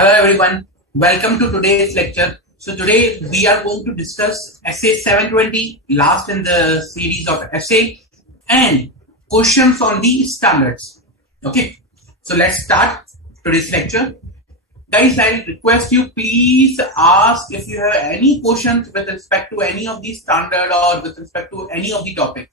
Hello everyone, welcome to today's lecture. So today we are going to discuss essay 720, last in the series of essay, and questions on the standards. Okay, so let's start today's lecture. Guys, I request you please ask if you have any questions with respect to any of the standard or with respect to any of the topic.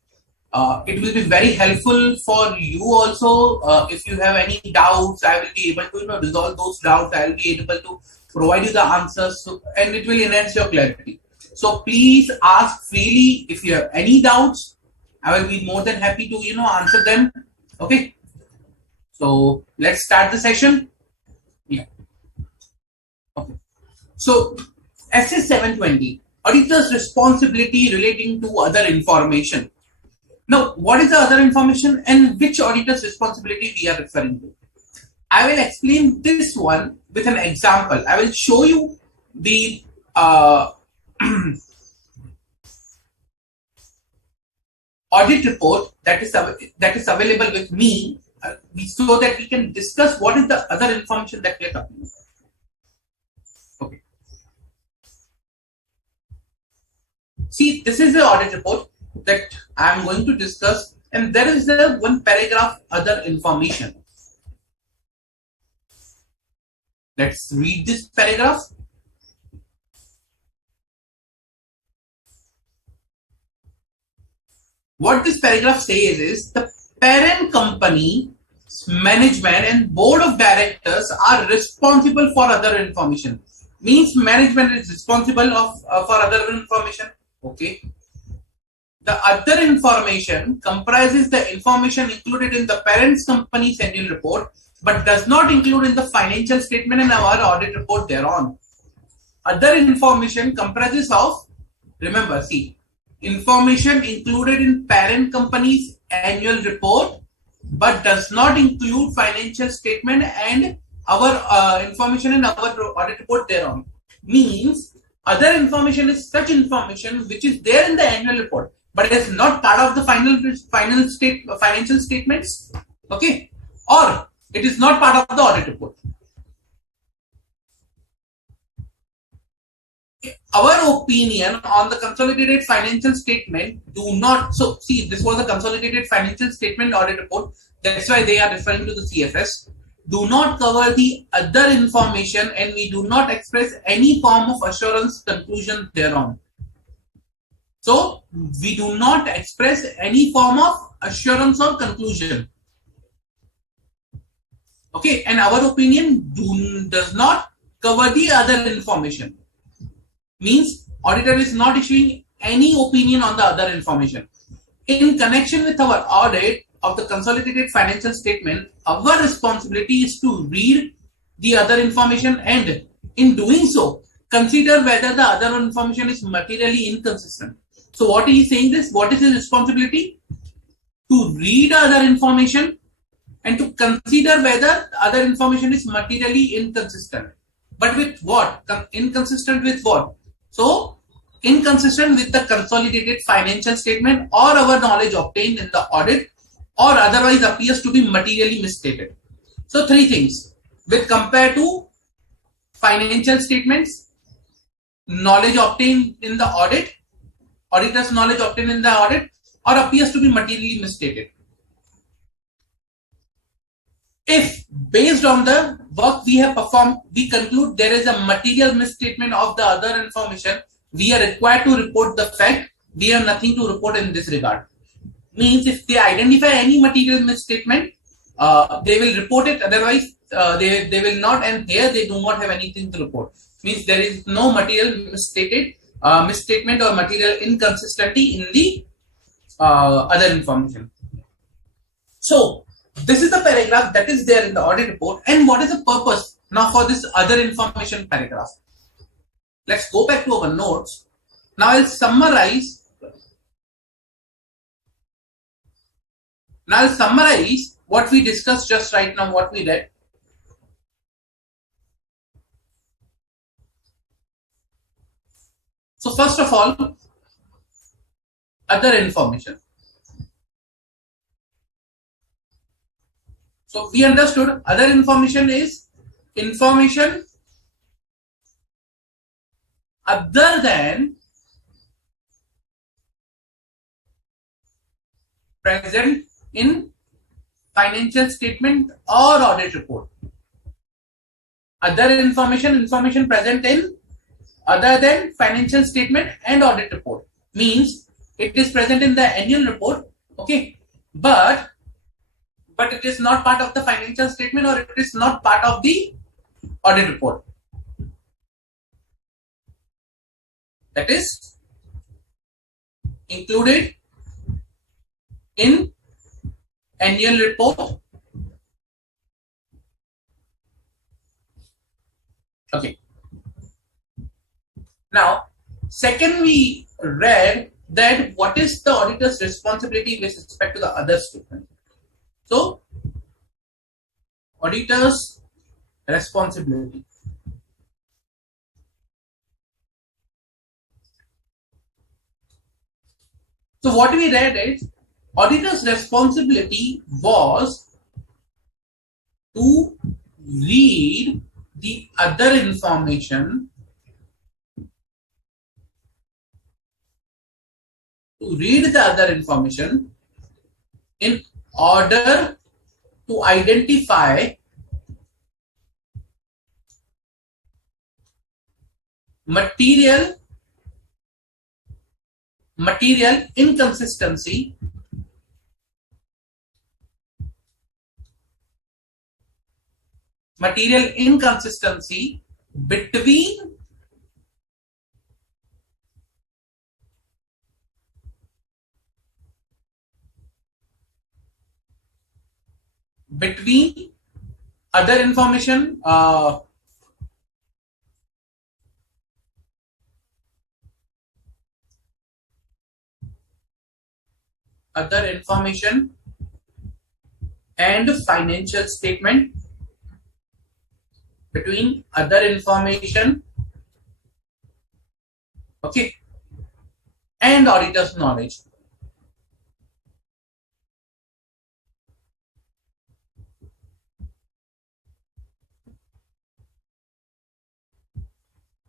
It will be very helpful for you also. If you have any doubts, I will be able to resolve those doubts. I will be able to provide you the answers, and it will enhance your clarity. So please ask freely if you have any doubts. I will be more than happy to answer them. Okay. So let's start the session. Yeah. Okay. So essay 720, auditor's responsibility relating to other information. Now, what is the other information and which auditor's responsibility we are referring to? I will explain this one with an example. I will show you the audit report that is available with me, so that we can discuss what is the other information that we are talking about. Okay. See, this is the audit report that I am going to discuss, and there is the one paragraph other information. Let's read this paragraph. What this paragraph says is the parent company management and board of directors are responsible for other information. Means management is responsible for other information. Okay. The other information comprises the information included in the parent's company's annual report, but does not include in the financial statement and our audit report thereon. Other information comprises of, remember, see, information included in parent company's annual report, but does not include financial statement and our information in our audit report thereon. Means other information is such information which is there in the annual report, but it is not part of the financial statements, okay, or it is not part of the audit report. Our opinion on the consolidated financial statement do not. So see, this was a consolidated financial statement audit report. That's why they are referring to the CFS. Do not cover the other information, and we do not express any form of assurance conclusion thereon. So we do not express any form of assurance or conclusion. Okay, and our opinion does not cover the other information. Means auditor is not issuing any opinion on the other information. In connection with our audit of the consolidated financial statement, our responsibility is to read the other information and, in doing so, consider whether the other information is materially inconsistent. So what is he saying this? What is his responsibility? To read other information and to consider whether other information is materially inconsistent. But with what? Inconsistent with what? So, inconsistent with the consolidated financial statement or our knowledge obtained in the audit, or otherwise appears to be materially misstated. So, three things. With compared to financial statements, knowledge obtained in the audit, auditor's knowledge obtained in the audit, or appears to be materially misstated. If based on the work we have performed, we conclude there is a material misstatement of the other information, we are required to report the fact. We have nothing to report in this regard. Means if they identify any material misstatement, they will report it. Otherwise, they will not. And here they do not have anything to report. Means there is no material misstatement or material inconsistency in the other information. So this is the paragraph that is there in the audit report. And what is the purpose now for this other information paragraph? Let's go back to our notes. Now I'll summarize. What we discussed just right now, what we read. So first of all, other information. So we understood other information is information other than present in financial statement or audit report. Other information present in other than financial statement and audit report means it is present in the annual report, okay, but it is not part of the financial statement or it is not part of the audit report. That is included in annual report. Okay. Now, second, we read that what is the auditor's responsibility with respect to the other statement. So, auditor's responsibility. So, what we read is auditor's responsibility was to read the other information, in order to identify material inconsistency between other information and financial statement, between other information, okay, and auditor's knowledge.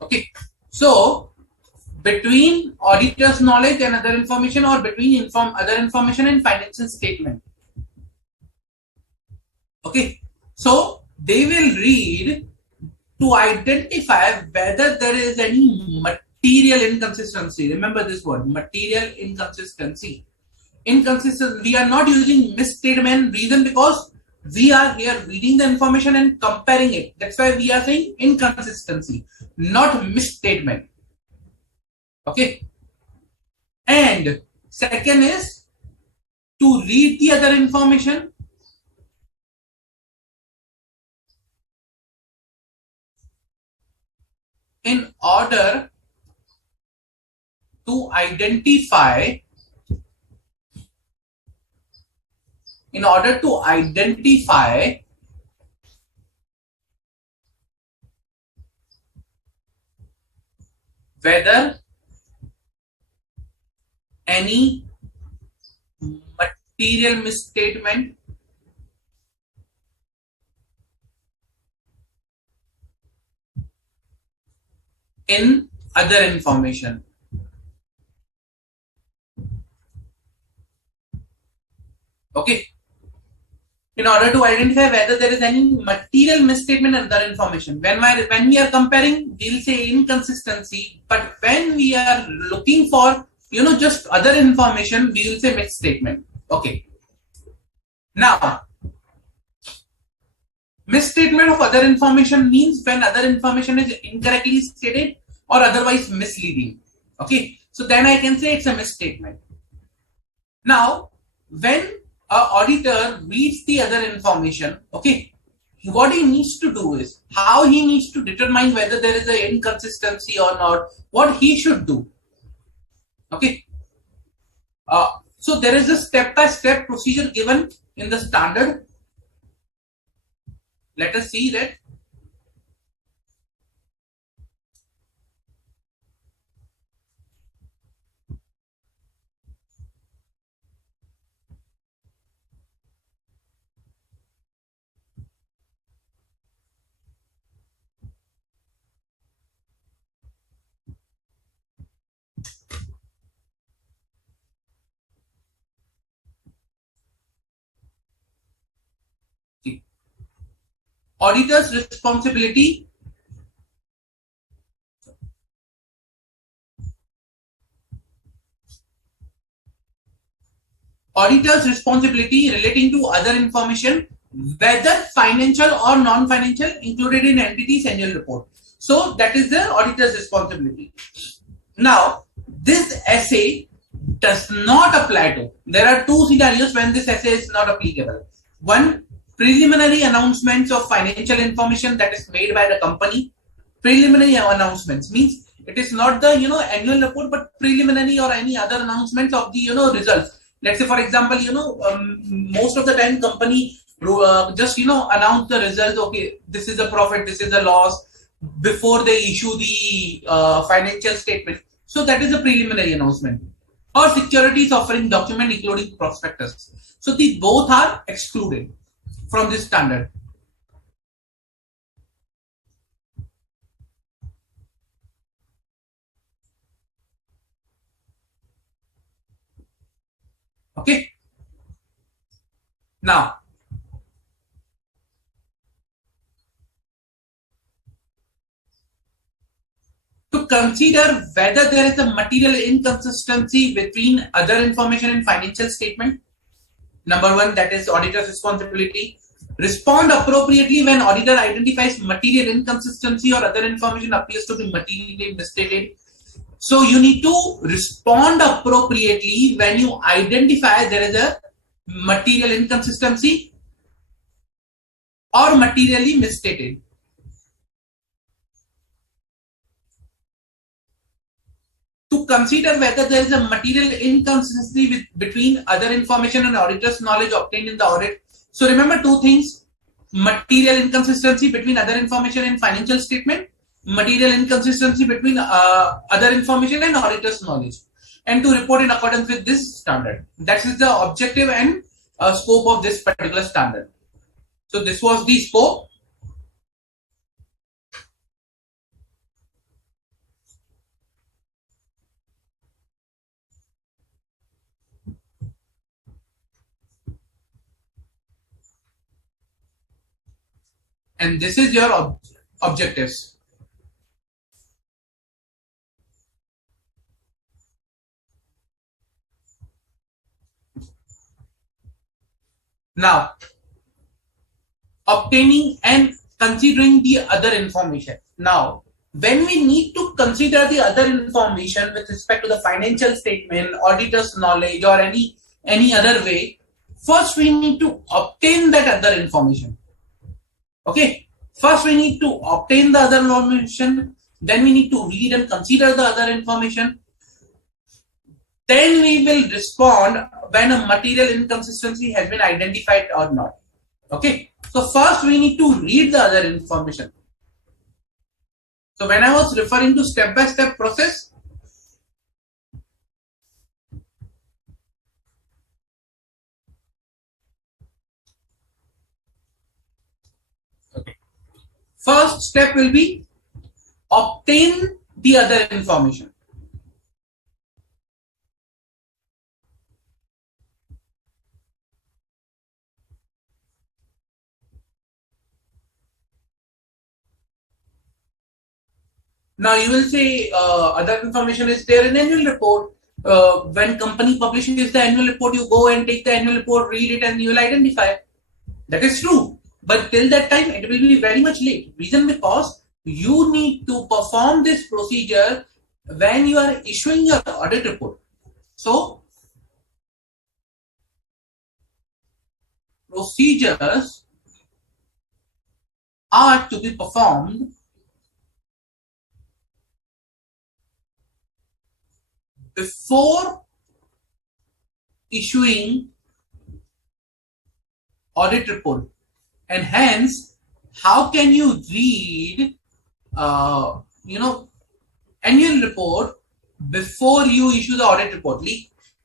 Okay, so between auditor's knowledge and other information, or between other information and financial statement. Okay, so they will read to identify whether there is any material inconsistency. Remember this word, material inconsistency. We are not using misstatement. Reason because we are here reading the information and comparing it. That's why we are saying inconsistency, not misstatement. Okay. And second is to read the other information in order to identify whether any material misstatement in other information. Okay. In order to identify whether there is any material misstatement in other information. When we are comparing, we'll say inconsistency, but when we are looking for just other information, we will say misstatement. Okay. Now, misstatement of other information means when other information is incorrectly stated or otherwise misleading. Okay, so then I can say it's a misstatement. Now, when an auditor reads the other information, okay, what he needs to do is how he needs to determine whether there is an inconsistency or not, what he should do. Okay, so there is a step-by-step procedure given in the standard. Let us see that. Auditor's responsibility. Auditor's responsibility relating to other information, whether financial or non-financial, included in entity's annual report. So that is the auditor's responsibility. Now, this essay does not apply to. There are two scenarios when this essay is not applicable. One, preliminary announcements of financial information that is made by the company. Preliminary announcements means it is not the annual report, but preliminary or any other announcements of the results. Let's say, for example, most of the time company just announce the results. Okay, this is a profit, this is a loss, before they issue the financial statement. So that is a preliminary announcement. Or securities offering document including prospectus. So these both are excluded from this standard. Okay. Now, to consider whether there is a material inconsistency between other information in financial statement. Number one, that is auditor's responsibility. Respond appropriately when auditor identifies material inconsistency or other information appears to be materially misstated. So you need to respond appropriately when you identify there is a material inconsistency or materially misstated. To consider whether there is a material inconsistency between other information and auditor's knowledge obtained in the audit. So remember two things: material inconsistency between other information and financial statement, material inconsistency between other information and auditor's knowledge, and to report in accordance with this standard. That is the objective and scope of this particular standard. So this was the scope. And this is your objectives. Now, obtaining and considering the other information. Now, when we need to consider the other information with respect to the financial statement, auditor's knowledge, or any other way, first we need to obtain that other information. Okay, first we need to obtain the other information, then we need to read and consider the other information. Then we will respond when a material inconsistency has been identified or not. Okay, so first we need to read the other information. So when I was referring to step-by-step process, first step will be obtain the other information. Now you will say other information is there in annual report. When company publishes the annual report, you go and take the annual report, read it, and you will identify. That is true. But till that time, it will be very much late. Reason because you need to perform this procedure when you are issuing your audit report. So, procedures are to be performed before issuing audit report. And hence, how can you read, annual report before you issue the audit report?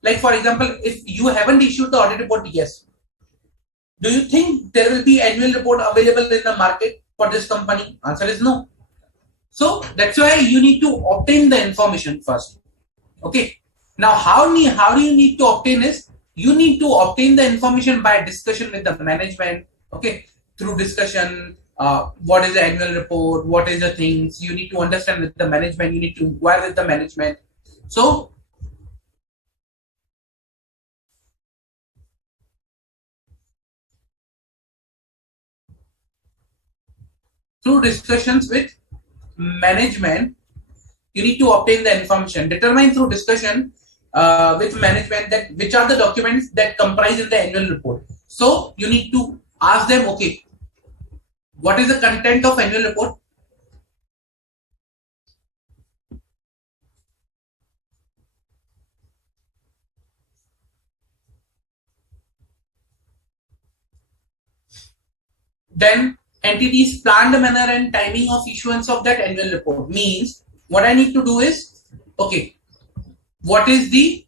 Like for example, if you haven't issued the audit report, yes. Do you think there will be annual report available in the market for this company? Answer is no. So that's why you need to obtain the information first. Okay. Now, how do you need to obtain is you need to obtain the information by discussion with the management. Okay. Through discussion, what is the annual report, what is the things you need to understand with the management, you need to inquire with the management. So through discussions with management, you need to obtain the information. Determine through discussion with management that which are the documents that comprise in the annual report. So you need to ask them, okay, what is the content of annual report? Then entities plan the manner and timing of issuance of that annual report. Means what I need to do is, okay, what is the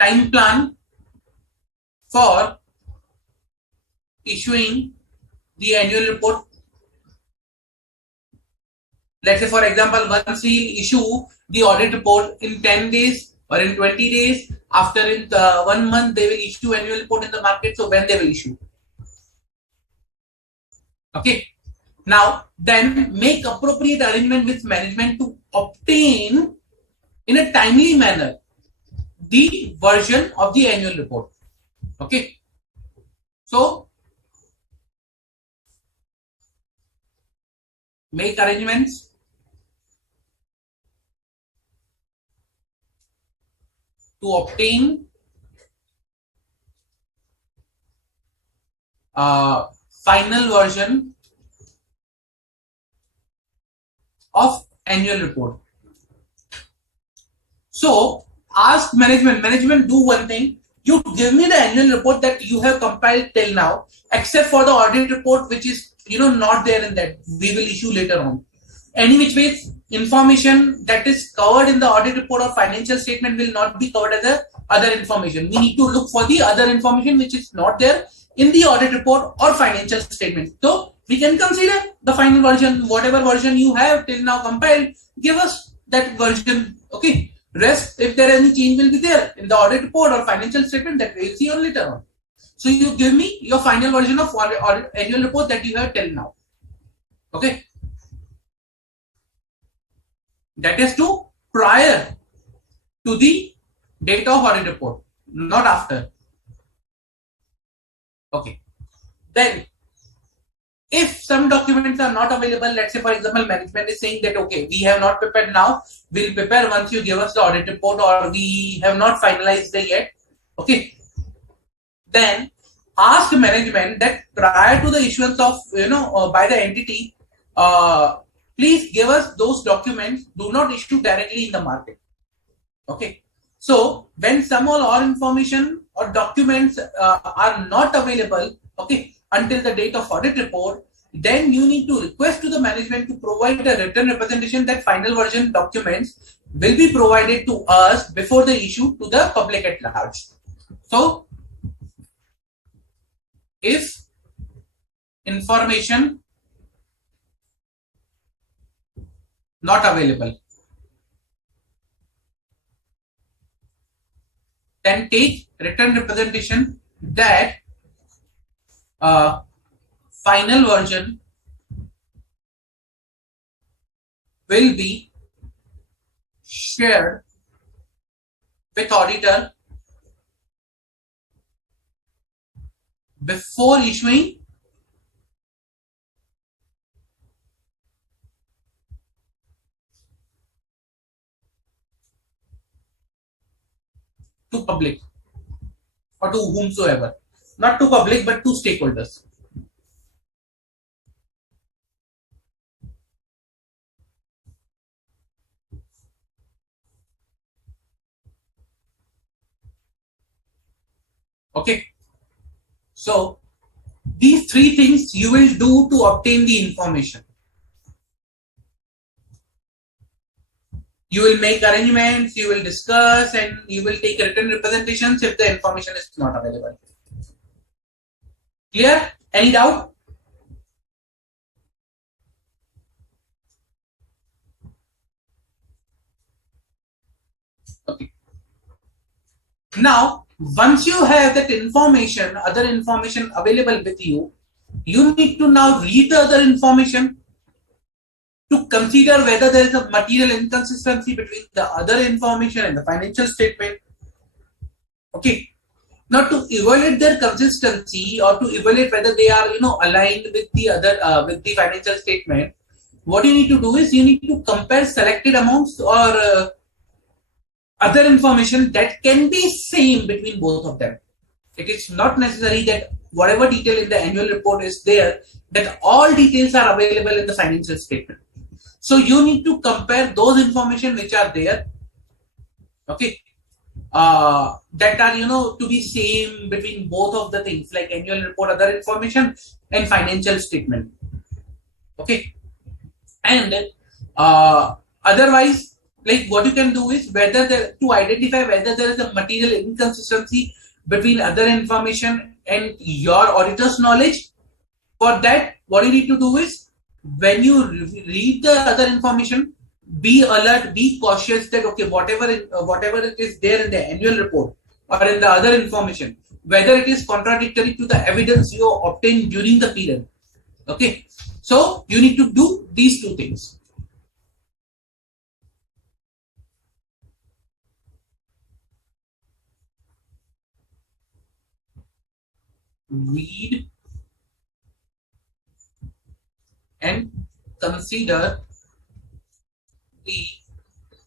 time plan for issuing the annual report? Let's say, for example, once we issue the audit report in 10 days or in 20 days, after in 1 month, they will issue annual report in the market. So when they will issue? Okay. Now, then make appropriate arrangement with management to obtain in a timely manner the version of the annual report. Okay. So make arrangements to obtain final version of annual report. So ask management do one thing. You give me the annual report that you have compiled till now, except for the audit report, which is not there in that. We will issue later on. Any which ways, information that is covered in the audit report or financial statement will not be covered as a other information. We need to look for the other information which is not there in the audit report or financial statement. So we can consider the final version, whatever version you have till now compiled, give us that version. Okay. Rest, if there any change will be there in the audit report or financial statement, that we'll see on later on. So you give me your final version of audit annual report that you have till now. Okay. That is to prior to the date of audit report, not after. Okay. Then if some documents are not available, let's say for example management is saying that okay, we have not prepared now, we'll prepare once you give us the audit report, or we have not finalized it yet. Okay. Then ask management that prior to the issuance of by the entity, please give us those documents. Do not issue directly in the market. Okay. So when some or all information or documents are not available, okay, until the date of audit report, then you need to request to the management to provide a written representation that final version documents will be provided to us before the issue to the public at large. So if information not available, then take written representation that final version will be shared with auditor before issuing to public or to whomsoever, not to public but to stakeholders. Okay. So these three things you will do to obtain the information. You will make arrangements, you will discuss, and you will take written representations if the information is not available. Clear? Any doubt? Okay. Now, Once you have that information, other information available with you, you need to now read the other information to consider whether there is a material inconsistency between the other information and the financial statement. Okay. Now to evaluate their consistency or to evaluate whether they are aligned with the other with the financial statement, what you need to do is you need to compare selected amounts or other information that can be same between both of them. It is not necessary that whatever detail in the annual report is there, that all details are available in the financial statement. So you need to compare those information which are there, okay, that are to be same between both of the things, like annual report, other information, and financial statement. Okay, and otherwise, like what you can do is to identify whether there is a material inconsistency between other information and your auditor's knowledge. For that, what you need to do is when you read the other information, be alert, be cautious that okay, whatever it is there in the annual report or in the other information, whether it is contradictory to the evidence you obtained during the period. Okay, so you need to do these two things. Read and consider the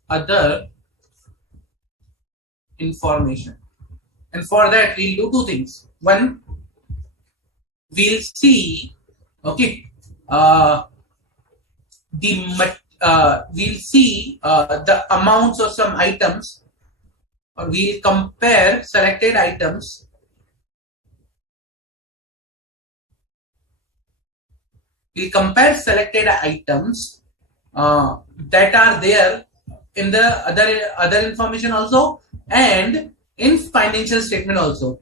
other information. And for that, we'll do two things. One, we'll see, okay, we'll see the amounts of some items, or we'll compare selected items. We'll compare selected items that are there in the other information also and in financial statement also.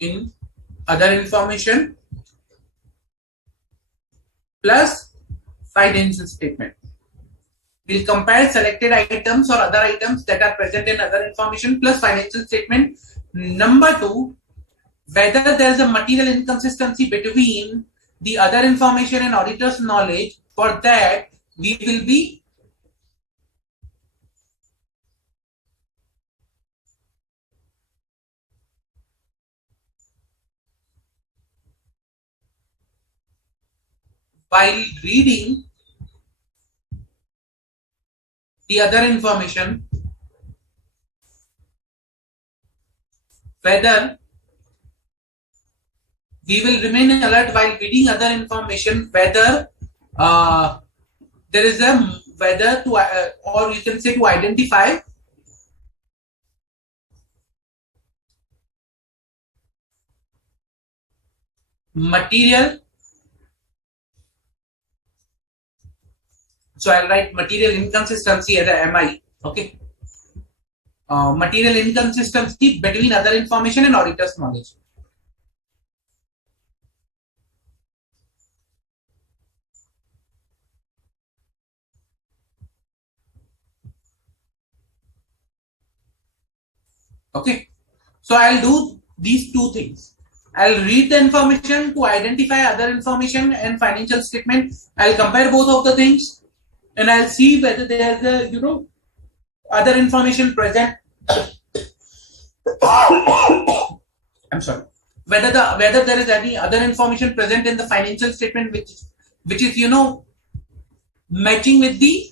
In other information plus financial statement. We'll compare selected items or other items that are present in other information plus financial statement. Number two, whether there is a material inconsistency between the other information and auditor's knowledge. For that, we will be while reading the other information, whether we will remain alert while reading other information, whether there is a whether to or you can say to identify material. So I'll write material inconsistency as a MI. Okay. Material inconsistency between other information and auditor's knowledge. Okay. So I'll do these two things. I'll read the information to identify other information and financial statement. I'll compare both of the things and I'll see whether there's a other information present. I'm sorry. Whether there is any other information present in the financial statement which is matching with the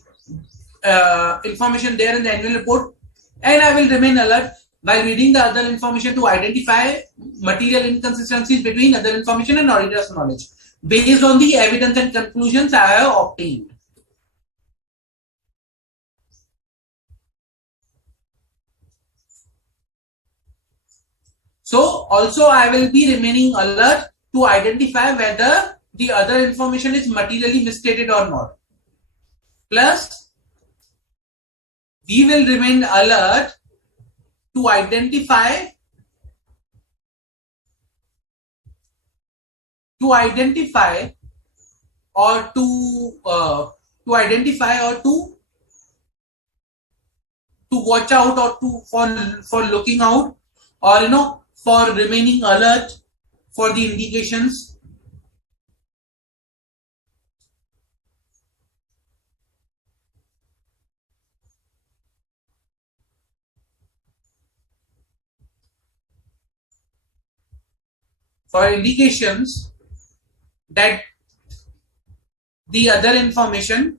information there in the annual report, and I will remain alert while reading the other information to identify material inconsistencies between other information and auditor's knowledge based on the evidence and conclusions I have obtained. So also I will be remaining alert to identify whether the other information is materially misstated or not. Plus, we will remain alert to identify to identify or to watch out or to for looking out, or for remaining alert for the indications. For indications that the other information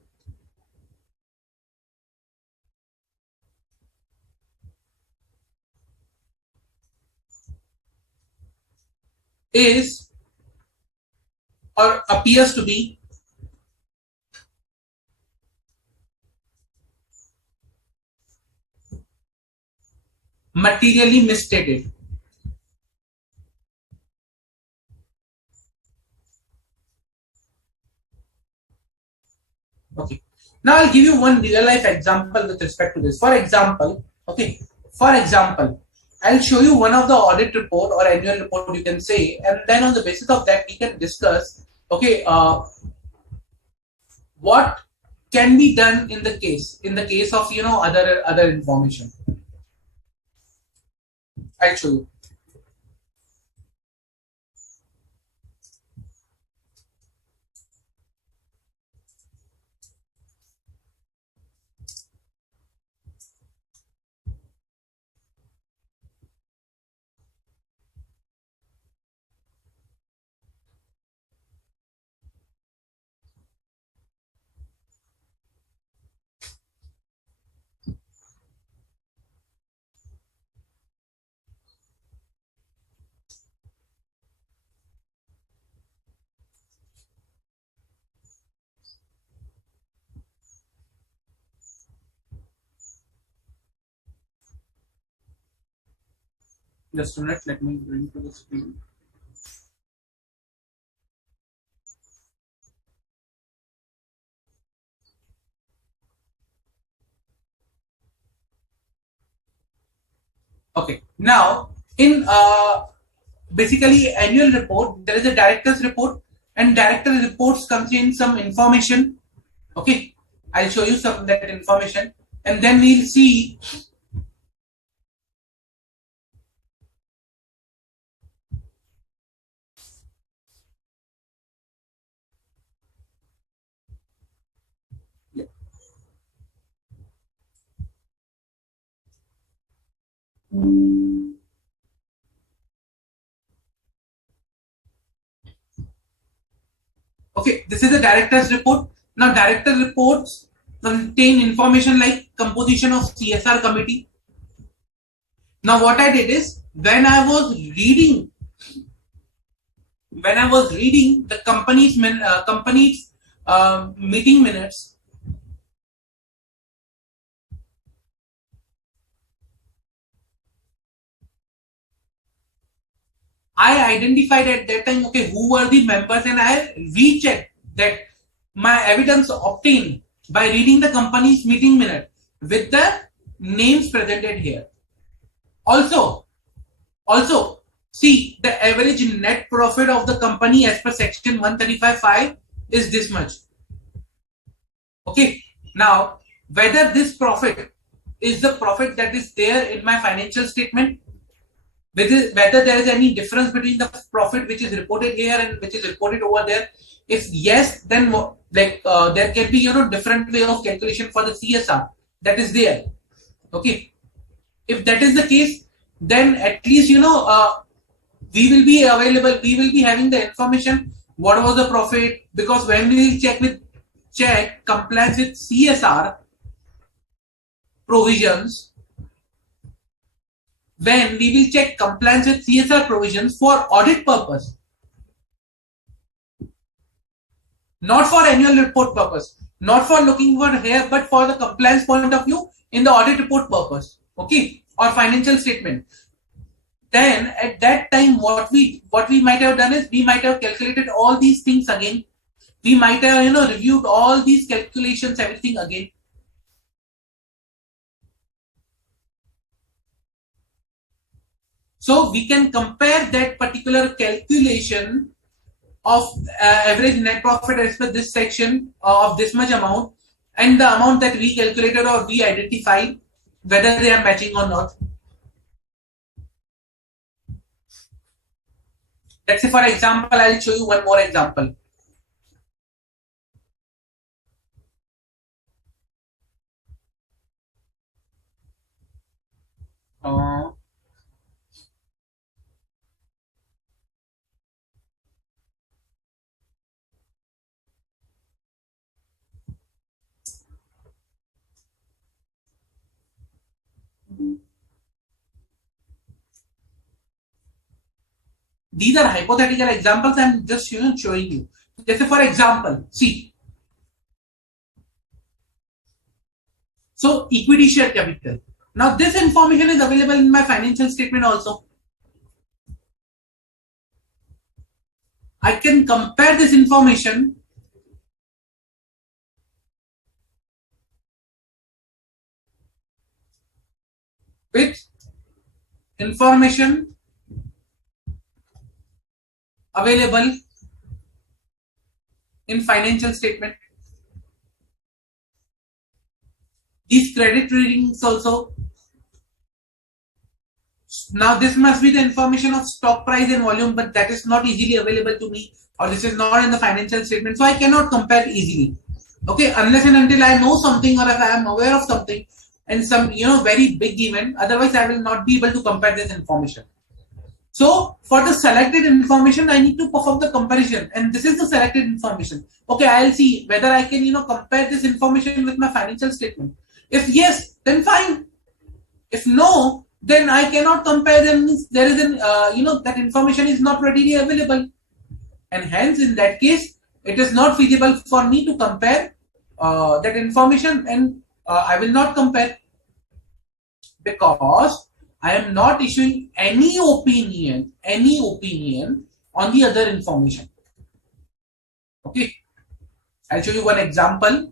is or appears to be materially misstated. Okay. Now I'll give you one real life example with respect to this. For example, I'll show you one of the audit report or annual report, you can say, and then on the basis of that we can discuss. Okay, what can be done in the case of other information. I'll show you. Just a minute, let me bring to the screen. Okay, now in basically annual report, there is a director's report, and director's reports contain some information. Okay, I'll show you some that information, and then we'll see. Yeah. Okay, this is the director's report. Now, director reports contain information like composition of CSR committee. Now, what I did is when I was reading the company's meeting minutes, I identified at that time, okay, who were the members, and I rechecked that my evidence obtained by reading the company's meeting minute with the names presented here. Also, see the average net profit of the company as per section 135(5) is this much. Okay, now whether this profit is the profit that is there in my financial statement, whether there is any difference between the profit which is reported here and which is reported over there. If yes, then there can be different way of calculation for the CSR that is there. Okay, if that is the case, then at least we will be available. We will be having the information what was the profit, because when we will check compliance with CSR provisions, when we will check compliance with CSR provisions for audit purpose, not for annual report purpose, not for looking for here, but for the compliance point of view in the audit report purpose, okay, or financial statement. Then at that time, what we might have done is we might have calculated all these things again. We might have reviewed all these calculations, everything again. So we can compare that particular calculation of average net profit as per this section of this much amount, and the amount that we calculated or we identified, whether they are matching or not. Let's say, for example, I'll show you one more example. These are hypothetical examples. I'm just showing you. Let's say, for example, see. So equity share capital. Now this information is available in my financial statement also. I can compare this information with information available in financial statement. These credit ratings also. Now this must be the information of stock price and volume, but that is not easily available to me, or this is not in the financial statement, so I cannot compare easily. Okay, unless and until I know something, or if I am aware of something and some very big event, otherwise I will not be able to compare this information. So for the selected information, I need to perform the comparison, and this is the selected information. Okay, I'll see whether I can compare this information with my financial statement. If yes, then fine. If no, then I cannot compare them. There is an that information is not readily available, and hence in that case it is not feasible for me to compare that information, and I will not compare, because I am not issuing any opinion on the other information. Okay, I'll show you one example.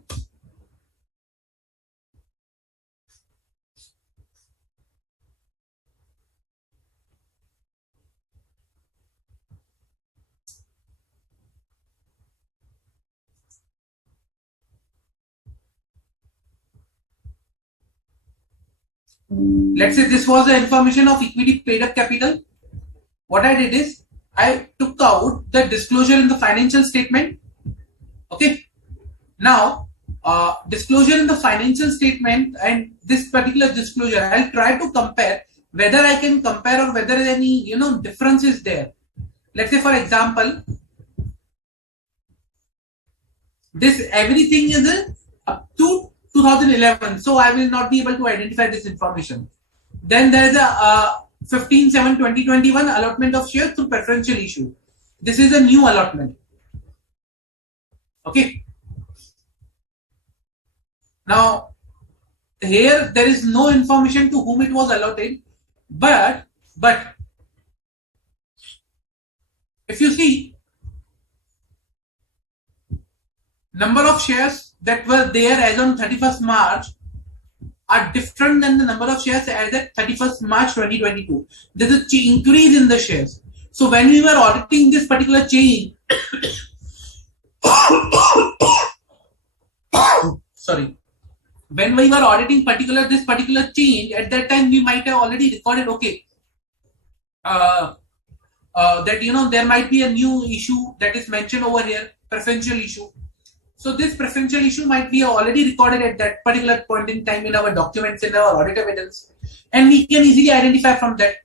Let's say this was the information of equity paid up capital. What I did is I took out the disclosure in the financial statement. Okay. Now, disclosure in the financial statement and this particular disclosure, I'll try to compare whether I can compare or whether any difference is there. Let's say, for example, this everything is up to 2011, so I will not be able to identify this information. Then there is a 15/7/2021 allotment of shares through preferential issue. This is a new allotment. Okay. Now here there is no information to whom it was allotted, but if you see, number of shares that were there as on 31st March are different than the number of shares as at 31st March 2022. There is an increase in the shares. So when we were auditing this particular change, sorry, when we were auditing this particular change, at that time we might have already recorded, okay, that there might be a new issue that is mentioned over here, preferential issue. So this preferential issue might be already recorded at that particular point in time in our documents, in our audit evidence, and we can easily identify from that.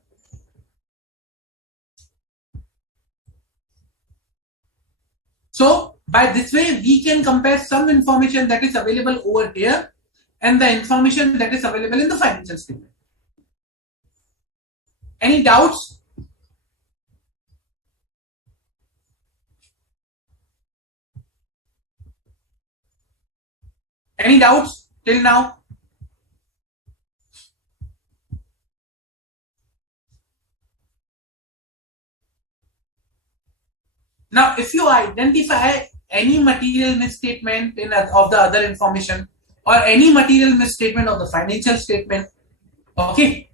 So by this way, we can compare some information that is available over here and the information that is available in the financial statement. Any doubts? Any doubts till now? Now, if you identify any material misstatement of the other information, or any material misstatement of the financial statement, okay,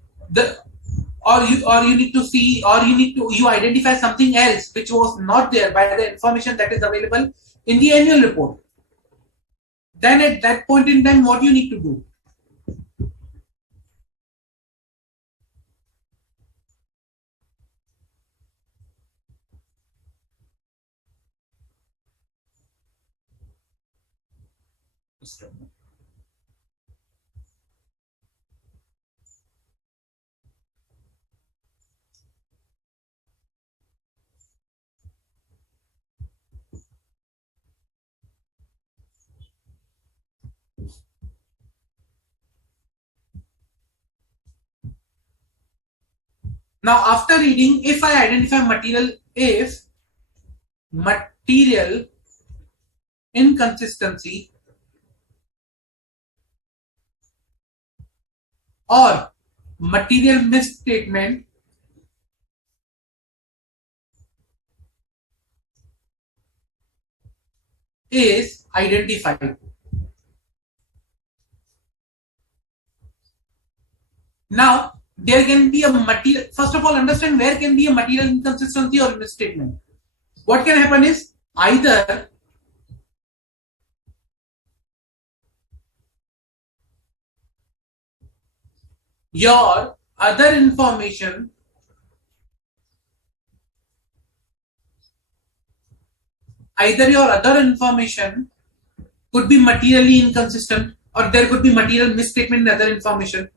or you need to see, or you identify something else which was not there by the information that is available in the annual report. Then at that point in time, what you need to do? Now, after reading, if I identify material, if material inconsistency or material misstatement is identified. Now, there can be a material, first of all, understand where can be a material inconsistency or misstatement. What can happen is either your other information could be materially inconsistent, or there could be material misstatement in other information,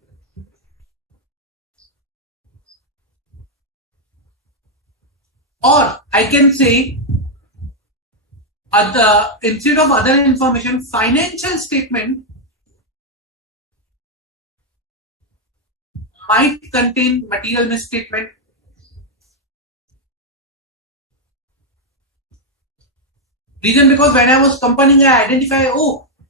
or I can say instead of other information, financial statement might contain material misstatement. Reason because when I was comparing, I identify,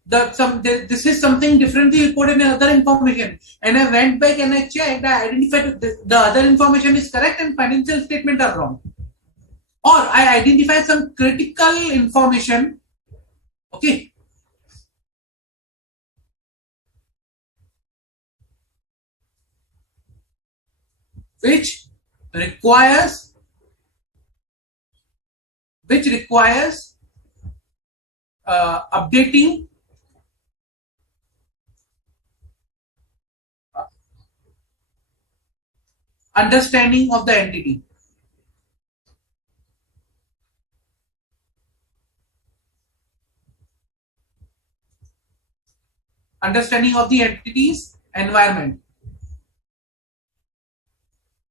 this is something differently reported in other information, and I went back and I checked, I identified the other information is correct and financial statement are wrong. Or I identify some critical information, okay, which requires updating, understanding of the entity. Understanding of the entity's environment.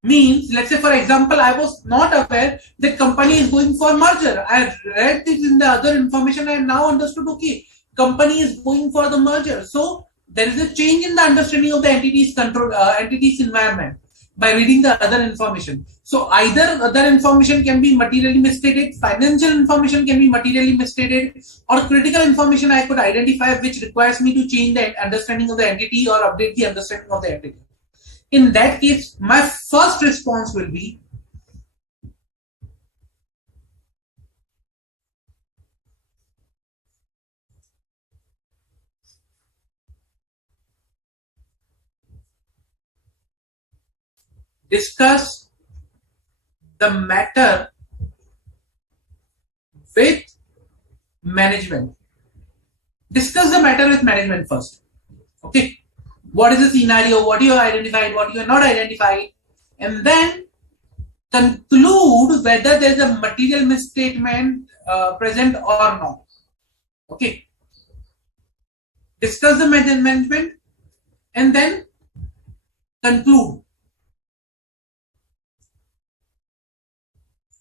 Means, let's say for example, I was not aware that company is going for merger. I read this in the other information and now understood, okay, company is going for the merger. So there is a change in the understanding of the entity's control, entity's environment by reading the other information. So either other information can be materially misstated, financial information can be materially misstated, or critical information I could identify which requires me to change the understanding of the entity or update the understanding of the entity. In that case, my first response will be discuss the matter with management. Discuss the matter with management first. Okay. What is the scenario? What you have identified? What you have not identified? And then conclude whether there is a material misstatement present or not. Okay. Discuss the management and then conclude.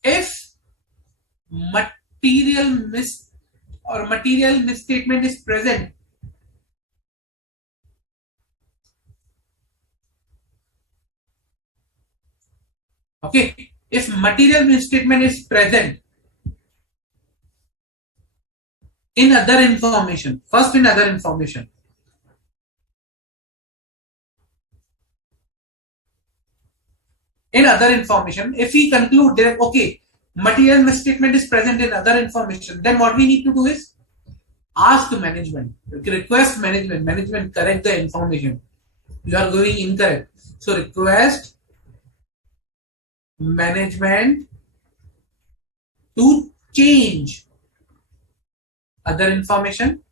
If material misstatement is present, okay, if material misstatement is present in other information, first in other information, if we conclude that, okay, material misstatement is present in other information, then what we need to do is ask management, request management correct the information. You are going incorrect. So request management to change other information.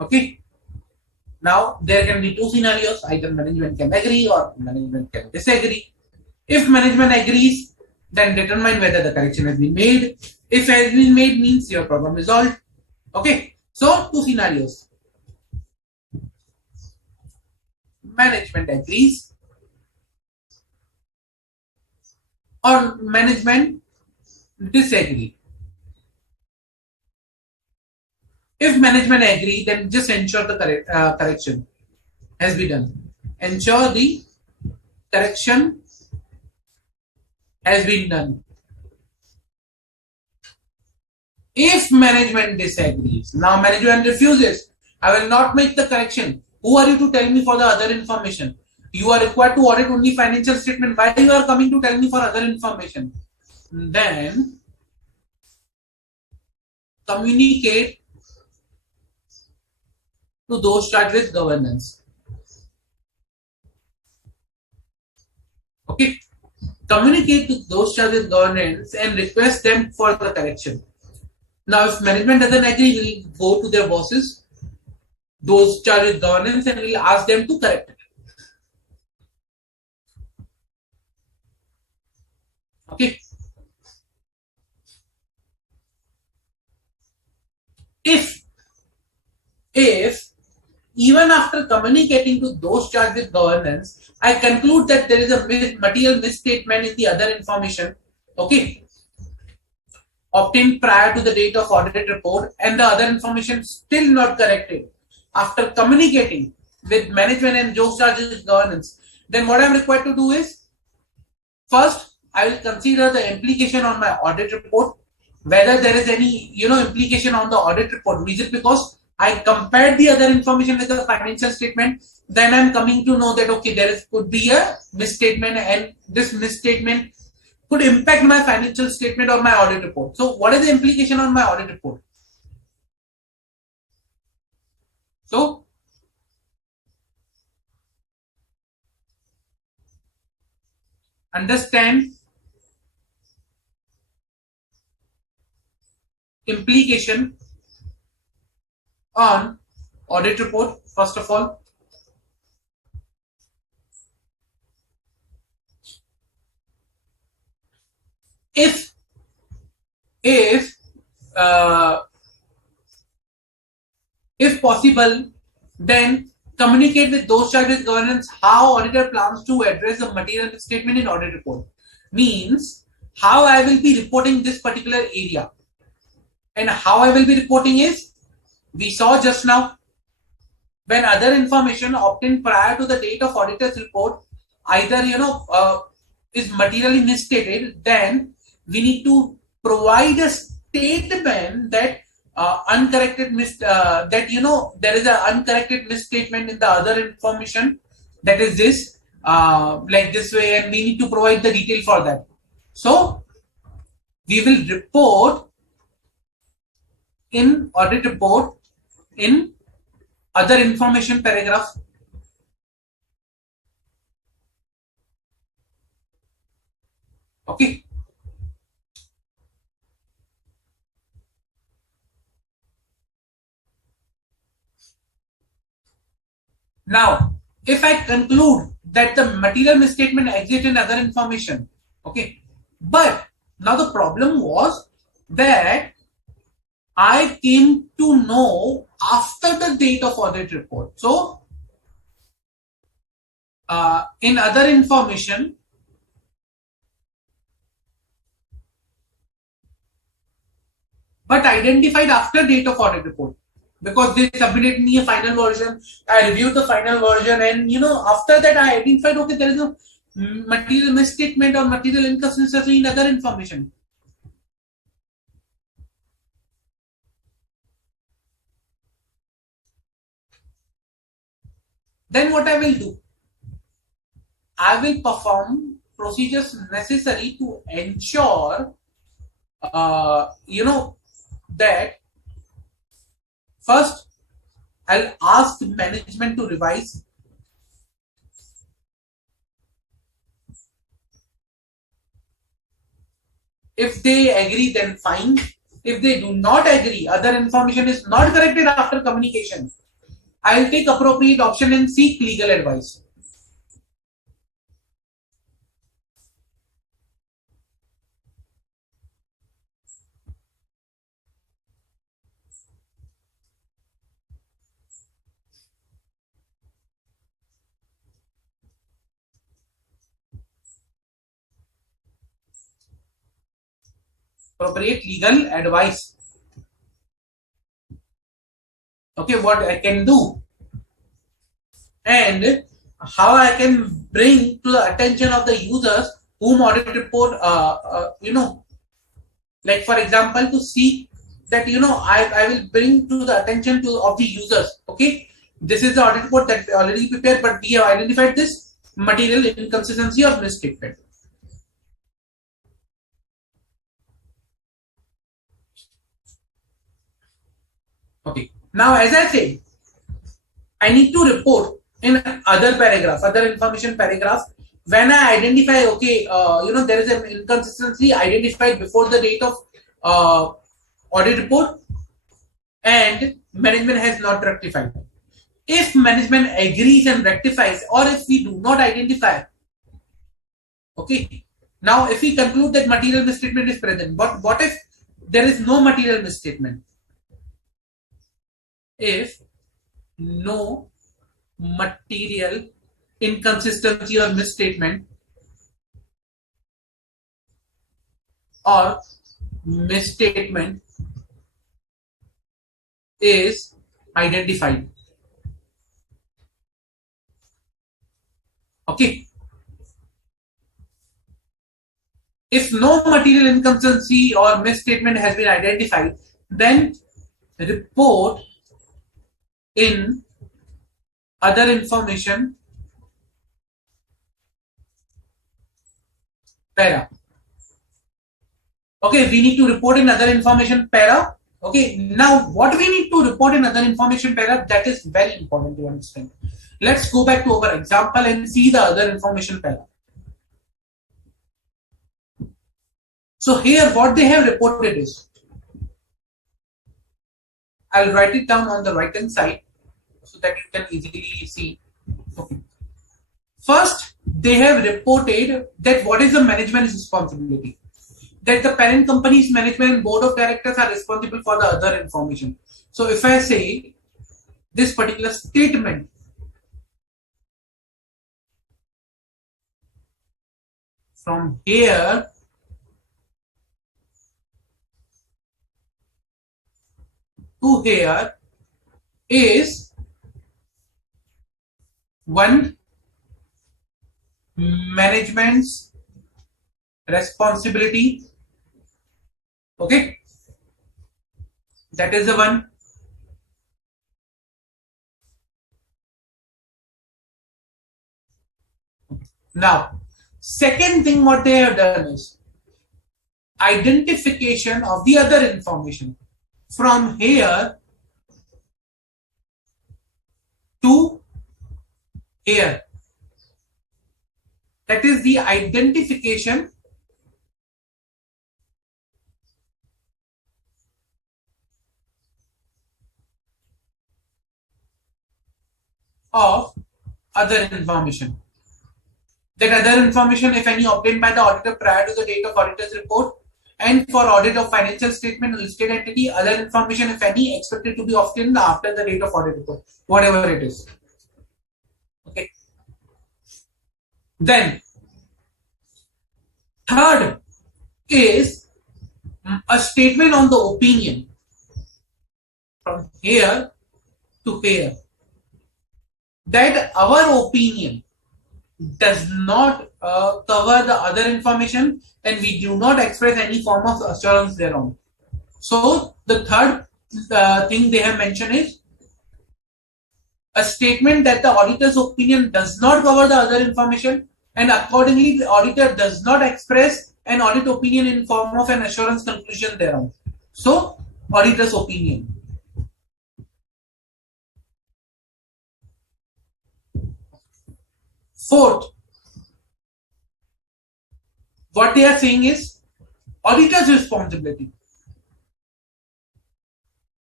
Okay. Now there can be two scenarios, either management can agree or management can disagree. If management agrees, then determine whether the correction has been made. If has been made means your problem is solved. Okay. So two scenarios. Management agrees or management disagree. If management agree, then just ensure the correction has been done. Ensure the correction has been done. If management disagrees, now management refuses, I will not make the correction. Who are you to tell me for the other information? You are required to audit only financial statement. Why you are coming to tell me for other information? Then communicate to those charged with governance. Okay. Communicate to those charged with governance and request them for the correction. Now, if management doesn't agree, we'll go to their bosses, those charged with governance, and we'll ask them to correct it. Okay. If even after communicating to those charged with governance, I conclude that there is a material misstatement in the other information, okay, obtained prior to the date of audit report, and the other information still not corrected after communicating with management and those charged with governance, then what I'm required to do is, first I will consider the implication on my audit report, whether there is any implication on the audit report. Reason because I compared the other information with the financial statement, then I'm coming to know that okay, could be a misstatement, and this misstatement could impact my financial statement or my audit report. So what is the implication on my audit report? So understand implication on audit report first of all. If if uh, if possible, then communicate with those charged with governance how auditor plans to address the material statement in audit report. Means how I will be reporting this particular area, and how I will be reporting is, we saw just now, when other information obtained prior to the date of auditor's report either is materially misstated, then we need to provide a statement that there is an uncorrected misstatement in the other information, that is this, like this way, and we need to provide the detail for that. So we will report in audit report in other information paragraph. Okay. Now, if I conclude that the material misstatement exists in other information, okay, but now the problem was that I came to know after the date of audit report. So, in other information, but identified after date of audit report, because they submitted me a final version. I reviewed the final version, and after that I identified, okay, there is a material misstatement or material inconsistency in other information. Then what I will do? I will perform procedures necessary to ensure, that first I'll ask management to revise If they agree, then fine. If they do not agree, other information is not corrected after communication, I'll take appropriate option and seek legal advice. Appropriate legal advice. Okay, what I can do and how I can bring to the attention of the users whom audit report, like for example, to see that I will bring to the attention of the users. Okay, this is the audit report that already prepared, but we have identified this material inconsistency or misstatement. Okay, now as I say, I need to report in other paragraph, other information paragraph, when I identify, okay, there is an inconsistency identified before the date of audit report and management has not rectified. If management agrees and rectifies, or if we do not identify, okay, now if we conclude that material misstatement is present, but what if there is no material misstatement? If no material inconsistency or misstatement or misstatement is identified. Okay. If no material inconsistency or misstatement has been identified, then report in other information para. Okay, we need to report in other information para. Okay, now what we need to report in other information para, that is very important to understand. Let's go back to our example and see the other information para. So here what they have reported is, I'll write it down on the right hand side so that you can easily see. Okay. First, they have reported that what is the management's responsibility. That the parent company's management and board of directors are responsible for the other information. So if I say this particular statement from here to here is one, management's responsibility. Okay, that is the one. Now, second thing what they have done is identification of the other information from here to here. That is the identification of other information. That other information, if any, obtained by the auditor prior to the date of auditor's report, and for audit of financial statement listed entity, other information, if any, expected to be obtained after the date of audit report, whatever it is. Okay. Then, third is a statement on the opinion from here to here. That our opinion does not cover the other information and we do not express any form of assurance thereon. So the third thing they have mentioned is a statement that the auditor's opinion does not cover the other information and accordingly the auditor does not express an audit opinion in form of an assurance conclusion thereon. So auditor's opinion. Fourth, what they are saying is Auditor's responsibility.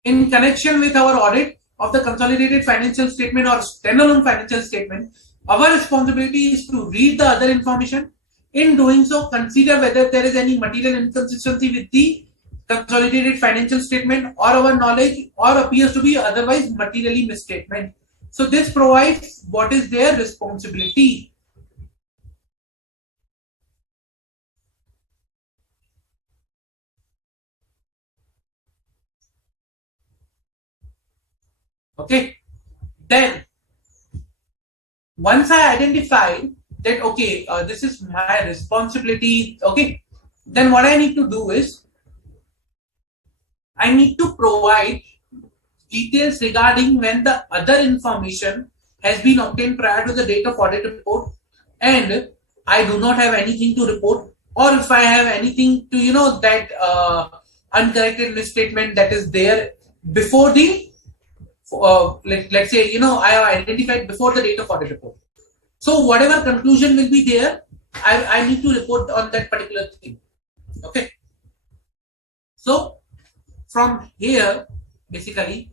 In connection with our audit of the consolidated financial statement or standalone financial statement, our responsibility is to read the other information. In doing so, consider whether there is any material inconsistency with the consolidated financial statement or our knowledge, or appears to be otherwise materially misstatement. So this provides what is their responsibility. Okay. Then once I identify that, okay, this is my responsibility, okay, then what I need to do is I need to provide details regarding when the other information has been obtained prior to the date of audit report, and I do not have anything to report, or if I have anything to, that uncorrected misstatement that is there before the let's say, I have identified before the date of audit report. So whatever conclusion will be there, I need to report on that particular thing. Okay. So from here, basically,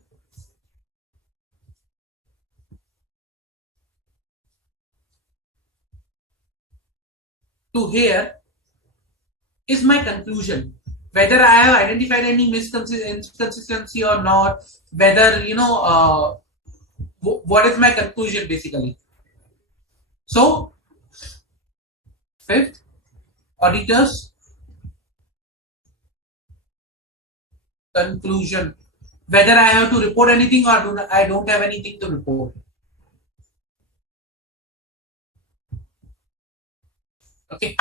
to here is my conclusion. Whether I have identified any inconsistency or not, whether, what is my conclusion basically. So, fifth, auditors conclusion. Whether I have to report anything or I don't have anything to report. Okay.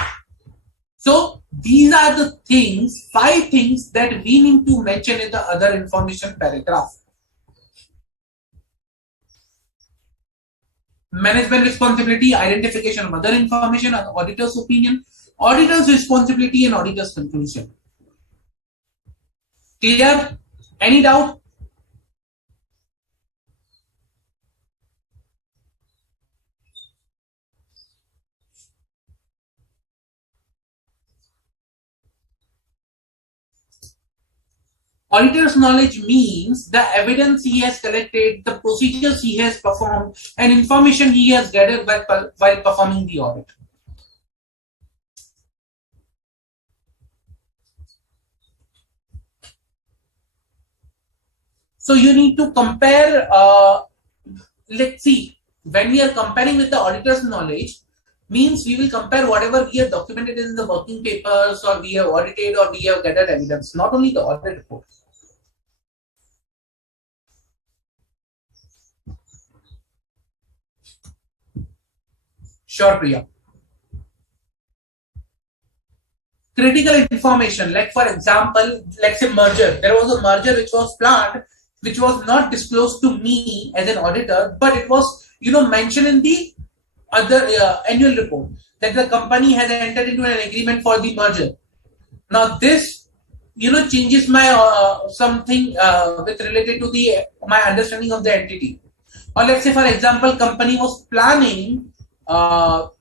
So these are the things, 5 things that we need to mention in the other information paragraph. Management responsibility, identification of other information, auditor's opinion, auditor's responsibility, and auditor's conclusion. Clear? Any doubt? Auditor's knowledge means the evidence he has collected, the procedures he has performed, and information he has gathered while performing the audit. So you need to compare, let's see, when we are comparing with the auditor's knowledge, means we will compare whatever we have documented in the working papers, or we have audited, or we have gathered evidence, not only the audit report. Sure, Priya. Critical information, like for example, let's say merger. There was a merger which was planned, which was not disclosed to me as an auditor, but it was, mentioned in the other annual report that the company has entered into an agreement for the merger. Now this, changes my something with related to the my understanding of the entity. Or let's say, for example, company was planning to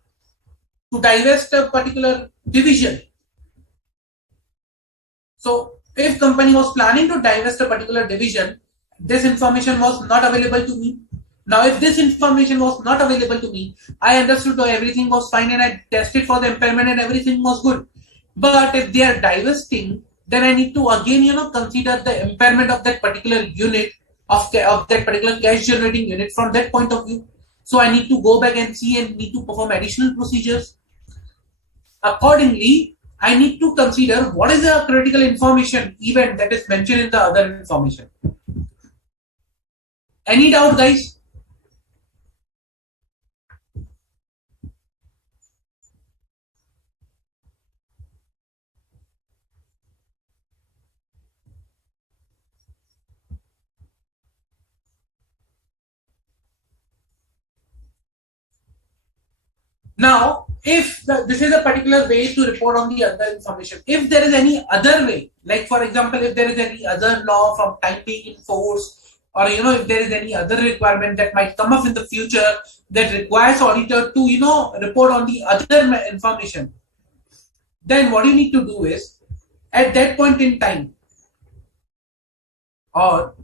divest a particular division. So if company was planning to divest a particular division, this information was not available to me. Now, if this information was not available to me, I understood that everything was fine and I tested for the impairment and everything was good. But if they are divesting, then I need to again, consider the impairment of that particular unit, of that particular cash generating unit from that point of view. So I need to go back and see and need to perform additional procedures. Accordingly, I need to consider what is the critical information event that is mentioned in the other information. Any doubt, guys? Now, if this is a particular way to report on the other information, if there is any other way, like for example, if there is any other law from time being in force, or if there is any other requirement that might come up in the future that requires auditor to report on the other information, then what you need to do is at that point in time, or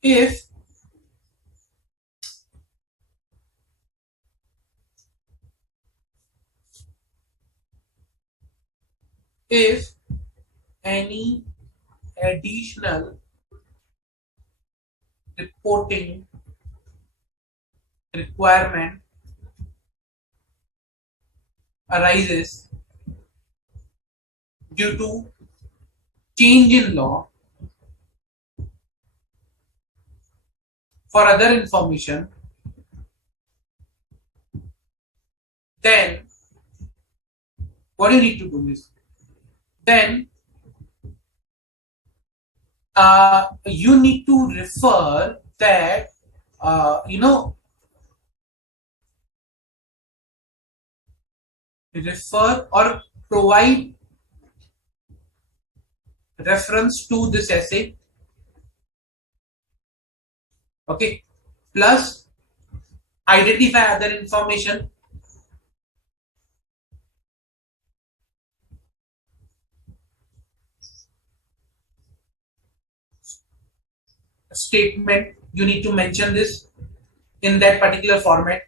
if if any additional reporting requirement arises due to change in law for other information, then what you need to do is, then you need to refer that, refer or provide reference to this essay, okay, plus identify other information, statement, you need to mention this in that particular format,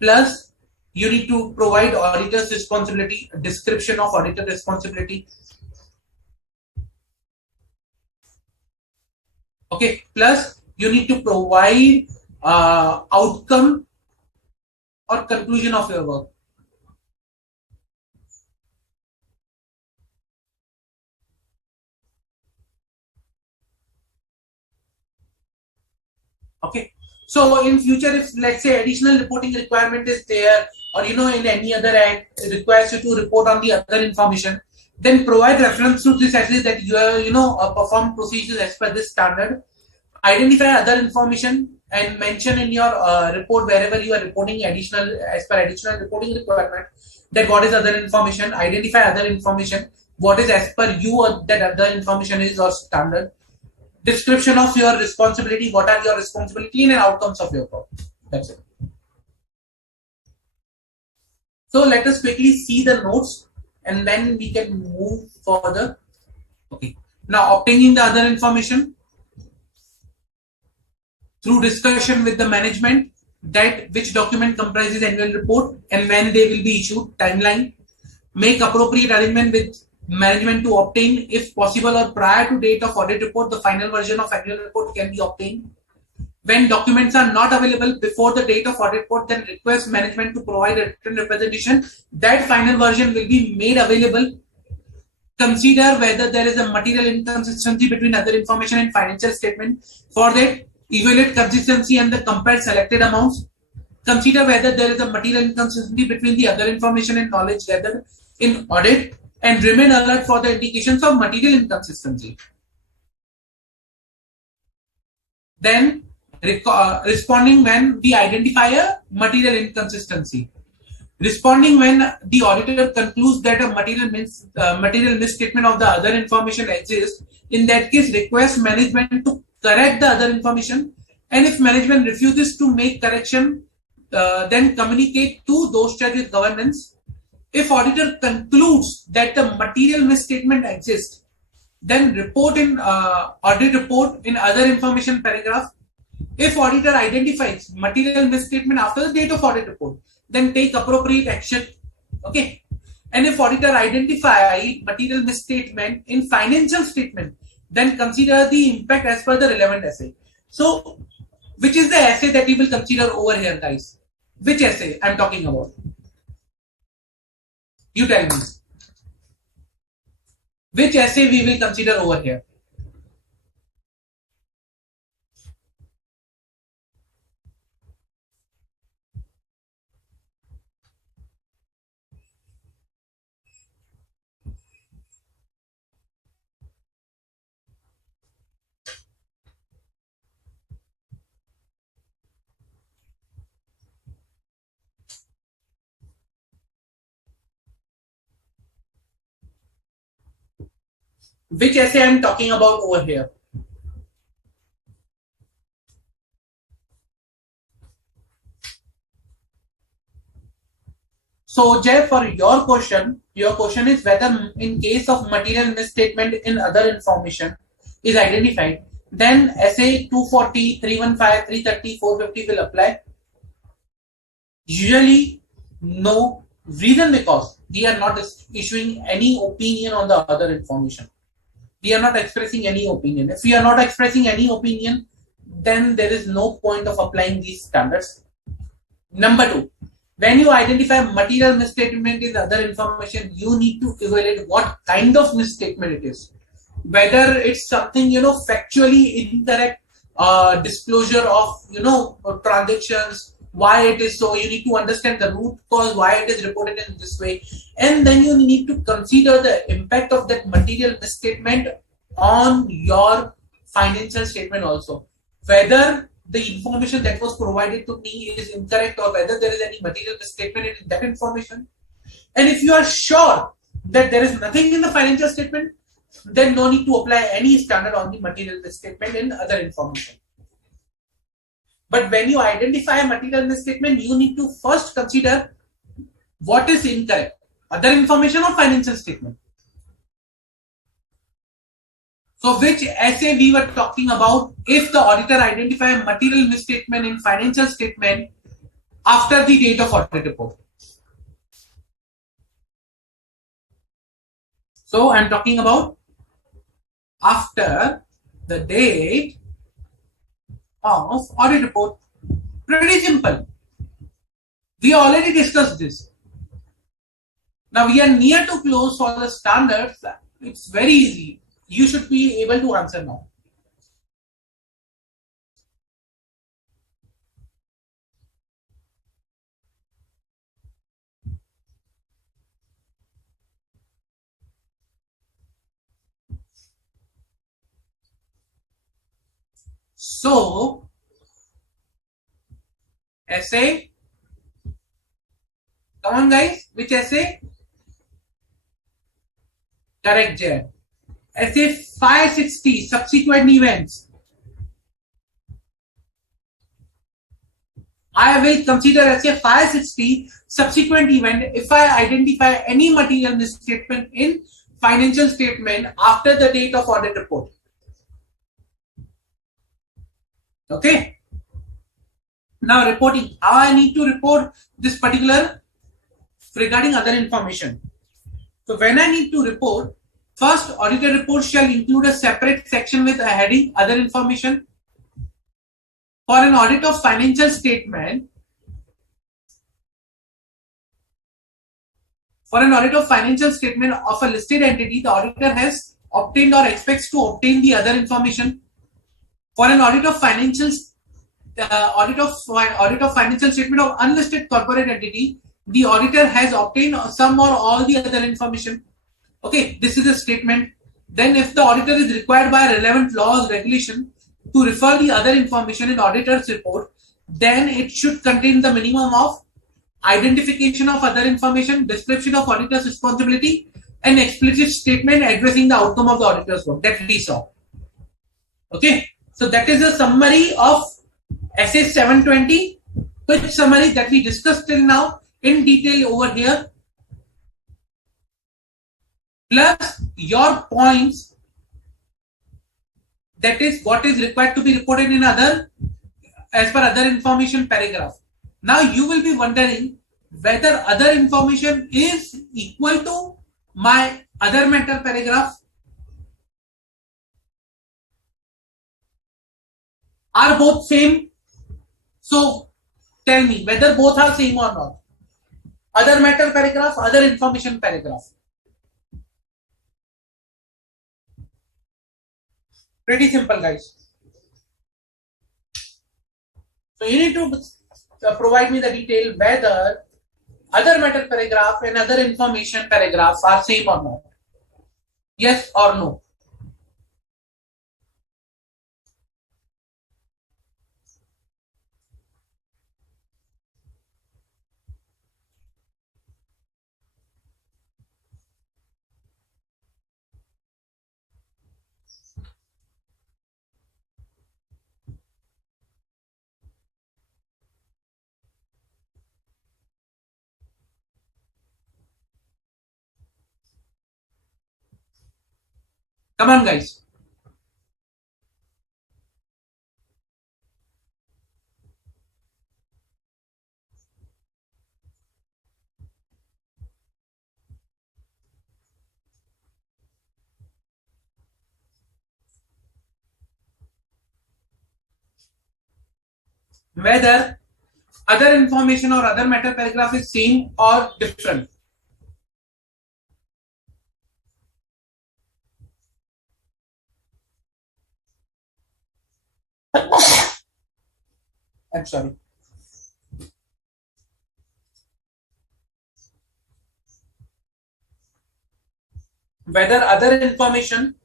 plus you need to provide auditor's responsibility, description of auditor responsibility, okay, plus you need to provide outcome or conclusion of your work. Okay, so in future, if let's say additional reporting requirement is there, or in any other act it requires you to report on the other information, then provide reference to this essay that you are perform procedures as per this standard. Identify other information and mention in your report wherever you are reporting additional as per additional reporting requirement, that what is other information. Identify other information, what is as per you or that other information is or standard. Description of your responsibility, what are your responsibility and outcomes of your work. That's it. So let us quickly see the notes and then we can move further. Okay, now obtaining the other information through discussion with the management, that which document comprises annual report and when they will be issued, timeline. Make appropriate arrangement with management to obtain, if possible or prior to date of audit report, the final version of annual report can be obtained. When documents are not available before the date of audit report, then request management to provide a written representation that final version will be made available. Consider whether there is a material inconsistency between other information and financial statement. For that, evaluate consistency and the compare selected amounts. Consider whether there is a material inconsistency between the other information and knowledge gathered in audit, and remain alert for the indications of material inconsistency. Then, responding when we identify a material inconsistency. Responding when the auditor concludes that a material misstatement of the other information exists. In that case, request management to correct the other information, and if management refuses to make correction, then communicate to those charged with governance. If auditor concludes that the material misstatement exists, then report in audit report in other information paragraph. If auditor identifies material misstatement after the date of audit report, then take appropriate action. Okay. And if auditor identify material misstatement in financial statement, then consider the impact as per the relevant essay. So, which is the essay that you will consider over here, guys? Which essay I'm talking about? You tell me. Which essay we will consider over here? Which essay I'm talking about over here? So, Jay, for your question is whether in case of material misstatement in other information is identified, then essay 240, 315, 330, 450 will apply. Usually, no. Reason because we are not issuing any opinion on the other information. We are not expressing any opinion. If we are not expressing any opinion, then there is no point of applying these standards. Number two, when you identify material misstatement in other information, you need to evaluate what kind of misstatement it is. Whether it's something, factually incorrect disclosure of, transactions, why it is so. You need to understand the root cause, why it is reported in this way. And then you need to consider the impact of that material misstatement on your financial statement also. Whether the information that was provided to me is incorrect or whether there is any material misstatement in that information. And if you are sure that there is nothing in the financial statement, then no need to apply any standard on the material misstatement in other information. But when you identify a material misstatement, you need to first consider what is incorrect, other information or financial statement. So which essay we were talking about, if the auditor identify a material misstatement in financial statement after the date of audit report. So I'm talking about after the date of audit report. Pretty simple. We already discussed this. Now we are near to close for the standards. It's very easy. You should be able to answer now. So, essay. Come on, guys. Which essay? Correct, Jay. Essay 560, subsequent events. I will consider essay 560, subsequent event, if I identify any material misstatement in financial statement after the date of audit report. Okay. Now reporting. How I need to report this particular regarding other information. So when I need to report, first auditor report shall include a separate section with a heading other information. For an audit of financial statement, for an audit of financial statement of a listed entity, the auditor has obtained or expects to obtain the other information. For an audit of financial financial statement of unlisted corporate entity, the auditor has obtained some or all the other information. Okay, this is a statement. Then if the auditor is required by relevant laws, regulation to refer the other information in auditor's report, then it should contain the minimum of identification of other information, description of auditor's responsibility, and explicit statement addressing the outcome of the auditor's work that we saw. Okay, so that is a summary of essay 720. Quick summary that we discussed till now in detail over here, plus your points, that is what is required to be reported in other as per other information paragraph. Now you will be wondering whether other information is equal to my other matter paragraph. Are both same? So tell me whether both are same or not. Other matter paragraph, other information paragraph. Pretty simple, guys. So you need to provide me the detail whether other matter paragraph and other information paragraphs are same or not. Yes or no. Come on, guys. Whether other information or other matter paragraph is same or different. I'm sorry. Whether other information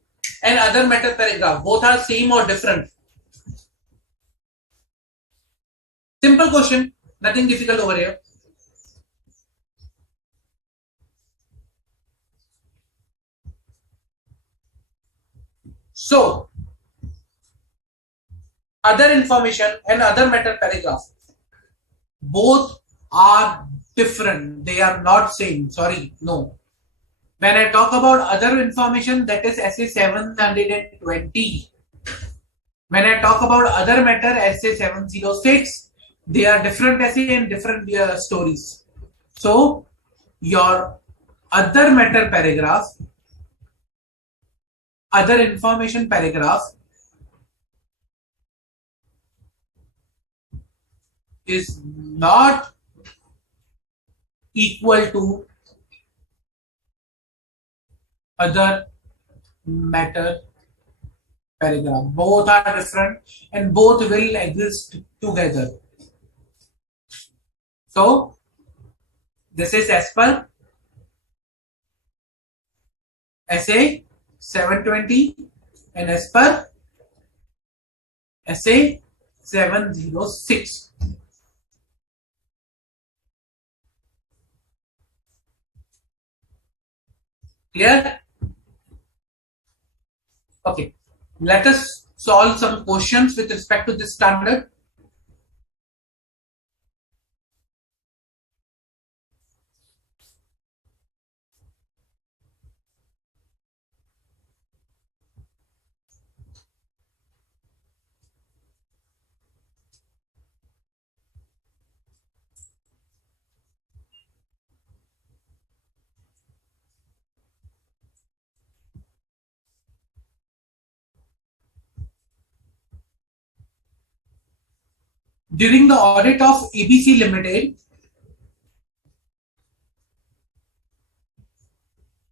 and other matter paragraph both are same or different. Simple question, nothing difficult over here. So, other information and other matter paragraph both are different. They are not same. Sorry, no. When I talk about other information, that is SA 720. When I talk about other matter, SA 706, they are different essay and different stories. So, your other matter paragraph, other information paragraph is not equal to other matter paragraph. Both are different and both will exist together. So, this is as per SA 720 and as per SA 706. Clear? Okay. Let us solve some questions with respect to this standard. During the audit of ABC Limited,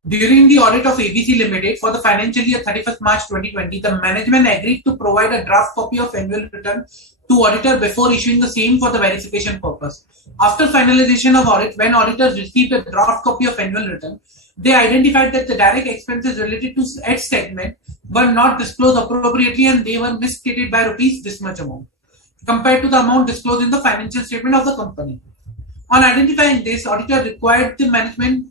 during the audit of ABC Limited for the financial year 31st March 2020, the management agreed to provide a draft copy of annual return to auditor before issuing the same for the verification purpose. After finalization of audit, when auditors received a draft copy of annual return, they identified that the direct expenses related to each segment were not disclosed appropriately and they were misstated by rupees this much amount compared to the amount disclosed in the financial statement of the company. On identifying this, auditor required the management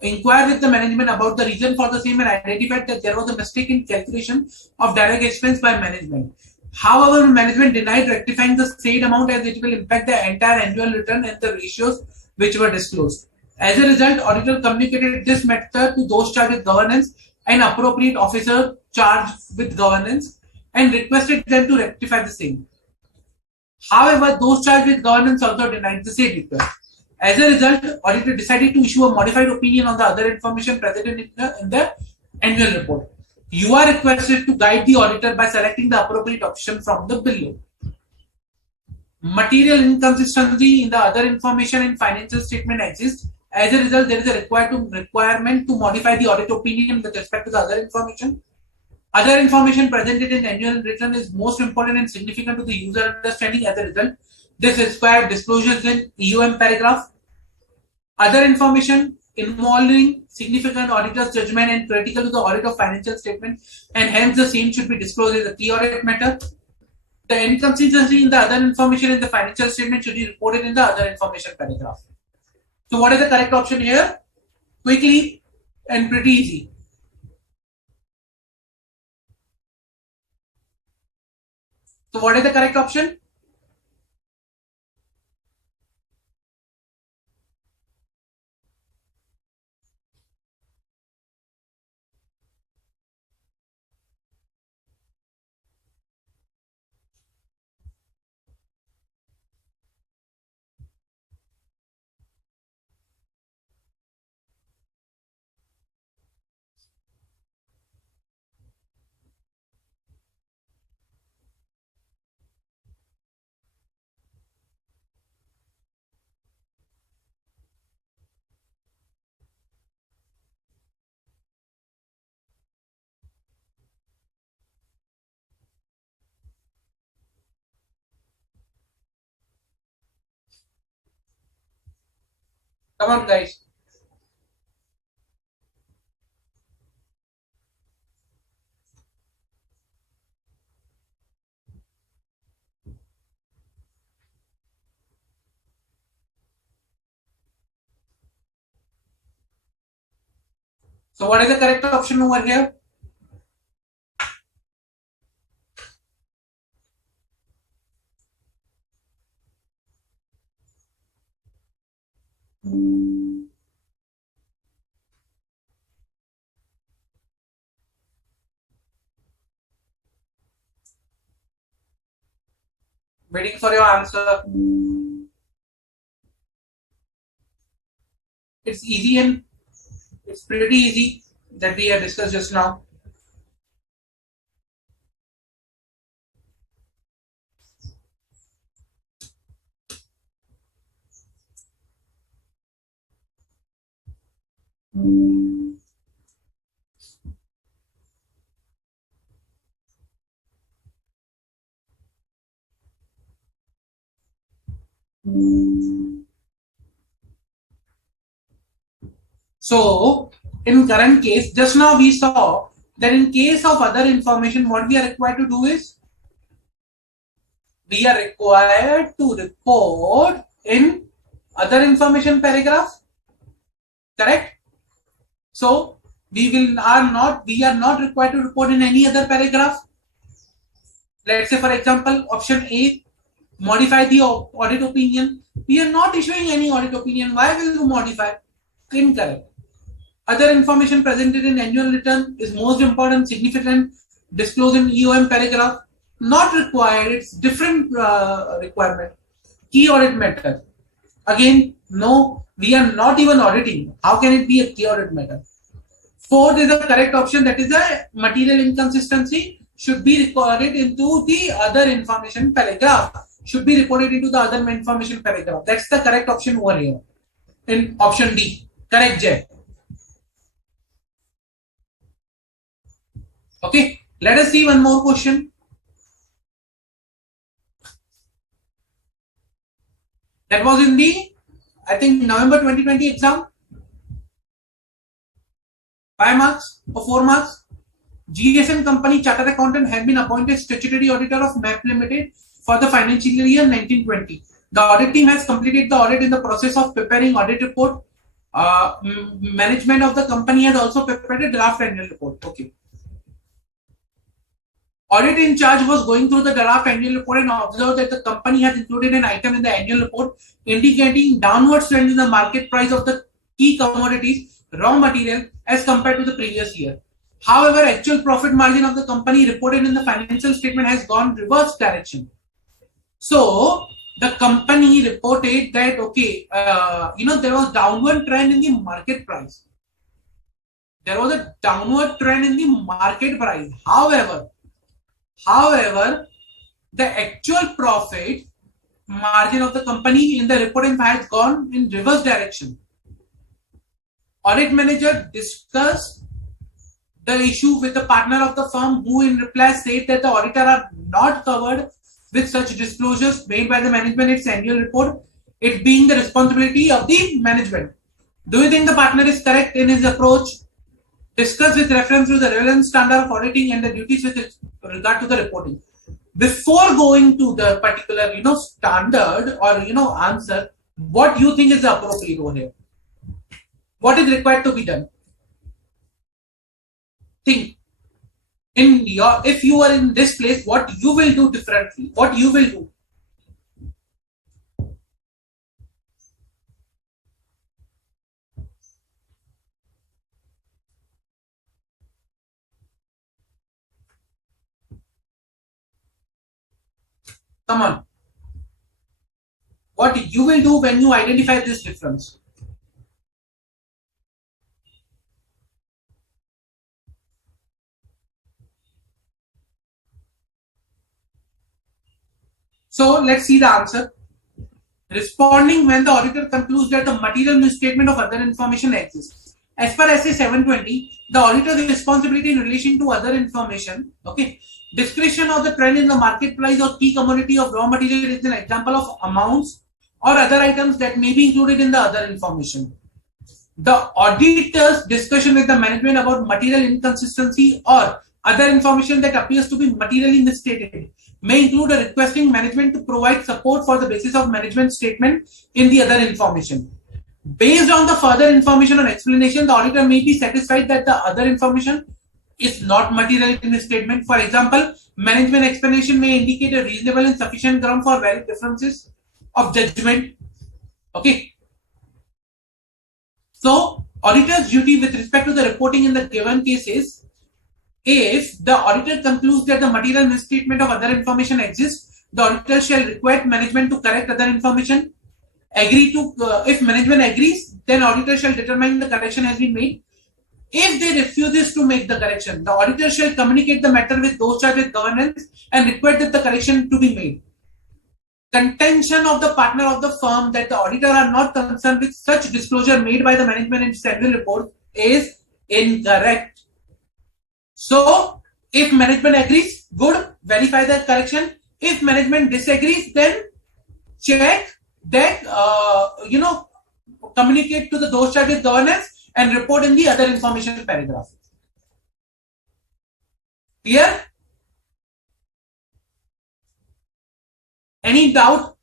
inquire with the management about the reason for the same and identified that there was a mistake in calculation of direct expense by management. However, management denied rectifying the said amount as it will impact the entire annual return and the ratios which were disclosed. As a result, auditor communicated this matter to those charged with governance and appropriate officer charged with governance and requested them to rectify the same. However, those charged with governance also denied the same request. As a result, auditor decided to issue a modified opinion on the other information presented in the annual report. You are requested to guide the auditor by selecting the appropriate option from the below. Material inconsistency in the other information in financial statement exists. As a result, there is a requirement to modify the audit opinion with respect to the other information. Other information presented in annual return is most important and significant to the user understanding. As a result, this requires disclosures in EUM paragraph. Other information involving significant auditor's judgment and critical to the audit of financial statement, and hence the same should be disclosed as a key audit matter. The inconsistency in the other information in the financial statement should be reported in the other information paragraph. So, what is the correct option here? Quickly and pretty easy. So, what is the correct option? Come on, guys. So what is the correct option over here? Waiting for your answer. It's easy and it's pretty easy that we have discussed just now. So, in current case, just now we saw that in case of other information, what we are required to do is we are required to report in other information paragraph, correct? So, we are not required to report in any other paragraph. Let's say, for example, option A, modify the audit opinion. We are not issuing any audit opinion. Why will you modify? Incorrect. Other information presented in annual return is most important, significant, disclosed in EOM paragraph. Not required. It's different requirement. Key audit matter. Again, no, we are not even auditing. How can it be a key audit matter? Fourth is the correct option. That is a material inconsistency should be recorded into the other information paragraph. Should be reported into the other information paragraph. That's the correct option over here. In option D. Correct, Jay. Okay, let us see one more question. That was in the, I think, November 2020 exam. 5 marks or 4 marks. GSM Company Chartered Accountant have been appointed statutory auditor of MAP Limited for the financial year 1920. The audit team has completed the audit in the process of preparing audit report. Management of the company has also prepared a draft annual report. Okay. Audit in charge was going through the draft annual report and observed that the company has included an item in the annual report indicating downward trend in the market price of the key commodities, raw material as compared to the previous year. However, actual profit margin of the company reported in the financial statement has gone reverse direction. So the company reported that there was downward trend in the market price. There was a downward trend in the market price. However, the actual profit margin of the company in the reporting has gone in reverse direction. Audit manager discussed the issue with the partner of the firm, who in reply said that the auditor are not covered with such disclosures made by the management in its annual report, it being the responsibility of the management. Do you think the partner is correct in his approach? Discuss with reference to the relevant standard of auditing and the duties with regard to the reporting. Before going to the particular standard or answer, what you think is the appropriate over here? What is required to be done? Think. If you are in this place, what you will do differently? What you will do? Come on. What you will do when you identify this difference? So let's see the answer. Responding when the auditor concludes that the material misstatement of other information exists. As per SA 720, the auditor's responsibility in relation to other information, description of the trend in the market price of key commodity of raw material is an example of amounts or other items that may be included in the other information. The auditor's discussion with the management about material inconsistency or other information that appears to be materially misstated may include a requesting management to provide support for the basis of management statement in the other information. Based on the further information or explanation, the auditor may be satisfied that the other information is not material misstatement. For example, management explanation may indicate a reasonable and sufficient ground for valid differences of judgment. Okay. So, auditor's duty with respect to the reporting in the given case is, if the auditor concludes that the material misstatement of other information exists, the auditor shall require management to correct other information. If management agrees, then auditor shall determine the correction has been made. If they refuses to make the correction, the auditor shall communicate the matter with those charged with governance and request that the correction to be made. Contention of the partner of the firm that the auditor are not concerned with such disclosure made by the management in its annual report is incorrect. So, if management agrees, good, verify the correction. If management disagrees, then check that, communicate to the those charged with governance and report in the other information paragraph. Clear? Any doubt?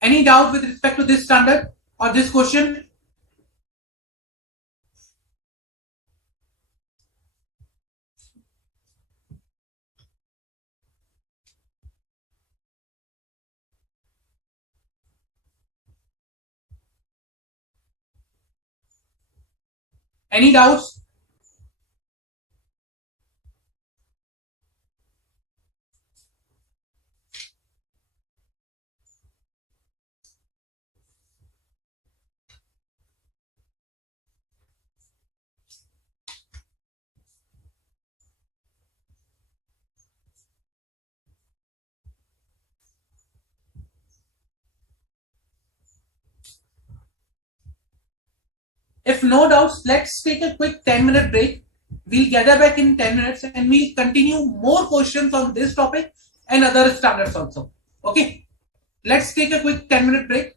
Any doubt with respect to this standard or this question? Any doubts? If no doubts, let's take a quick 10-minute break. We'll gather back in 10 minutes and we'll continue more questions on this topic and other standards also. Okay, let's take a quick 10-minute break.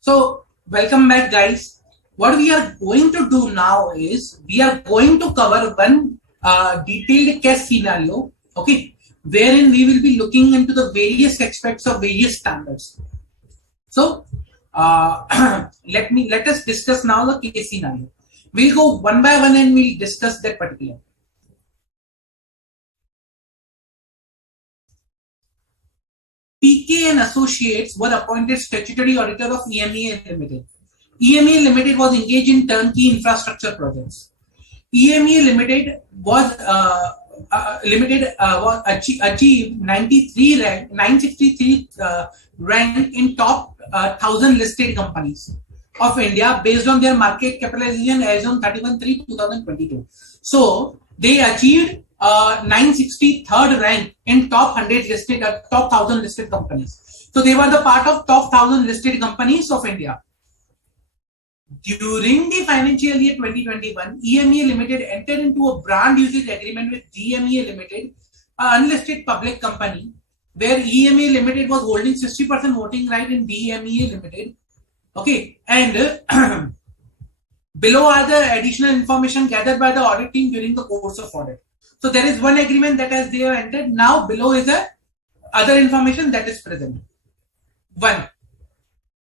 So, welcome back, guys. What we are going to do now is we are going to cover one detailed case scenario, okay, wherein we will be looking into the various aspects of various standards. So, let us discuss now the case scenario. We'll go one by one and we'll discuss that particular. PK and Associates were appointed statutory auditor of EMEA Limited. EMEA Limited was engaged in turnkey infrastructure projects. EMEA Limited was achieved 963 rank in top 1,000 listed companies of India based on their market capitalization as on 31/3/2022. So they achieved 963rd rank in top 100 listed, top 1,000 listed companies. So they were the part of top 1,000 listed companies of India. During the financial year 2021, EMEA Limited entered into a brand usage agreement with GMEA Limited, an unlisted public company, where EMEA Limited was holding 60% voting right in DMEA Limited. Okay, and below are the additional information gathered by the audit team during the course of audit. So there is one agreement that has they have entered. Now below is the other information that is present. 1.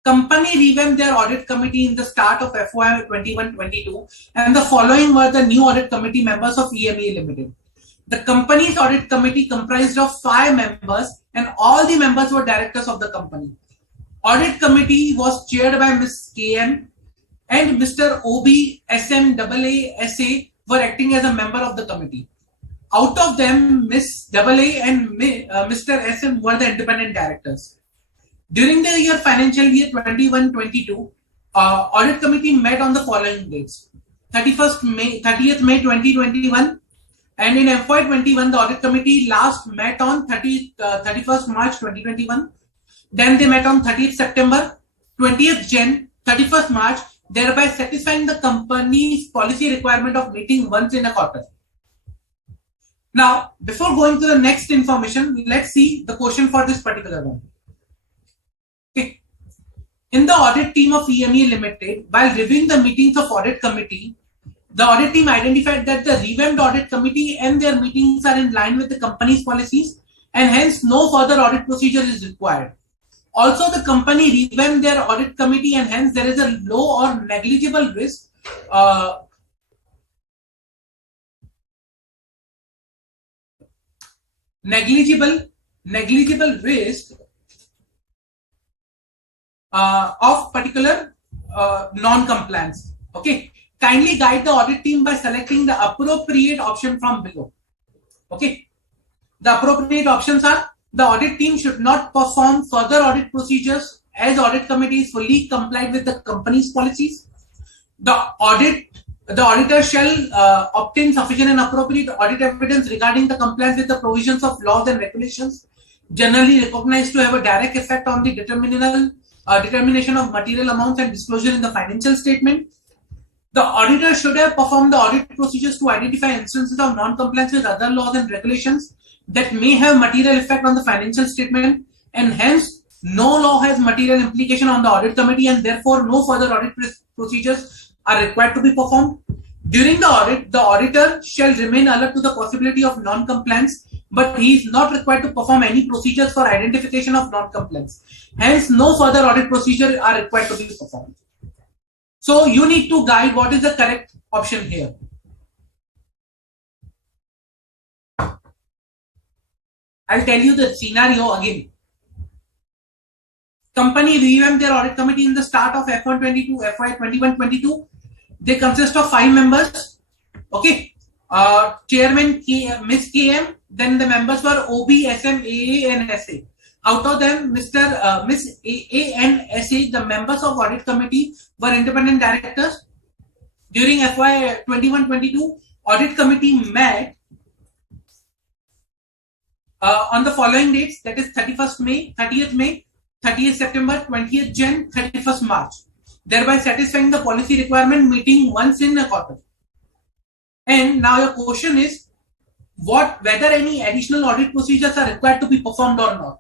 Company revamped their audit committee in the start of FY 21-22, and the following were the new audit committee members of EMEA Limited. The company's audit committee comprised of 5 members, and all the members were directors of the company. Audit committee was chaired by Ms. KM, and Mr. OB SMAASA were acting as a member of the committee. Out of them, Ms. AA and Mr. SM were the independent directors. During the year financial year 21-22, audit committee met on the following dates: 30th May 2021, and in FY 21 the audit committee last met on 31st March 2021. Then they met on 30th September, 20th Jan, 31st March, thereby satisfying the company's policy requirement of meeting once in a quarter. Now, before going to the next information, let's see the question for this particular one. Okay. In the audit team of EMEA Limited, while reviewing the meetings of audit committee, the audit team identified that the revamped audit committee and their meetings are in line with the company's policies, and hence no further audit procedure is required. Also, the company revamped their audit committee, and hence there is a low or negligible risk negligible risk of particular non-compliance. Okay, kindly guide the audit team by selecting the appropriate option from below. Okay, the appropriate options are: the audit team should not perform further audit procedures as audit committee is fully complied with the company's policies. The auditor shall obtain sufficient and appropriate audit evidence regarding the compliance with the provisions of laws and regulations generally recognized to have a direct effect on the determination of material amounts and disclosure in the financial statement. The auditor should have performed the audit procedures to identify instances of non-compliance with other laws and regulations that may have material effect on the financial statement, and hence no law has material implication on the audit committee, and therefore no further audit procedures are required to be performed. During the audit, the auditor shall remain alert to the possibility of non-compliance, but he is not required to perform any procedures for identification of non-compliance. Hence, no further audit procedures are required to be performed. So you need to guide what is the correct option here. I'll tell you the scenario again. Company revamped their audit committee in the start of FY 21-22. They consist of 5 members. Okay. Chairman Ms. KM. Then the members were OB, SM, AA, and SA. Out of them, Miss AA and SA, the members of audit committee, were independent directors. During FY 21-22, audit committee met on the following dates, that is 31st May, 30th May, 30th September, 20th Jan, 31st March, thereby satisfying the policy requirement meeting once in a quarter. And now your question is, whether any additional audit procedures are required to be performed or not.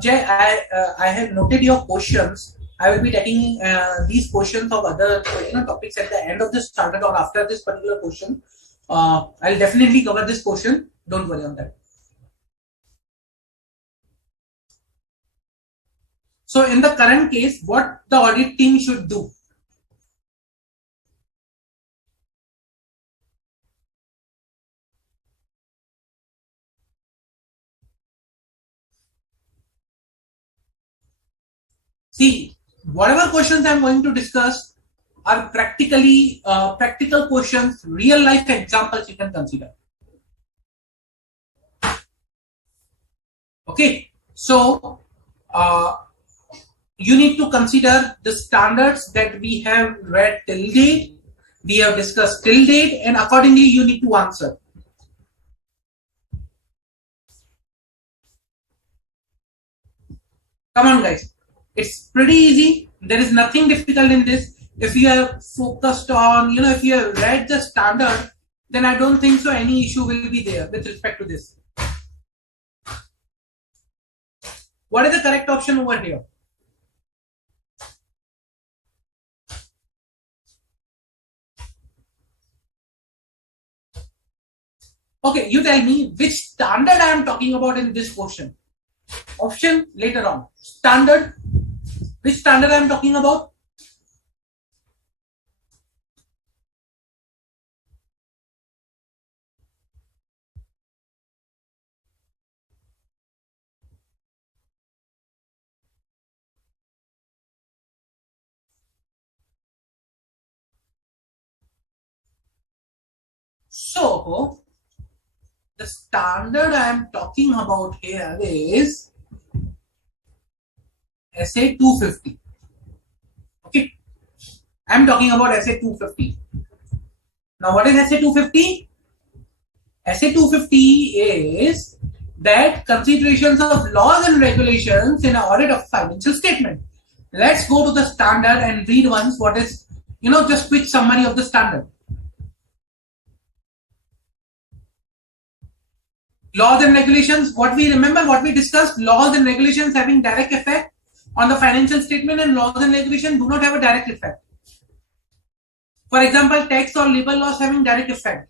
Jay, I have noted your questions. I will be taking these questions of other topics at the end of this standard or after this particular question. I'll definitely cover this question. Don't worry on that. So in the current case, what the audit team should do? See, whatever questions I'm going to discuss are practically practical questions, real life examples you can consider. Okay, so you need to consider the standards that we have read till date, we have discussed till date, and accordingly you need to answer. Come on, guys. It's pretty easy. There is nothing difficult in this. If you are focused on, if you have read the standard, then I don't think so any issue will be there with respect to this. What is the correct option over here? Okay, you tell me which standard I am talking about in this question. Option later on. Standard. Which standard I am talking about? So, the standard I am talking about here is SA 250. Okay, I am talking about SA 250. Now, what is SA 250? SA 250 is that considerations of laws and regulations in an audit of financial statement. Let's go to the standard and read once what is, just quick summary of the standard. Laws and regulations, what we remember, what we discussed, laws and regulations having direct effect on the financial statement, and laws and regulations do not have a direct effect. For example, tax or labor laws having direct effect.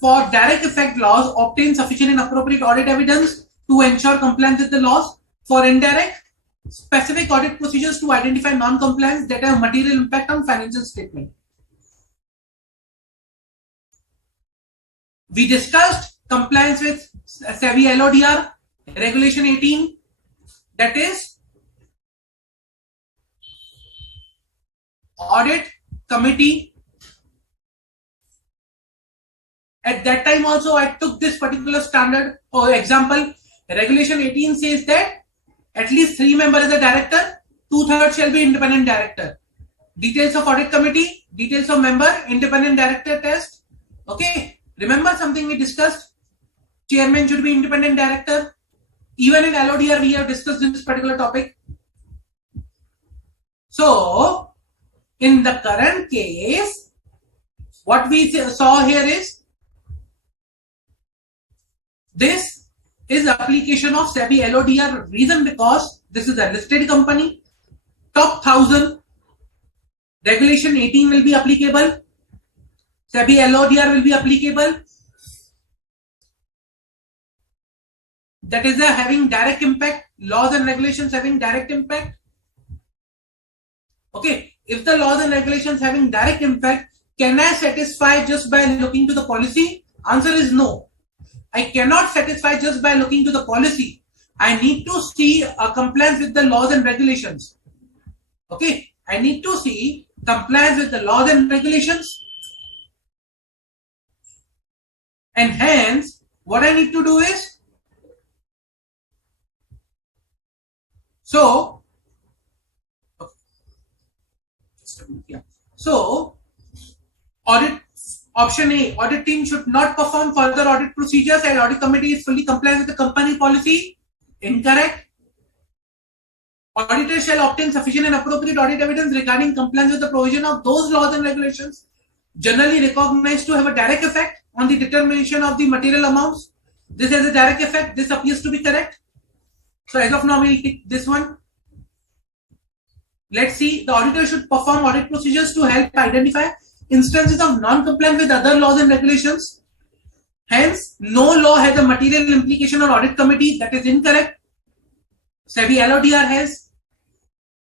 For direct effect laws, obtain sufficient and appropriate audit evidence to ensure compliance with the laws. For indirect, specific audit procedures to identify non-compliance that have material impact on financial statement. We discussed compliance with SEBI LODR, Regulation 18, that is Audit Committee. At that time also I took this particular standard or example. Regulation 18 says that at least 3 members as a director, 2/3 shall be independent director. Details of audit committee, details of member, independent director test. Okay, remember something we discussed? Chairman should be independent director. Even in LODR we have discussed this particular topic. So, in the current case, what we saw here is this is application of SEBI LODR. Reason because this is a listed company. Top 1000 Regulation 18 will be applicable. SEBI LODR will be applicable. That is having direct impact. Laws and regulations having direct impact. Okay, if the laws and regulations having direct impact, can I satisfy just by looking to the policy? Answer is no. I cannot satisfy just by looking to the policy. I need to see a compliance with the laws and regulations. Okay, I need to see compliance with the laws and regulations. And hence, what I need to do is, audit option A, audit team should not perform further audit procedures and audit committee is fully compliant with the company policy. Incorrect. Auditors shall obtain sufficient and appropriate audit evidence regarding compliance with the provision of those laws and regulations generally recognized to have a direct effect on the determination of the material amounts. This has a direct effect. This appears to be correct. So as of now, we'll tick this one. Let's see. The auditor should perform audit procedures to help identify instances of non-compliance with other laws and regulations. Hence, no law has a material implication on audit committee. That is incorrect. SEBI LODR has.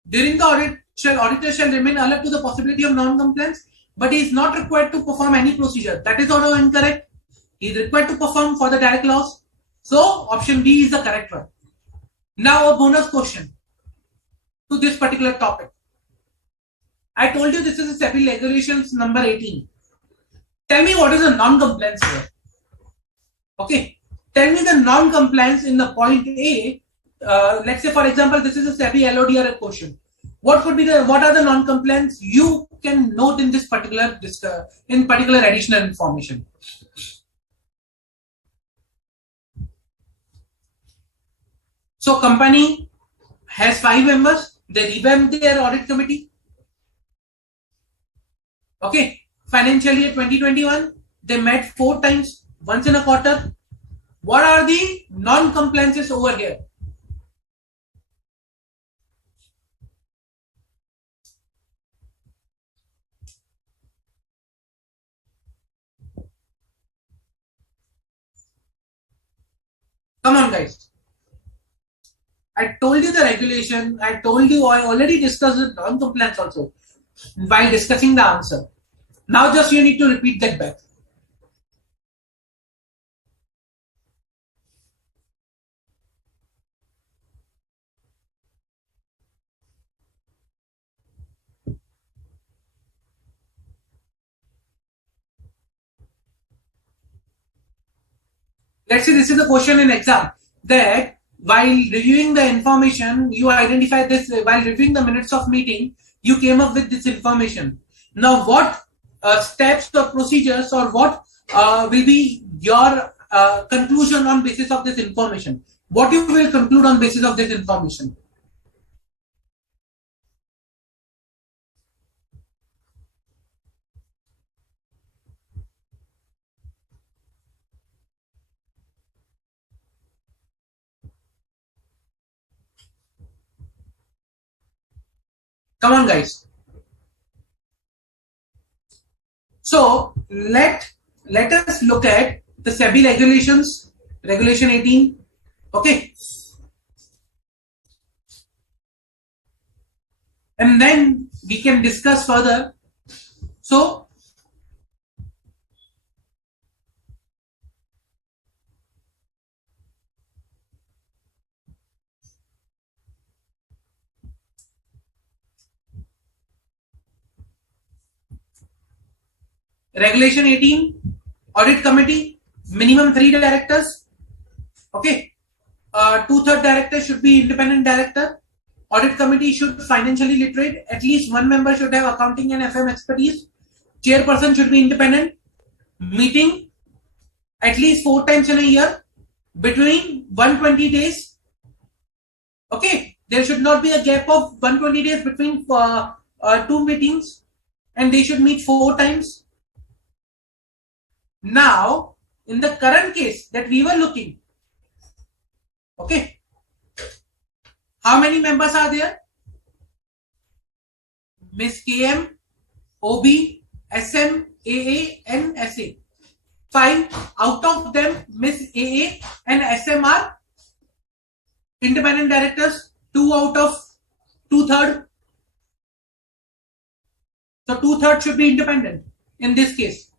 During the audit, auditor shall remain alert to the possibility of non-compliance, but he is not required to perform any procedure. That is also incorrect. He is required to perform for the direct laws. So, option B is the correct one. Now, a bonus question to this particular topic. I told you this is a SEBI regulations number 18. Tell me what is a non-compliance here. Okay. Tell me the non-compliance in the point A. Let's say, for example, this is a SEBI LODR question. What are the non-compliance you can note in this particular additional information? So, company has 5 members. They revamped their audit committee. Okay. Financial year 2021, they met 4 times, once in a quarter. What are the non-compliances over here? Come on, guys. I told you the regulation. I already discussed the non-compliance also while discussing the answer. Now just you need to repeat that back. Let's say this is a question in exam that while reviewing the information, you identified this, while reviewing the minutes of meeting, you came up with this information. Now, what steps or procedures or what will be your conclusion on basis of this information? What you will conclude on basis of this information? Come on, guys. So let us look at the SEBI regulations, regulation 18. Okay. And then we can discuss further. So regulation 18, audit committee, minimum 3 directors. Okay. 2/3 directors should be independent director. Audit committee should financially literate. At least 1 member should have accounting and FM expertise. Chairperson should be independent. Meeting at least 4 times in a year between 120 days. Okay. There should not be a gap of 120 days between 2 meetings, and they should meet 4 times. Now, in the current case that we were looking, okay, how many members are there? Miss KM, OB, SM, AA, and SA. 5 out of them, Miss AA and SM are independent directors. 2 out of 2/3. So 2/3 should be independent in this case.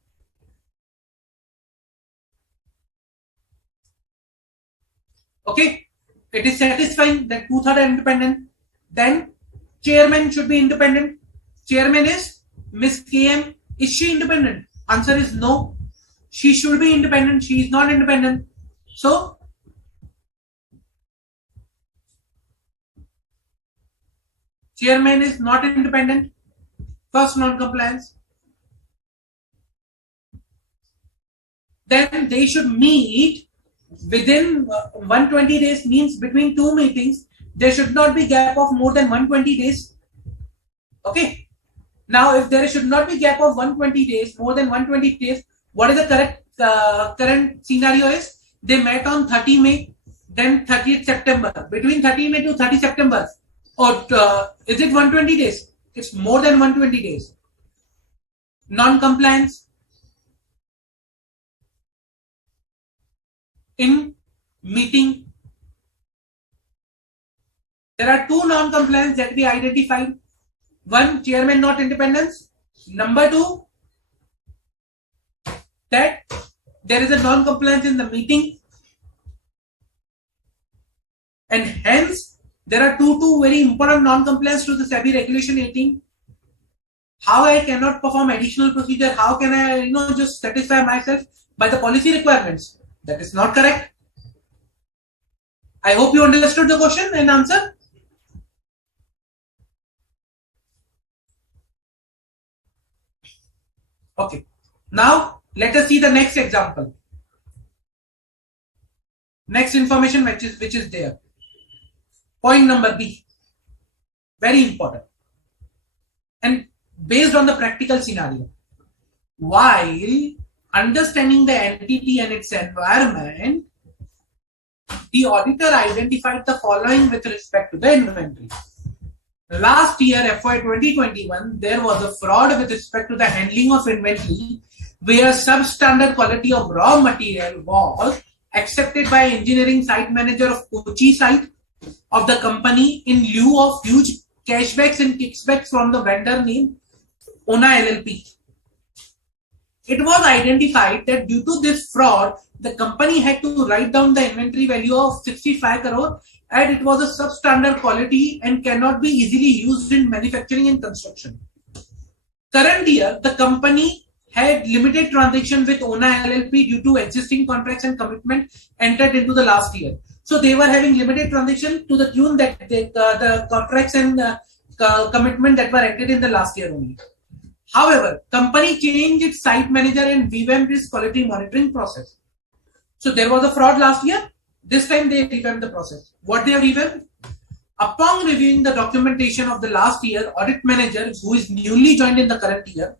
Okay, it is satisfying that 2/3 are independent. Then chairman should be independent. Chairman is Miss KM. Is she independent? Answer is no. She should be independent. She is not independent. So chairman is not independent. First non-compliance. Then they should meet within 120 days, means between 2 meetings, there should not be gap of more than 120 days. Okay. Now, if there should not be gap of 120 days, more than 120 days, what is the current scenario is? They met on 30 May. then 30th September. Between 30 May to 30 September. Or is it 120 days? It's more than 120 days. Non-compliance in meeting. There are two non-compliance that we identified. One, chairman not independence. Number two, that there is a non-compliance in the meeting, and hence there are two very important non-compliance to the SEBI regulation 18. How I cannot perform additional procedure? How can I just satisfy myself by the policy requirements? That is not correct. I hope you understood the question and answer. Okay, now let us see the next example. Next information which is there. Point number B. Very important. And based on the practical scenario. While understanding the entity and its environment, the auditor identified the following with respect to the inventory. Last year, FY 2021, there was a fraud with respect to the handling of inventory where substandard quality of raw material was accepted by engineering site manager of Kochi site of the company in lieu of huge cashbacks and kickbacks from the vendor named ONA LLP. It was identified that due to this fraud, the company had to write down the inventory value of 65 crore and it was a substandard quality and cannot be easily used in manufacturing and construction. Current year, the company had limited transaction with ONA LLP due to existing contracts and commitment entered into the last year. So they were having limited transaction to the tune that the contracts and commitment that were entered in the last year only. However, company changed its site manager and revamped its quality monitoring process. So there was a fraud last year. This time they revamped the process. What they have revamped? Upon reviewing the documentation of the last year, audit manager, who is newly joined in the current year,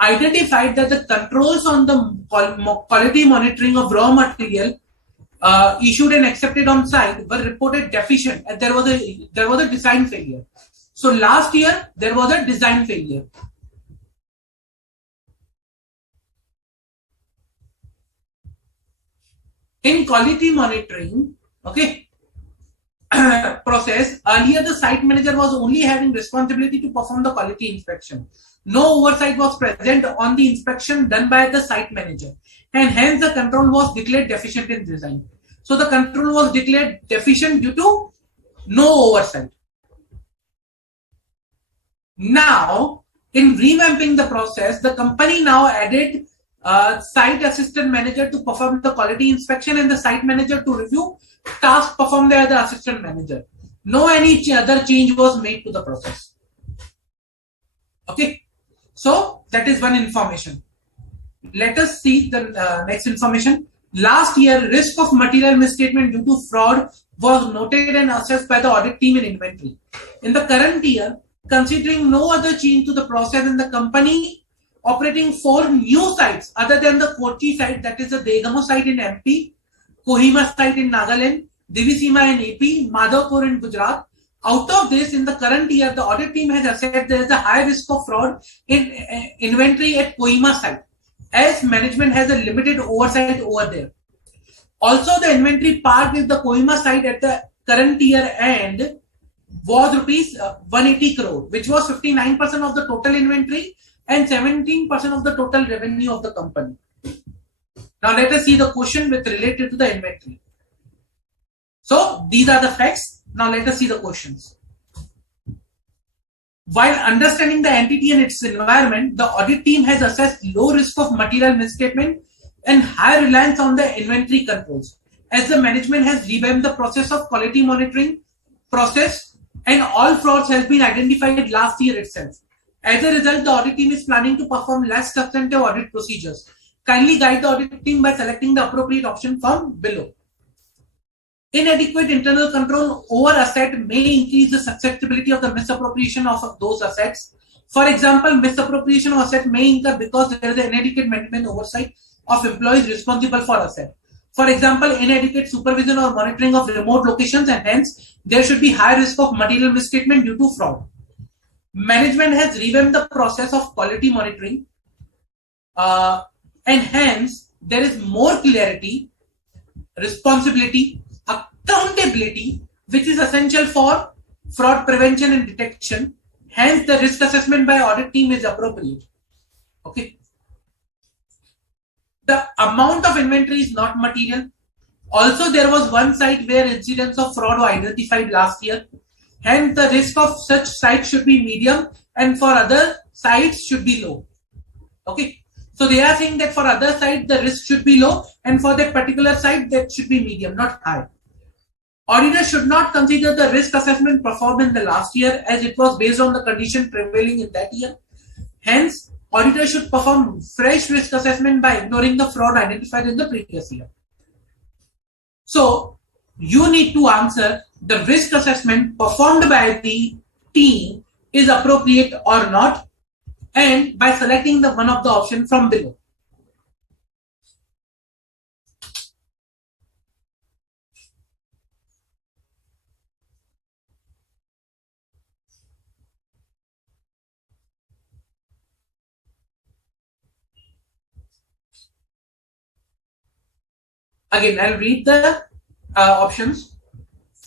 identified that the controls on the quality monitoring of raw material issued and accepted on site were reported deficient, and there was a design failure. So last year there was a design failure. In quality monitoring, process, earlier the site manager was only having responsibility to perform the quality inspection. No oversight was present on the inspection done by the site manager, and hence the control was declared deficient in design. So the control was declared deficient due to no oversight. Now, in revamping the process, the company now added site assistant manager to perform the quality inspection and the site manager to review tasks performed by the assistant manager. No any other change was made to the process. Okay, so that is one information. Let us see the next information. Last year, risk of material misstatement due to fraud was noted and assessed by the audit team in inventory. In the current year, considering no other change to the process in the company operating 4 new sites other than the Kochi site, that is the Degamo site in MP, Kohima site in Nagaland, Divisima in AP, Madhavpur in Gujarat. Out of this, in the current year, the audit team has assessed there is a high risk of fraud in inventory at Kohima site, as management has a limited oversight over there. Also, the inventory parked at the Kohima site at the current year end was rupees 180 crore, which was 59% of the total inventory and 17% of the total revenue of the company. Now let us see the question with related to the inventory. So these are the facts. Now let us see the questions. While understanding the entity and its environment, the audit team has assessed low risk of material misstatement and high reliance on the inventory controls, as the management has revamped the process of quality monitoring process and all frauds has been identified last year itself. As a result, the audit team is planning to perform less substantive audit procedures. Kindly guide the audit team by selecting the appropriate option from below. Inadequate internal control over asset may increase the susceptibility of the misappropriation of those assets. For example, misappropriation of asset may incur because there is an inadequate management oversight of employees responsible for asset. For example, inadequate supervision or monitoring of remote locations, and hence there should be high risk of material misstatement due to fraud. Management has revamped the process of quality monitoring, and hence there is more clarity, responsibility, accountability, which is essential for fraud prevention and detection. Hence, the risk assessment by audit team is appropriate. Okay. The amount of inventory is not material. Also, there was one site where incidents of fraud were identified last year. Hence, the risk of such sites should be medium, and for other sites should be low. Okay. So they are saying that for other sites the risk should be low, and for that particular site that should be medium, not high. Auditors should not consider the risk assessment performed in the last year, as it was based on the condition prevailing in that year. Hence, auditors should perform fresh risk assessment by ignoring the fraud identified in the previous year. So, you need to answer the risk assessment performed by the team is appropriate or not, and by selecting the one of the option from below. Again, I'll read the options.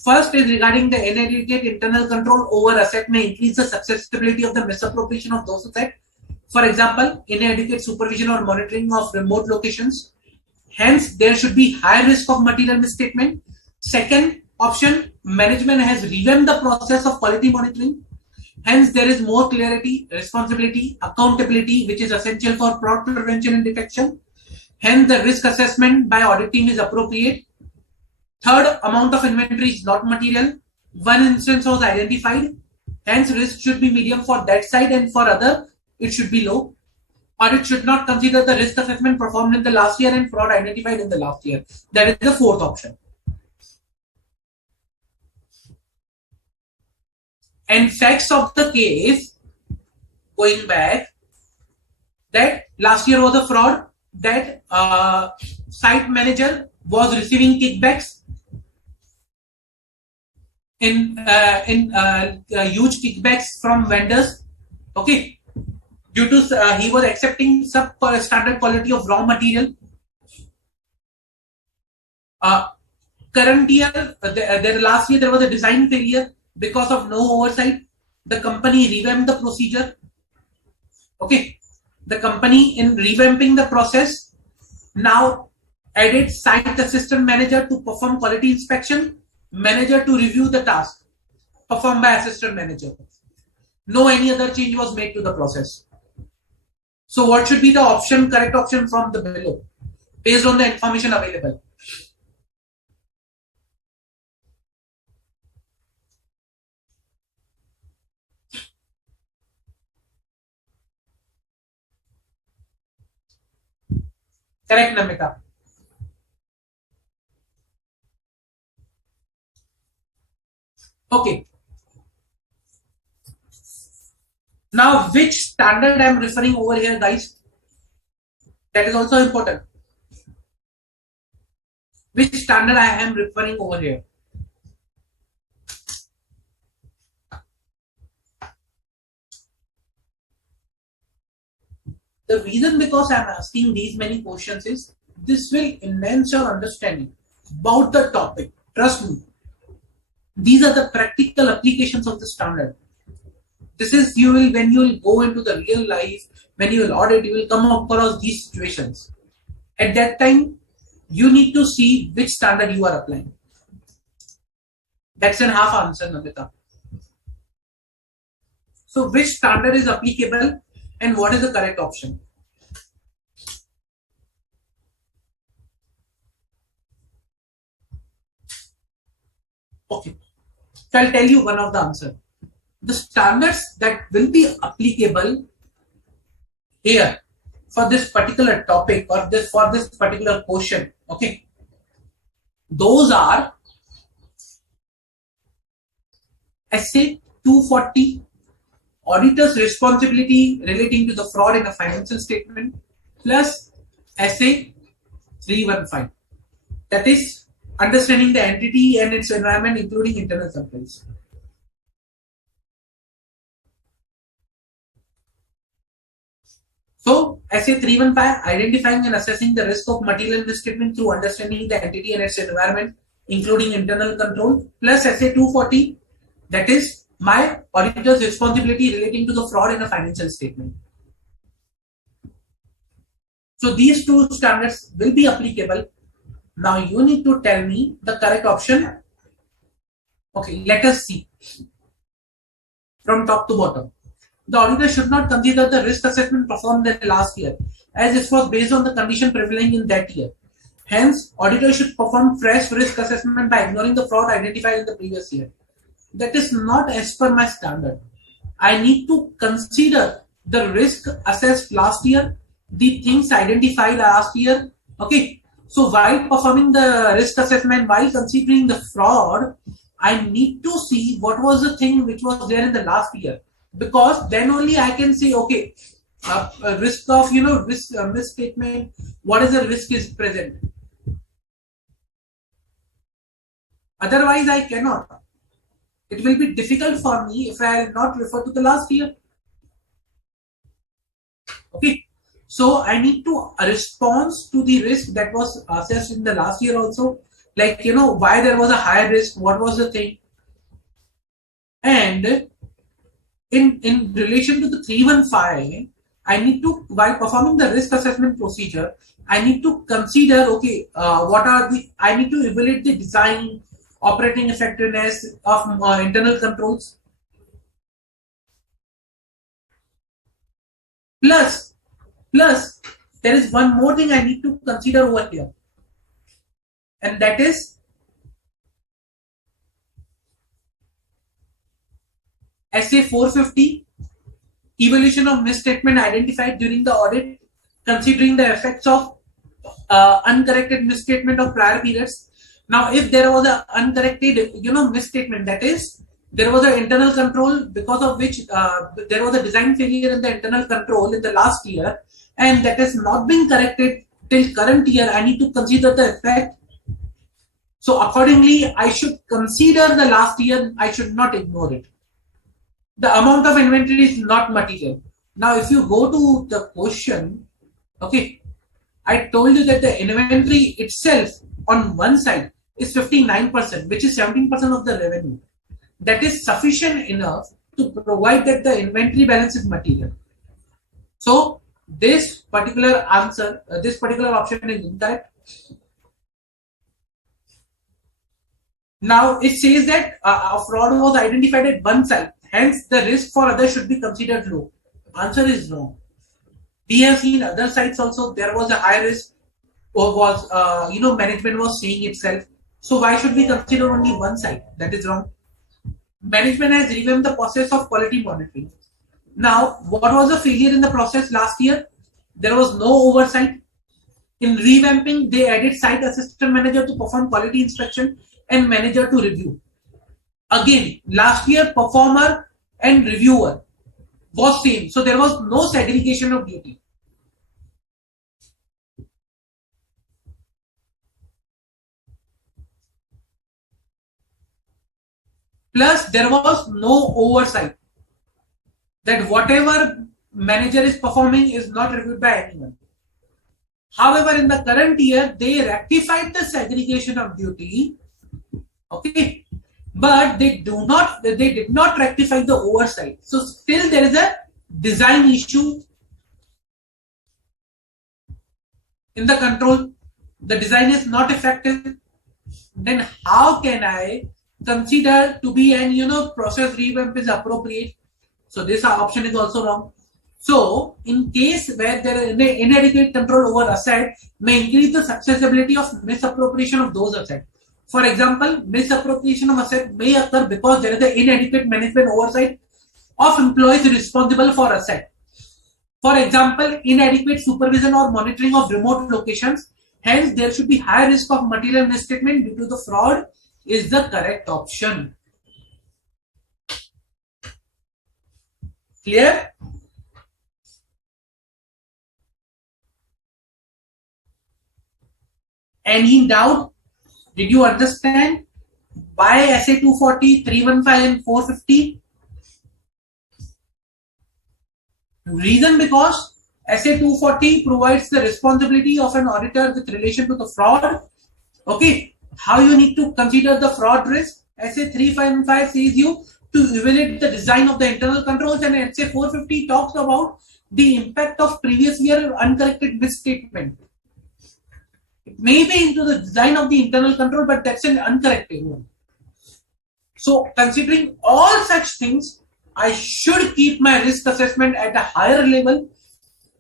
First is regarding the inadequate internal control over asset may increase the susceptibility of the misappropriation of those assets. For example, inadequate supervision or monitoring of remote locations. Hence, there should be high risk of material misstatement. Second option, management has revamped the process of quality monitoring. Hence, there is more clarity, responsibility, accountability, which is essential for fraud prevention and detection. Hence, the risk assessment by audit team is appropriate. Third, amount of inventory is not material. One instance was identified. Hence, risk should be medium for that side, and for other, it should be low. Audit should not consider the risk assessment performed in the last year and fraud identified in the last year. That is the fourth option. And facts of the case, going back, that last year was a fraud, that site manager was receiving kickbacks in huge kickbacks from vendors. Okay, due to he was accepting substandard quality of raw material. Current year, last year there was a design failure because of no oversight. The company revamped the procedure. Okay. The company, in revamping the process, now added site assistant manager to perform quality inspection, manager to review the task performed by assistant manager. No any other change was made to the process. So what should be the option, correct option from the below, based on the information available? Correct, Namita. Okay. Now, which standard I am referring over here, guys? That is also important. Which standard I am referring over here? The reason because I am asking these many questions is this will enhance your understanding about the topic. Trust me. These are the practical applications of the standard. This is when you will go into the real life, when you will audit, you will come across these situations. At that time, you need to see which standard you are applying. That's a half answer, Namita. So, which standard is applicable and what is the correct option? Okay. So I'll tell you one of the answers. The standards that will be applicable here for this particular topic or for this particular question, okay, those are SA 240, Auditors Responsibility relating to the fraud in a financial statement, plus SA 315. That is understanding the entity and its environment, including internal controls. So, essay 315, identifying and assessing the risk of material misstatement through understanding the entity and its environment, including internal control, plus essay 240, that is my auditor's responsibility relating to the fraud in a financial statement. So, these two standards will be applicable. Now, you need to tell me the correct option. Okay, let us see from top to bottom. The auditor should not consider the risk assessment performed in the last year, as this was based on the condition prevailing in that year. Hence, auditor should perform fresh risk assessment by ignoring the fraud identified in the previous year. That is not as per my standard. I need to consider the risk assessed last year, the things identified last year. Okay. So while performing the risk assessment, while considering the fraud, I need to see what was the thing which was there in the last year, because then only I can say, okay, risk of risk misstatement. What is the risk is present? Otherwise, I cannot. It will be difficult for me if I not refer to the last year. Okay. So I need to respond to the risk that was assessed in the last year also. Like, why there was a higher risk, what was the thing. And in relation to the 315, I need to, while performing the risk assessment procedure, I need to consider, okay, I need to evaluate the design, operating effectiveness of internal controls. Plus, there is one more thing I need to consider over here, and that is SA 450, evaluation of misstatement identified during the audit, considering the effects of uncorrected misstatement of prior periods. Now, if there was an uncorrected, misstatement, that is, there was an internal control because of which there was a design failure in the internal control in the last year, and that has not been corrected till current year, I need to consider the effect. So accordingly, I should consider the last year, I should not ignore it. The amount of inventory is not material. Now, if you go to the question, okay, I told you that the inventory itself on one side is 59%, which is 17% of the revenue. That is sufficient enough to provide that the inventory balance is material. So this particular answer, this particular option is incorrect. Now it says that a fraud was identified at one side, hence the risk for others should be considered low. Answer is wrong. We have seen other sites also, there was a high risk, or was management was saying itself. So why should we consider only one side? That is wrong. Management has revamped the process of quality monitoring. Now, what was the failure in the process last year? There was no oversight. In revamping, they added site assistant manager to perform quality inspection and manager to review. Again, last year, performer and reviewer was same. So there was no segregation of duty. Plus, there was no oversight. That whatever manager is performing is not reviewed by anyone. However, in the current year, they rectified the segregation of duty. Okay. But they did not rectify the oversight. So still there is a design issue in the control. The design is not effective. Then how can I consider to be an process revamp is appropriate? So this option is also wrong. So in case where there is inadequate control over asset may increase the successibility of misappropriation of those assets. For example, misappropriation of asset may occur because there is an inadequate management oversight of employees responsible for asset. For example, inadequate supervision or monitoring of remote locations. Hence, there should be high risk of material misstatement due to the fraud is the correct option. Clear? Any doubt? Did you understand why SA 240, 315 and 450? Reason because SA 240 provides the responsibility of an auditor with relation to the fraud. Okay, how you need to consider the fraud risk? SA 355 says you to evaluate the design of the internal controls, and SA 450 talks about the impact of previous year uncorrected misstatement. It may be into the design of the internal control, but that's an uncorrected one. So considering all such things, I should keep my risk assessment at a higher level.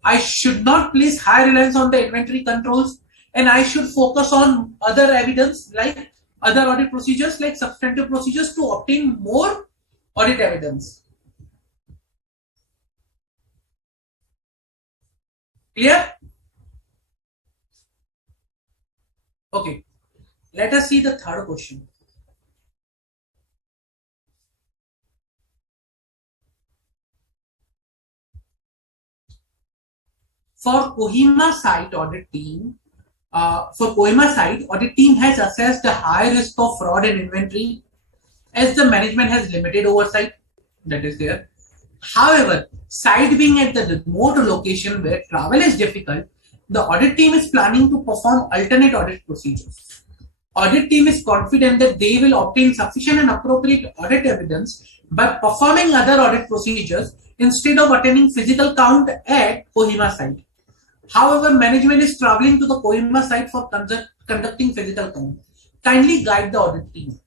I should not place high reliance on the inventory controls, and I should focus on other evidence like other audit procedures like substantive procedures to obtain more audit evidence. Clear? Okay. Let us see the third question. For Kohima site audit team, audit team has assessed the high risk of fraud in inventory as the management has limited oversight. That is there. However, site being at the remote location where travel is difficult, the audit team is planning to perform alternate audit procedures. Audit team is confident that they will obtain sufficient and appropriate audit evidence by performing other audit procedures instead of attending physical count at Kohima site. However, management is traveling to the Kohima site for conducting physical count. Kindly guide the audit team.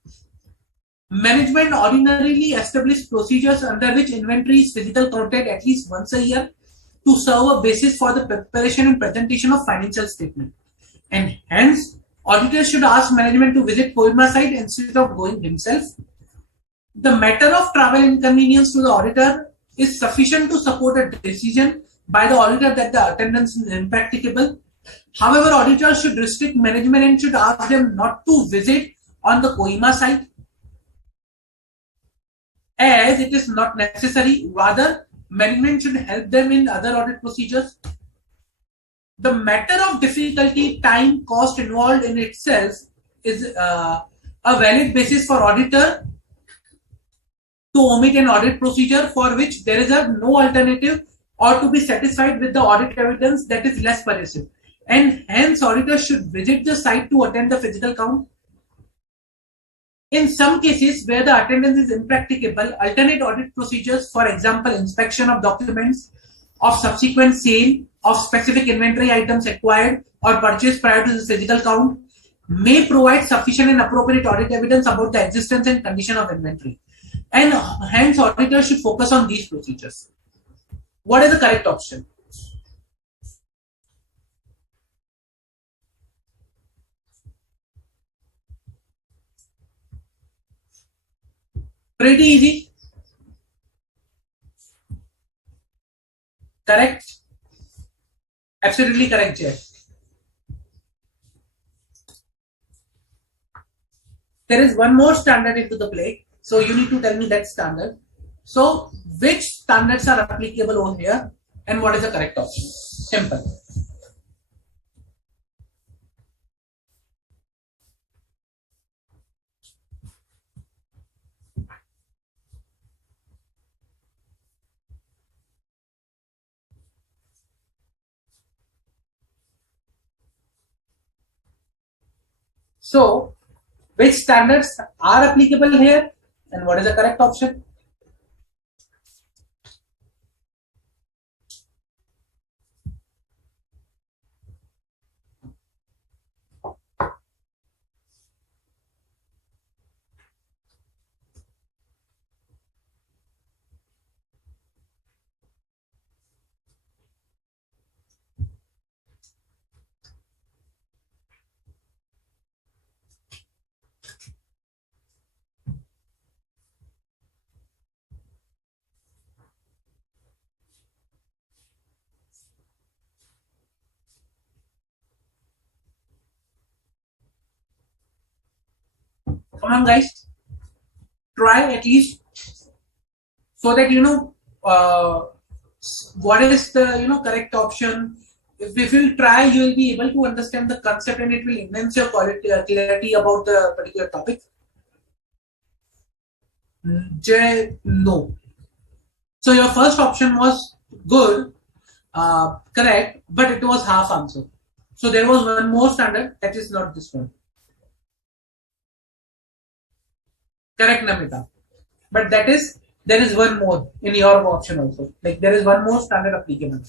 Management ordinarily establishes procedures under which inventory is physical counted at least once a year to serve a basis for the preparation and presentation of financial statement. And hence, auditors should ask management to visit Kohima site instead of going himself. The matter of travel inconvenience to the auditor is sufficient to support a decision by the auditor that the attendance is impracticable. However, auditors should restrict management and should ask them not to visit on the Kohima site as it is not necessary. Rather, management should help them in other audit procedures. The matter of difficulty, time, cost involved in itself is a valid basis for auditor to omit an audit procedure for which there is no alternative or to be satisfied with the audit evidence that is less pervasive. And hence, auditors should visit the site to attend the physical count. In some cases where the attendance is impracticable, alternate audit procedures, for example, inspection of documents of subsequent sale of specific inventory items acquired or purchased prior to the physical count, may provide sufficient and appropriate audit evidence about the existence and condition of inventory. And hence, auditors should focus on these procedures. What is the correct option? Pretty easy. Correct? Absolutely correct, Jay. There is one more standard into the play. So you need to tell me that standard. So which standards are applicable over here and what is the correct option? Simple. So which standards are applicable here and what is the correct option? Come on, guys. Try at least so that you know what is the correct option. if you try, you will be able to understand the concept and it will enhance your clarity about the particular topic. No. So your first option was good, correct, but it was half answer. So there was one more standard that is not this one. Correct, Namita. But that is, there is one more in your option also. Like there is one more standard applicable.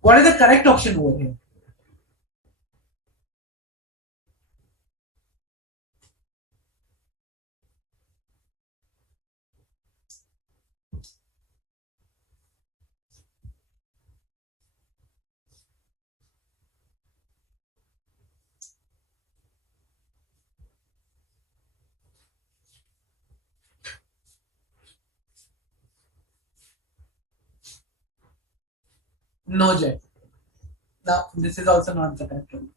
What is the correct option over here? No, Jay. Now this is also not the correct one.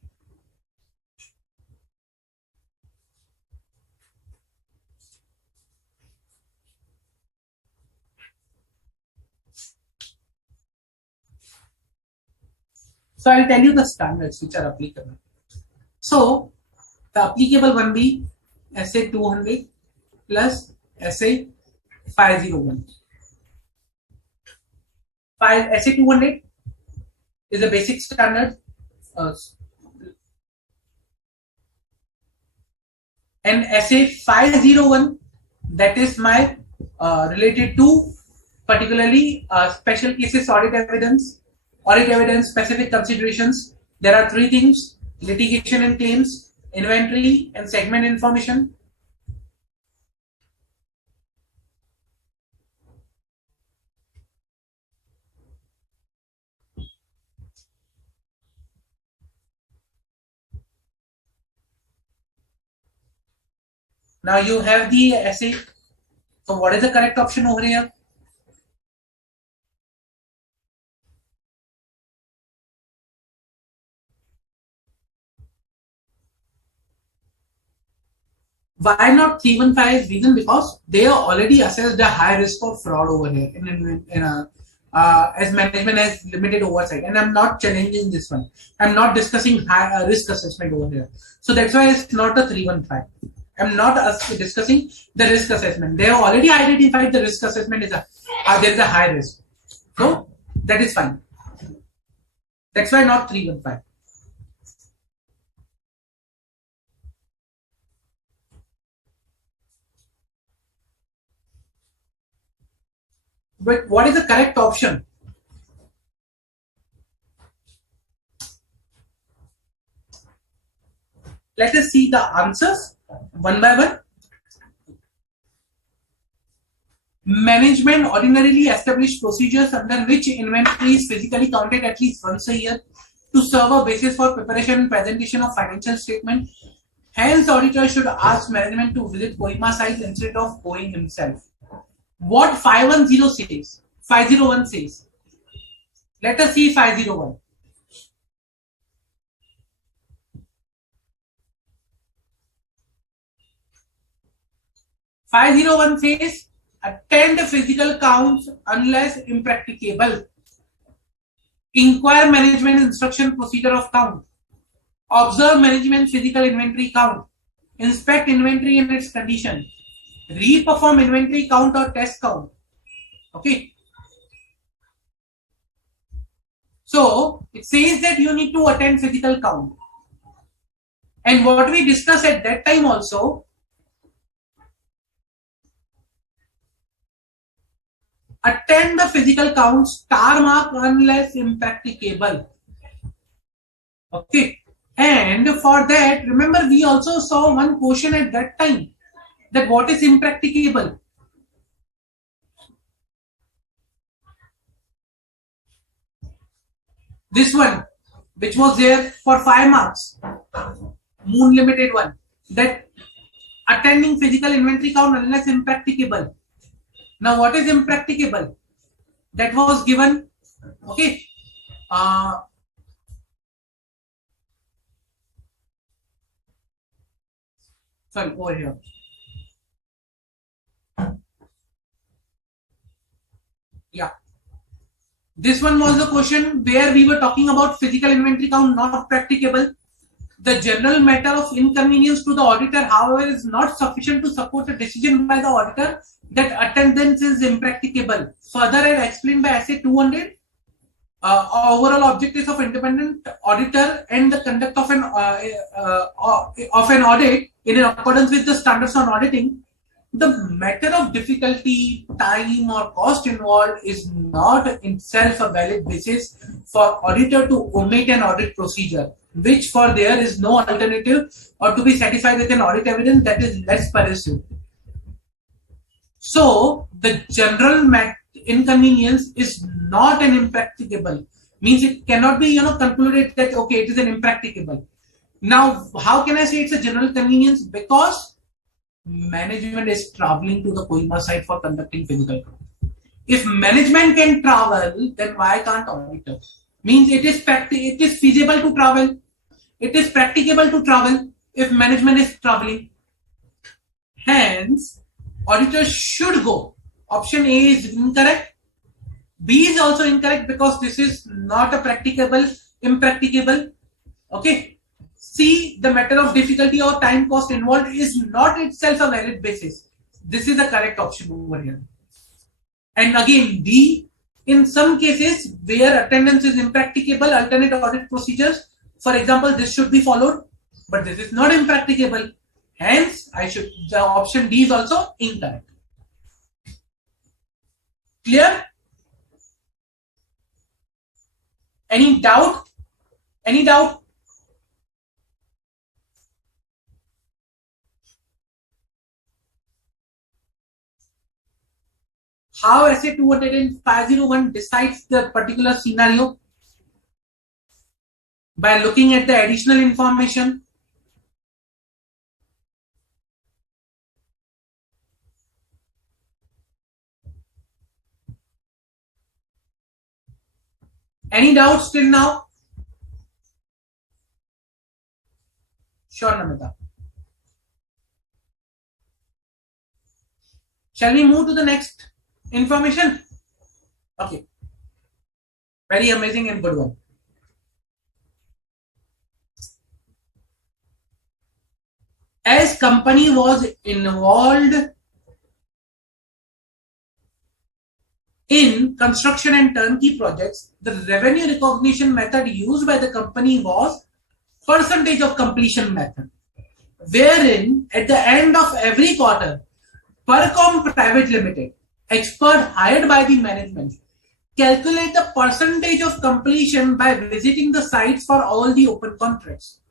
So I'll tell you the standards which are applicable. So the applicable one be SA 200 plus SA 501. SA 200 is a basic standard, uh, and SA 501, that is my related to particularly special cases audit evidence, specific considerations. There are three things: litigation and claims, inventory, and segment information. Now you have the SA. So what is the correct option over here? Why not 315? Reason because they are already assessed the high risk of fraud over here in a, as management has limited oversight, and I'm not challenging this one. I'm not discussing high risk assessment over here. So that's why it's not a 315. I'm not discussing the risk assessment. They have already identified the risk assessment is there is a high risk. So that is fine. That's why not 315. But what is the correct option? Let us see the answers one by one. Management ordinarily establish procedures under which inventory is physically counted at least once a year to serve a basis for preparation and presentation of financial statement. Hence, auditor should ask management to visit Kohima site instead of going himself. What 510 says? 501 says. Let us see 501. 501 says attend physical counts unless impracticable. Inquire management instruction procedure of count. Observe management physical inventory count. Inspect inventory in its condition. Re-perform inventory count or test count. Okay. So it says that you need to attend physical count. And what we discussed at that time also, attend the physical count, star mark unless impracticable. Okay. And for that, remember we also saw one question at that time, that what is impracticable. This one, which was there for 5 marks, Moon Limited one, that attending physical inventory count unless impracticable. Now what is impracticable? That was given, okay. Sorry, over here. This one was the question where we were talking about physical inventory count not practicable. The general matter of inconvenience to the auditor, however, is not sufficient to support a decision by the auditor that attendance is impracticable. Further, as explained by Essay 200, overall objectives of independent auditor and the conduct of an audit in accordance with the standards on auditing. The matter of difficulty, time, or cost involved is not itself a valid basis for auditor to omit an audit procedure, which for there is no alternative or to be satisfied with an audit evidence that is less pervasive. So the general inconvenience is not an impracticable, means it cannot be concluded that okay, it is an impracticable. Now how can I say it's a general convenience? Because management is traveling to the Kohima site for conducting physical count. If management can travel, then why can't auditor? Means it is feasible to travel. It is practicable to travel if management is traveling. Hence, auditors should go. Option A is incorrect. B is also incorrect because this is not a impracticable. Okay. C, the matter of difficulty or time cost involved is not itself a valid basis. This is the correct option over here. And again, D, in some cases where attendance is impracticable, alternate audit procedures, for example, this should be followed, but this is not impracticable. Hence, the option D is also incorrect. Clear? Any doubt? Any doubt? How Essay 20501 decides the particular scenario? By looking at the additional information. Any doubts till now? Sure, Namita. Shall we move to the next information? Okay. Very amazing and good one. As company was involved in construction and turnkey projects, the revenue recognition method used by the company was percentage of completion method, wherein at the end of every quarter, Percom Private Limited, expert hired by the management, calculate the percentage of completion by visiting the sites for all the open contracts.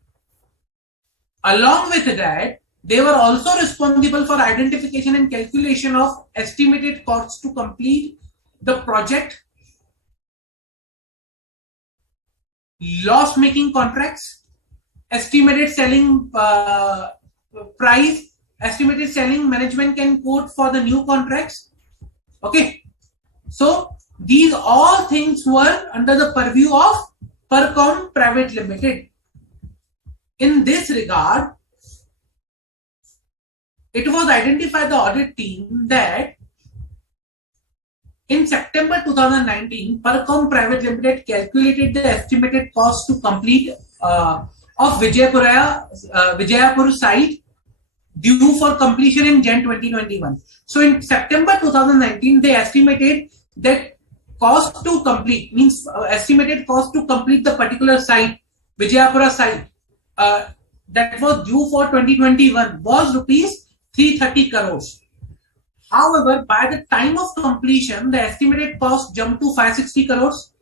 Along with that, they were also responsible for identification and calculation of estimated costs to complete the project, loss-making contracts, estimated selling price, estimated selling management can quote for the new contracts. Okay, so these all things were under the purview of Percom Private Limited. In this regard, it was identified the audit team that in September 2019, Percom Private Limited calculated the estimated cost to complete of Vijayapur site due for completion in Jan 2021. So in September 2019, they estimated that cost to complete, means estimated cost to complete the particular site, Vijayapura site, that was due for 2021 was rupees 330 crores. However, by the time of completion, the estimated cost jumped to 560 crores.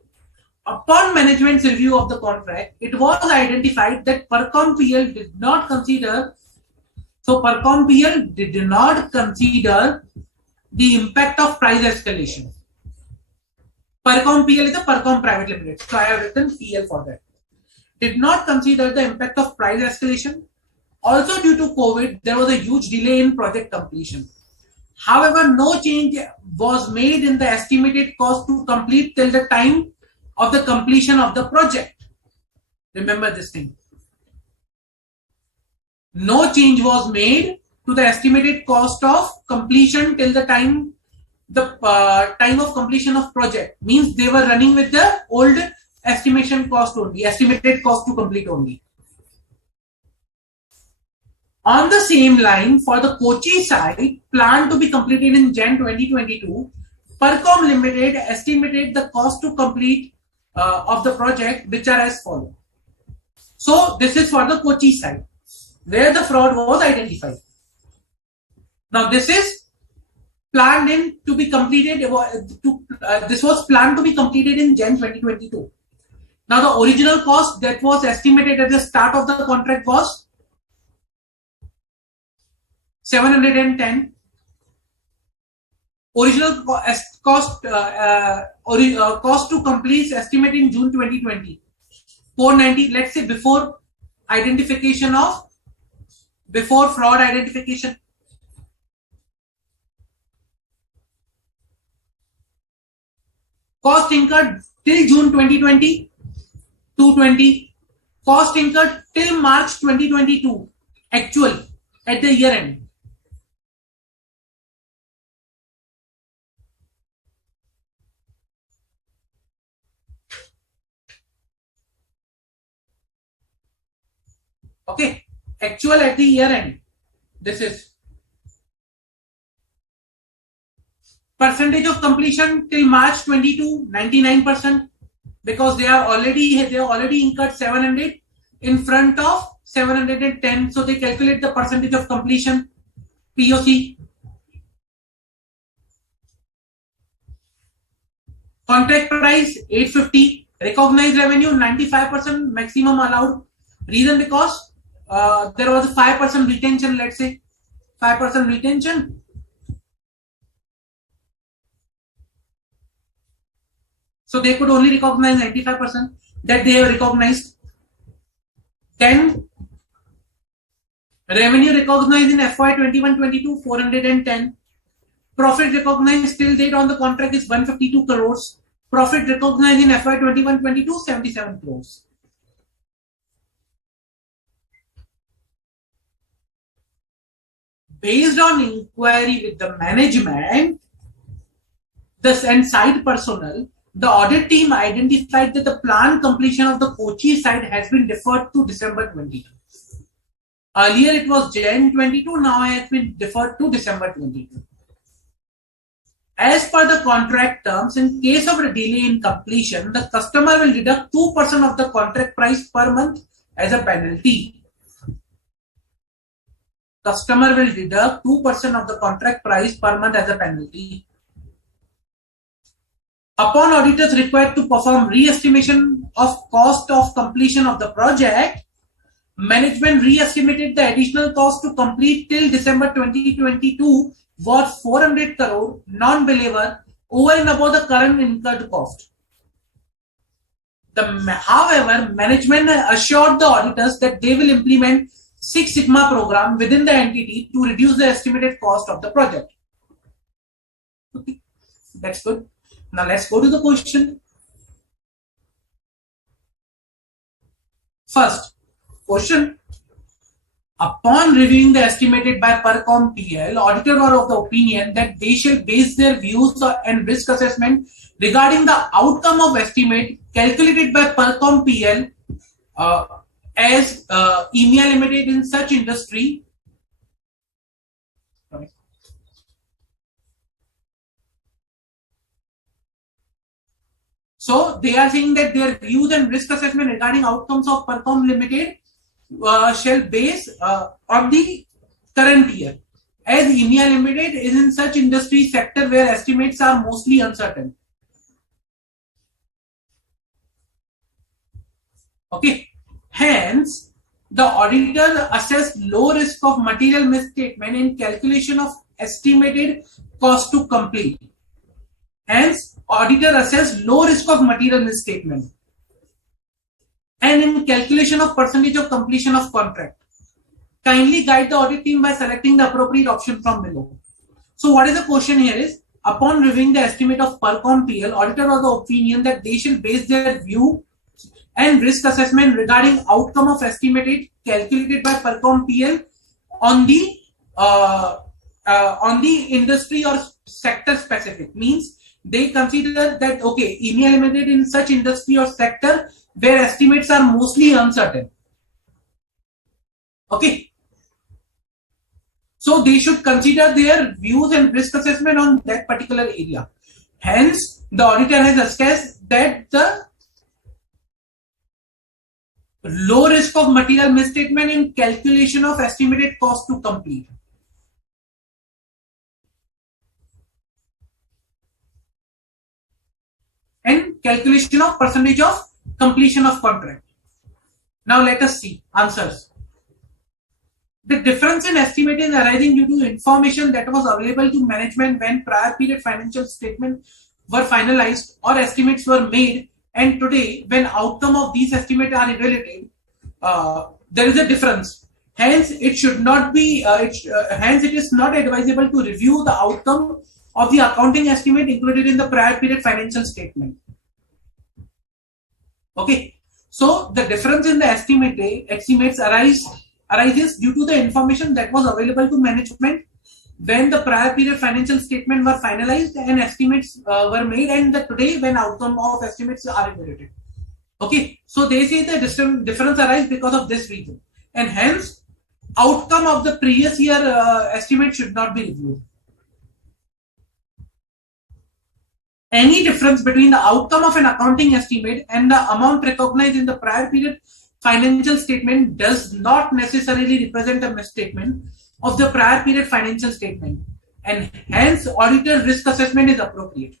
Upon management's review of the contract, it was identified that Percom PL did not consider the impact of price escalation. Percom PL is a Percom Private Limited, so I have written PL for that. Did not consider the impact of price escalation. Also, due to COVID, there was a huge delay in project completion. However, no change was made in the estimated cost to complete till the time of the completion of the project. Remember this thing. No change was made to the estimated cost of completion till the time the time of completion of project, means they were running with the old estimation cost only, estimated cost to complete only. On the same line, for the Kochi site, planned to be completed in Jan 2022, Percom Limited estimated the cost to complete of the project, which are as follows. So this is for the Kochi site, where the fraud was identified. Now this is planned in to be completed. This was planned to be completed in Jan 2022. Now the original cost that was estimated at the start of the contract was 710. Original cost to complete estimate in June 2020, 490. Let's say before fraud identification. Cost incurred till June 2020, 220. Cost incurred till March 2022, actual at the year end. Okay, actual at the year end. This is percentage of completion till March 22, 99%, because they have already incurred 700 in front of 710, so they calculate the percentage of completion, POC. Contract price 850, recognized revenue 95% maximum allowed. Reason because there was a 5% retention, let's say 5% retention. So they could only recognize 95% that they have recognized. Then revenue recognized in FY 21-22, 410. Profit recognized till date on the contract is 152 crores. Profit recognized in FY 21-22, 77 crores. Based on inquiry with the management and site personnel, the audit team identified that the planned completion of the Kochi site has been deferred to December 22. Earlier it was Jan 22, now it has been deferred to December 22. As per the contract terms, in case of a delay in completion, the customer will deduct 2% of the contract price per month as a penalty. Customer will deduct 2% of the contract price per month as a penalty. Upon auditors required to perform re-estimation of cost of completion of the project, management re-estimated the additional cost to complete till December 2022 was 400 crore non-billable over and above the current incurred cost. However, management assured the auditors that they will implement Six Sigma program within the entity to reduce the estimated cost of the project. Okay, that's good. Now let's go to the question. First question: upon reviewing the estimated by Percom PL, auditor were of the opinion that they shall base their views and risk assessment regarding the outcome of estimate calculated by Percom PL as EMEA Limited in such industry. Sorry. So they are saying that their views and risk assessment regarding outcomes of Percom Limited shall base on the current year, as EMEA Limited is in such industry sector where estimates are mostly uncertain. Okay, hence the auditor assessed low risk of material misstatement in calculation of estimated cost to complete. Hence, auditor assessed low risk of material misstatement and in calculation of percentage of completion of contract. Kindly guide the audit team by selecting the appropriate option from below. So what is the question here is, upon reviewing the estimate of Percom PL, auditor was of the opinion that they shall base their view and risk assessment regarding outcome of estimated calculated by Percom PL on the on the industry or sector specific, means they consider that okay, EMEA Limited in such industry or sector where estimates are mostly uncertain. Okay, so they should consider their views and risk assessment on that particular area. Hence, the auditor has assessed that the low risk of material misstatement in calculation of estimated cost to complete. And calculation of percentage of completion of contract. Now let us see answers. The difference in estimate is arising due to information that was available to management when prior period financial statements were finalized or estimates were made, and today when outcome of these estimates are relative, there is a difference. Hence, it should not be. Hence, it is not advisable to review the outcome of the accounting estimate included in the prior period financial statement. Okay, so the difference in the estimates arises due to the information that was available to management when the prior period financial statement were finalized and estimates were made, and today when outcome of estimates are related. Okay, so they say the difference arises because of this reason, and hence outcome of the previous year estimate should not be reviewed. Any difference between the outcome of an accounting estimate and the amount recognized in the prior period financial statement does not necessarily represent a misstatement of the prior period financial statement, and hence auditor risk assessment is appropriate.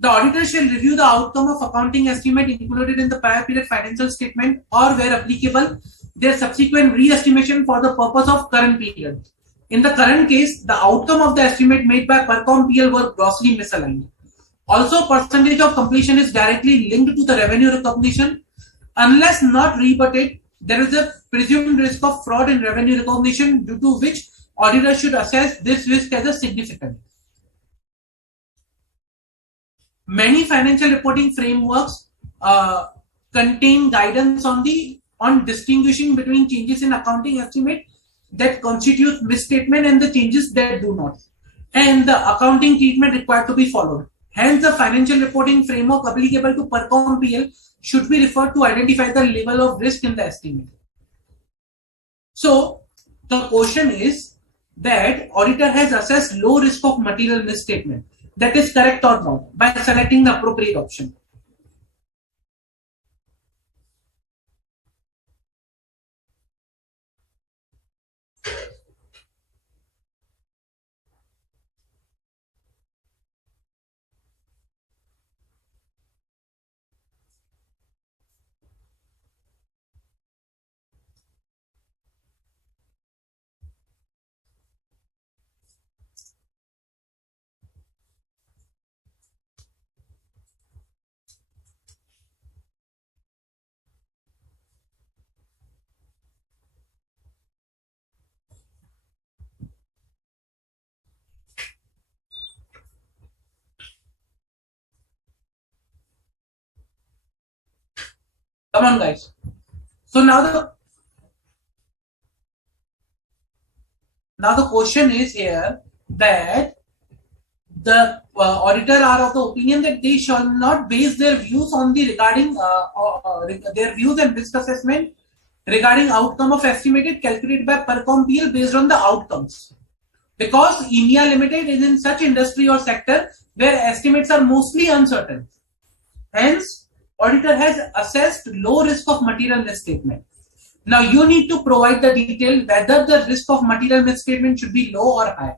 The auditor shall review the outcome of accounting estimate included in the prior period financial statement, or where applicable, their subsequent re-estimation for the purpose of current period. In the current case, the outcome of the estimate made by Percom PL were grossly misaligned. Also, percentage of completion is directly linked to the revenue recognition. Unless not rebutted, there is a presumed risk of fraud in revenue recognition, due to which auditor should assess this risk as a significant. Many financial reporting frameworks contain guidance on distinguishing between changes in accounting estimate that constitute misstatement and the changes that do not, and the accounting treatment required to be followed. Hence, the financial reporting framework applicable to Percom PL should be referred to identify the level of risk in the estimate. So, the question is that auditor has assessed low risk of material misstatement. That is correct or not, by selecting the appropriate option. Come on, guys. So now the question is here that the auditor are of the opinion that they shall not base their views on the their views and risk assessment regarding outcome of estimated calculated by Percom PL based on the outcomes, because EMEA Limited is in such industry or sector where estimates are mostly uncertain. Hence, auditor has assessed low risk of material misstatement. Now you need to provide the detail whether the risk of material misstatement should be low or high.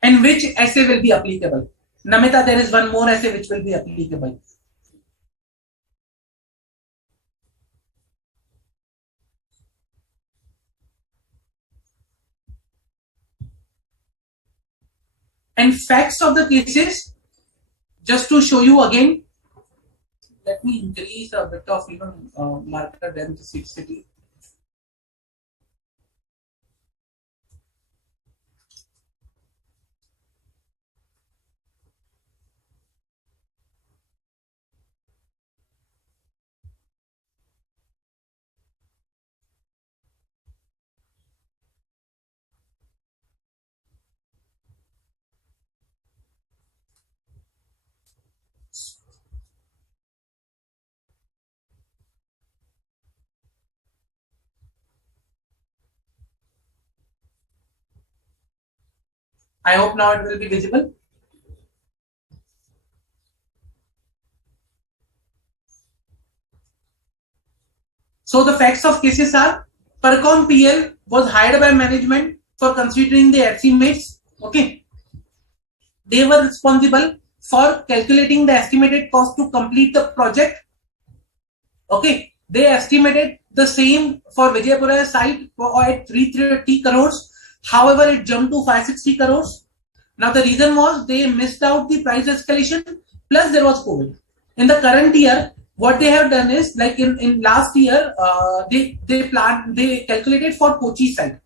And which essay will be applicable? Namita, there is one more essay which will be applicable. And facts of the cases, just to show you again, let me increase a bit of marker density. I hope now it will be visible. So the facts of cases are Percom PL was hired by management for considering the estimates. Okay, they were responsible for calculating the estimated cost to complete the project. Okay, they estimated the same for Vijayapura site at 330 crores. However, it jumped to 560 crores. Now the reason was they missed out the price escalation. Plus there was COVID. In the current year, what they have done is like in last year, they calculated for Kochi site.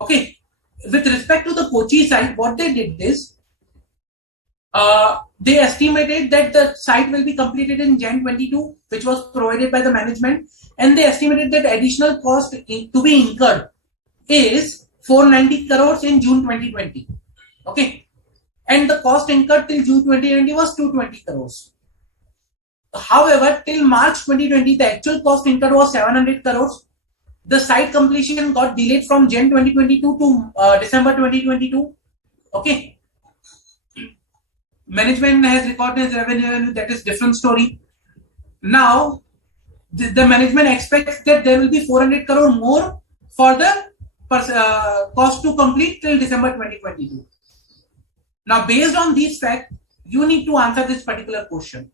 Okay, with respect to the Kochi site, what they did is they estimated that the site will be completed in Jan 22, which was provided by the management, and they estimated that additional cost to be incurred is 490 crores in June 2020. Okay, and the cost incurred till June 2020 was 220 crores. However, till March 2020, the actual cost incurred was 700 crores. The site completion got delayed from Jan 2022 to December 2022. Okay, management has recorded revenue, that is different story. Now the management expects that there will be 400 crore more for the cost to complete till December 2022. Now based on these facts, you need to answer this particular question.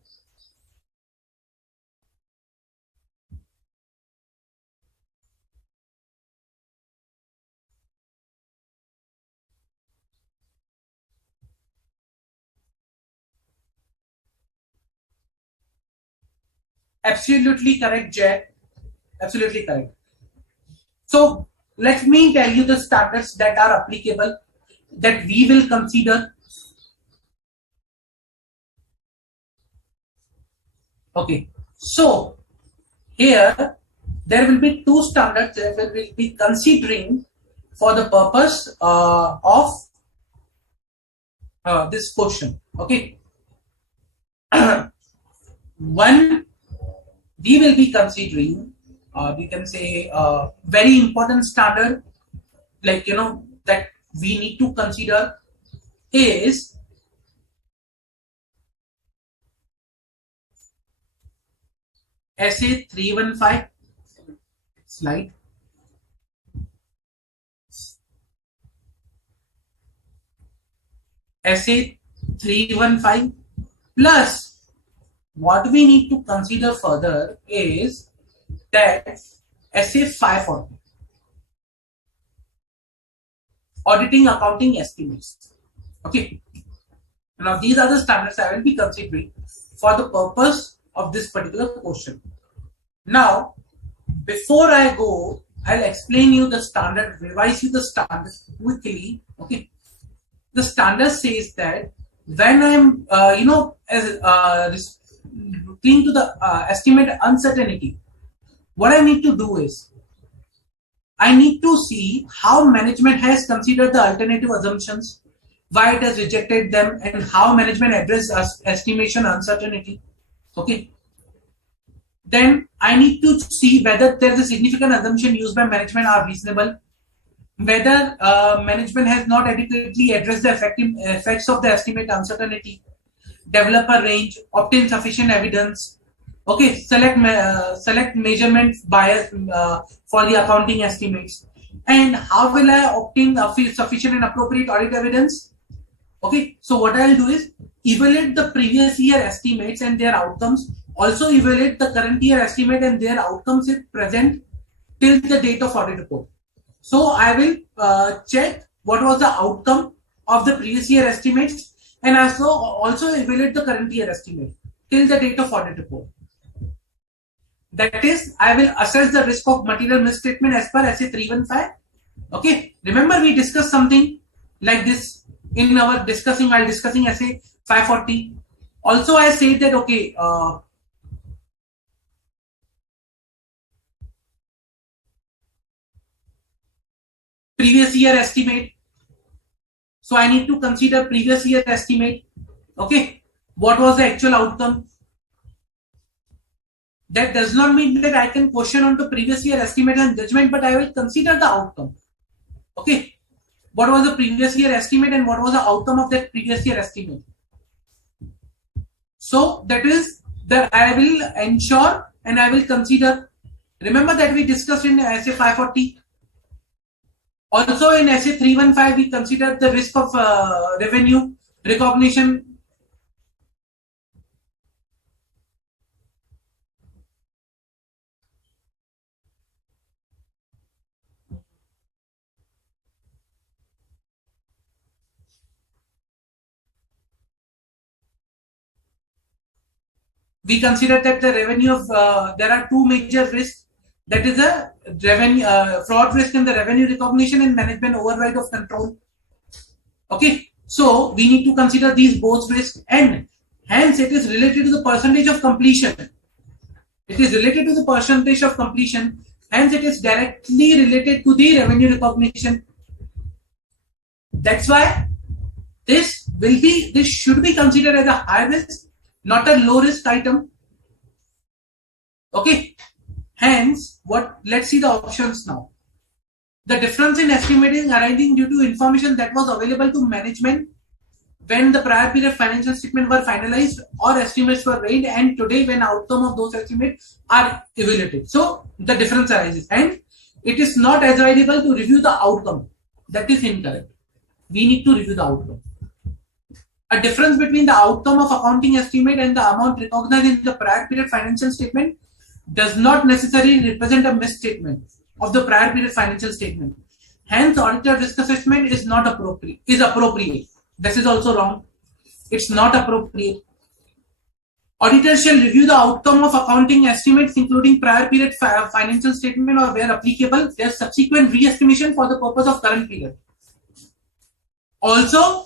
Absolutely correct, Jack. Absolutely correct. So let me tell you the standards that are applicable that we will consider. Okay, so here there will be two standards that we will be considering for the purpose of this question. Okay, one, we will be considering, we can say, very important standard, like that we need to consider is SA 315 slide. SA 315 plus what we need to consider further is that SA 540 auditing accounting estimates. Okay, now these are the standards I will be considering for the purpose of this particular question. Now before I go, I'll explain you the standard, revise you the standard quickly. Okay, the standard says that when I'm as looking to the estimate uncertainty, what I need to do is I need to see how management has considered the alternative assumptions, why it has rejected them, and how management addressed estimation uncertainty. Okay, then I need to see whether there is a significant assumption used by management are reasonable, whether management has not adequately addressed the effects of the estimate uncertainty, develop a range, obtain sufficient evidence. Okay, select measurement bias for the accounting estimates, and how will I obtain sufficient and appropriate audit evidence? Okay, so what I'll do is evaluate the previous year estimates and their outcomes. Also evaluate the current year estimate and their outcomes if present till the date of audit report. So I will check what was the outcome of the previous year estimates and also evaluate the current year estimate till the date of audit report. That is, I will assess the risk of material misstatement as per SA 315. Okay, remember we discussed something like this in our discussing while discussing SA 540. Also, I said that okay, previous year estimate. So I need to consider previous year estimate. Okay, what was the actual outcome? That does not mean that I can question on the previous year estimate and judgment, but I will consider the outcome. Okay, what was the previous year estimate and what was the outcome of that previous year estimate. So that is that I will ensure and I will consider. Remember that we discussed in SA 540. Also in SA 315 we considered the risk of revenue recognition. We considered that the revenue of there are two major risks. That is a revenue fraud risk in the revenue recognition and management override of control. Okay, so we need to consider these both risks, and hence it is related to the percentage of completion. It is related to the percentage of completion. Hence, it is directly related to the revenue recognition. That's why this should be considered as a high risk, not a low risk item. Okay. Hence, let's see the options now. The difference in estimating arising due to information that was available to management when the prior period financial statements were finalized or estimates were made, and today when outcome of those estimates are evaluated. So the difference arises, and it is not advisable to review the outcome. That is incorrect. We need to review the outcome. A difference between the outcome of accounting estimate and the amount recognized in the prior period financial statement does not necessarily represent a misstatement of the prior period financial statement. Hence, auditor risk assessment is not appropriate. This is also wrong. It's not appropriate. Auditors shall review the outcome of accounting estimates, including prior period financial statement, or where applicable, their subsequent re-estimation for the purpose of current period. Also,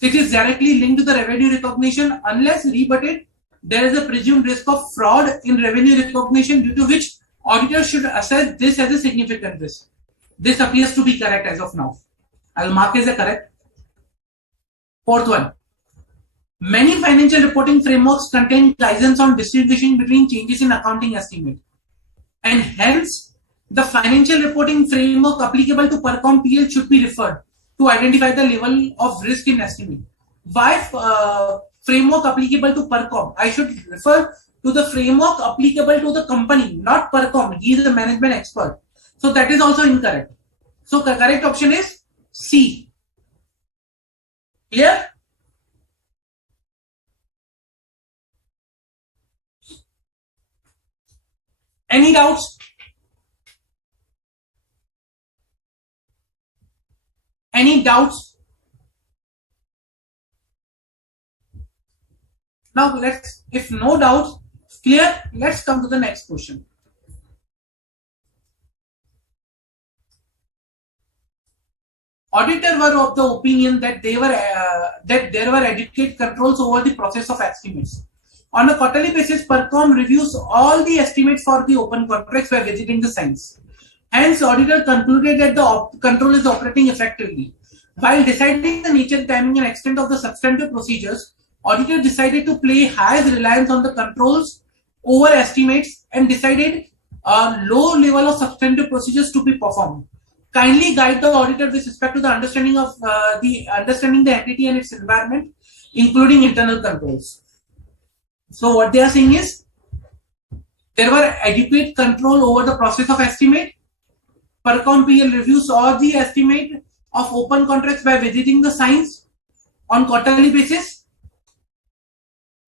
it is directly linked to the revenue recognition. Unless rebutted, there is a presumed risk of fraud in revenue recognition, due to which auditors should assess this as a significant risk. This appears to be correct as of now. I'll mark as a correct. Fourth one. Many financial reporting frameworks contain guidance on distinguishing between changes in accounting estimate, and hence the financial reporting framework applicable to Percom PL should be referred to identify the level of risk in estimate. Why framework applicable to Percom? I should refer to the framework applicable to the company, not Percom. He is the management expert. So that is also incorrect. So the correct option is C. Clear? Any doubts? Any doubts? Now if no doubts, clear, let's come to the next question. Auditors were of the opinion that there were adequate controls over the process of estimates. On a quarterly basis, Percom reviews all the estimates for the open contracts by visiting the sites. Hence, auditor concluded that the control is operating effectively. While deciding the nature, timing, and extent of the substantive procedures, auditor decided to place highest reliance on the controls over estimates and decided a low level of substantive procedures to be performed. Kindly guide the auditor with respect to the understanding the entity and its environment, including internal controls. So what they are saying is there were adequate control over the process of estimate. Percom PL reviews all the estimate of open contracts by visiting the sites on quarterly basis.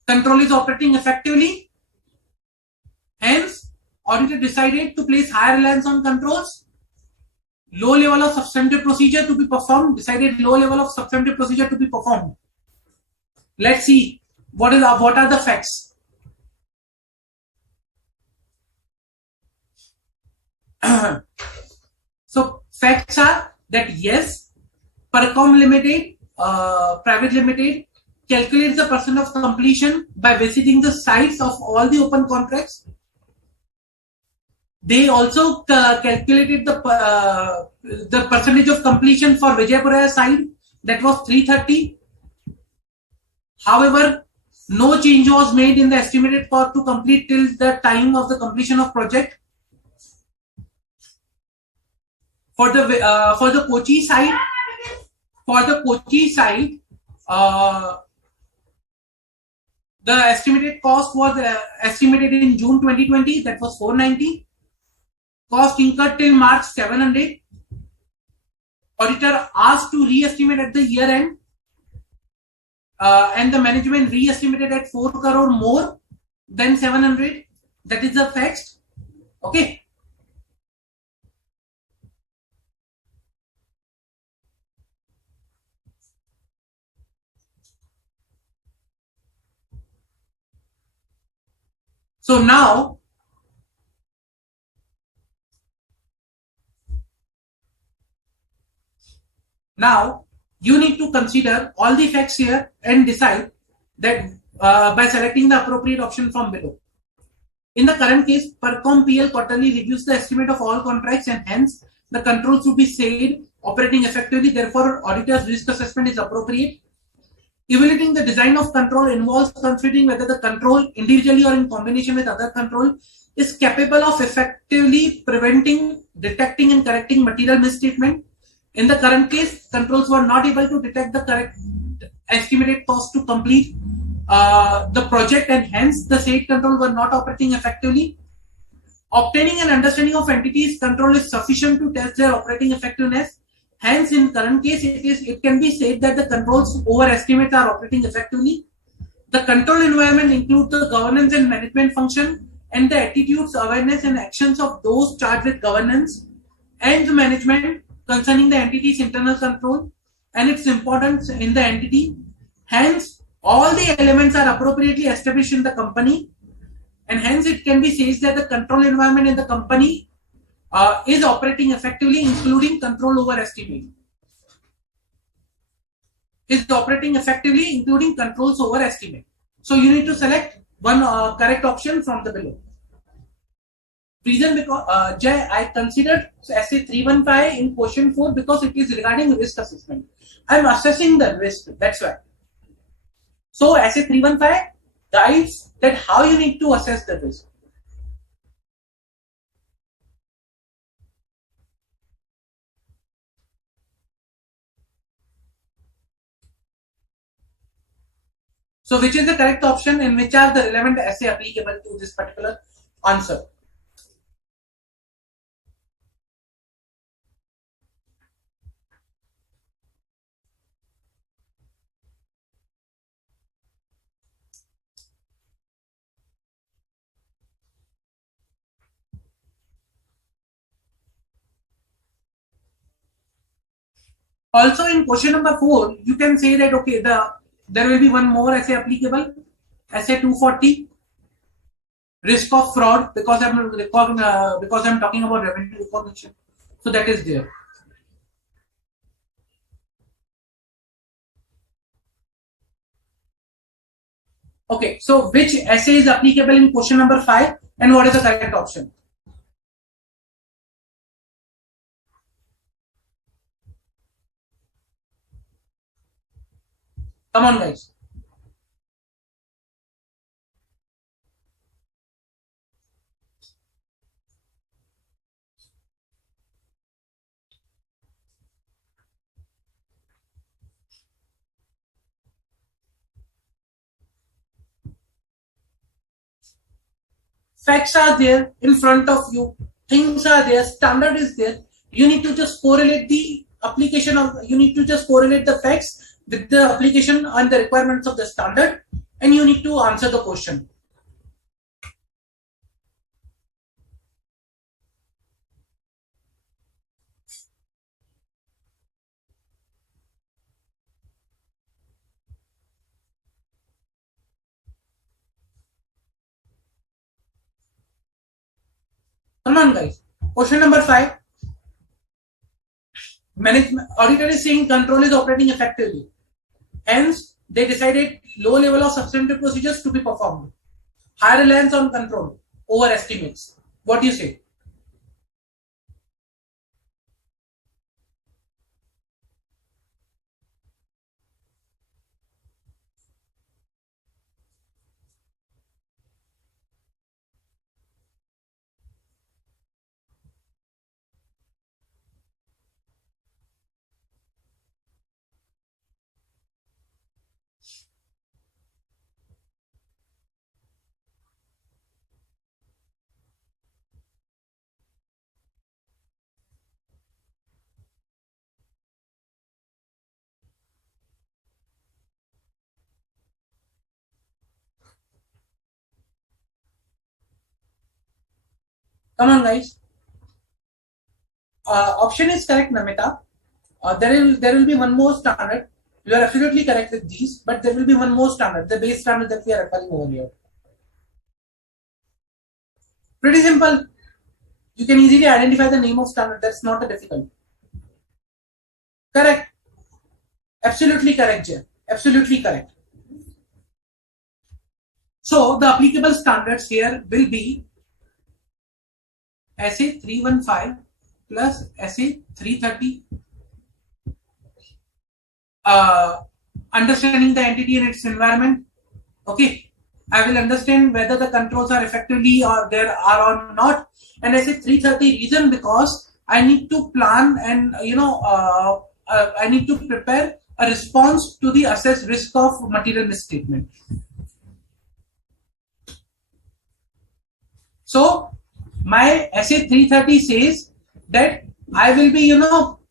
Control is operating effectively. Hence, auditor decided to place higher reliance on controls. Low level of substantive procedure to be performed. Decided low level of substantive procedure to be performed. Let's see what are the facts. So facts are that yes, Percom Limited, Private Limited, calculates the percent of completion by visiting the sites of all the open contracts. They also calculated the percentage of completion for Vijaypura side, that was 330. However, no change was made in the estimated cost to complete till the time of the completion of project. For the Kochi side, For the Kochi side, uh, the estimated cost was estimated in June 2020, that was 490. Cost incurred till March 700. Auditor asked to re-estimate at the year end, and the management re-estimated at 4 crore more than 700. That is the facts. Okay. So now you need to consider all the facts here and decide that by selecting the appropriate option from below. In the current case, Percom PL quarterly reviews the estimate of all contracts and hence the control should be said operating effectively. Therefore, auditor's risk assessment is appropriate. Evaluating the design of control involves considering whether the control, individually or in combination with other control, is capable of effectively preventing, detecting, and correcting material misstatement. In the current case, controls were not able to detect the correct estimated cost to complete the project, and hence the said control were not operating effectively. Obtaining an understanding of entities control is sufficient to test their operating effectiveness. Hence, in current case, it can be said that the controls overestimate are operating effectively. The control environment includes the governance and management function and the attitudes, awareness, and actions of those charged with governance and the management concerning the entity's internal control and its importance in the entity. Hence, all the elements are appropriately established in the company, and hence it can be said that the control environment in the company is operating effectively, including control over estimate. Is operating effectively, including controls over estimate. So you need to select one correct option from the below. Reason because Jay, I considered essay 315 in question 4 because it is regarding risk assessment. I am assessing the risk. That's why. So essay 315 guides that how you need to assess the risk. So which is the correct option and which are the relevant essay applicable to this particular answer? Also in question number 4, you can say that okay, there will be one more essay applicable, essay 240, risk of fraud, because I'm talking about revenue recognition. So that is there. Okay, so which essay is applicable in question number 5 and what is the correct option? Come on, guys. Facts are there in front of you, things are there, standard is there. You need to just correlate the application of, you need to just correlate the facts with the application and the requirements of the standard, and you need to answer the question. Come on, guys. Question number 5. Management auditor is saying control is operating effectively. Hence, they decided low level of substantive procedures to be performed. High reliance on control over estimates. What do you say? Come on, guys. Option is correct, Namita. There will be one more standard. You are absolutely correct with these, but there will be one more standard, the base standard that we are referring over here. Pretty simple. You can easily identify the name of standard. That's not a difficult. Correct. Absolutely correct, Jay. Absolutely correct. So the applicable standards here will be SA 315 plus SA 330. Understanding the entity and its environment. Okay, I will understand whether the controls are effectively or there are or not. And I say 330 reason because I need to plan and I need to prepare a response to the assessed risk of material misstatement. So my SA 330 says that I will be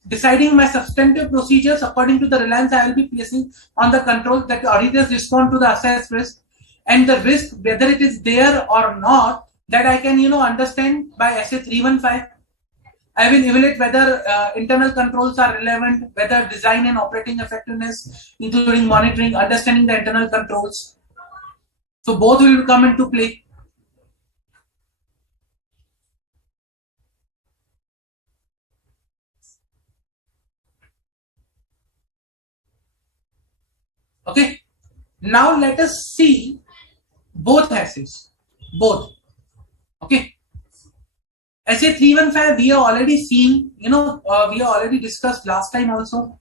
deciding my substantive procedures according to the reliance I will be placing on the control that the auditors respond to the assessed risk, and the risk, whether it is there or not, that I can understand by SA 315. I will evaluate whether internal controls are relevant, whether design and operating effectiveness, including monitoring, understanding the internal controls. So both will come into play. Okay. Now let us see both essays. Both. Okay. SA 315 we have already seen, we have already discussed last time also.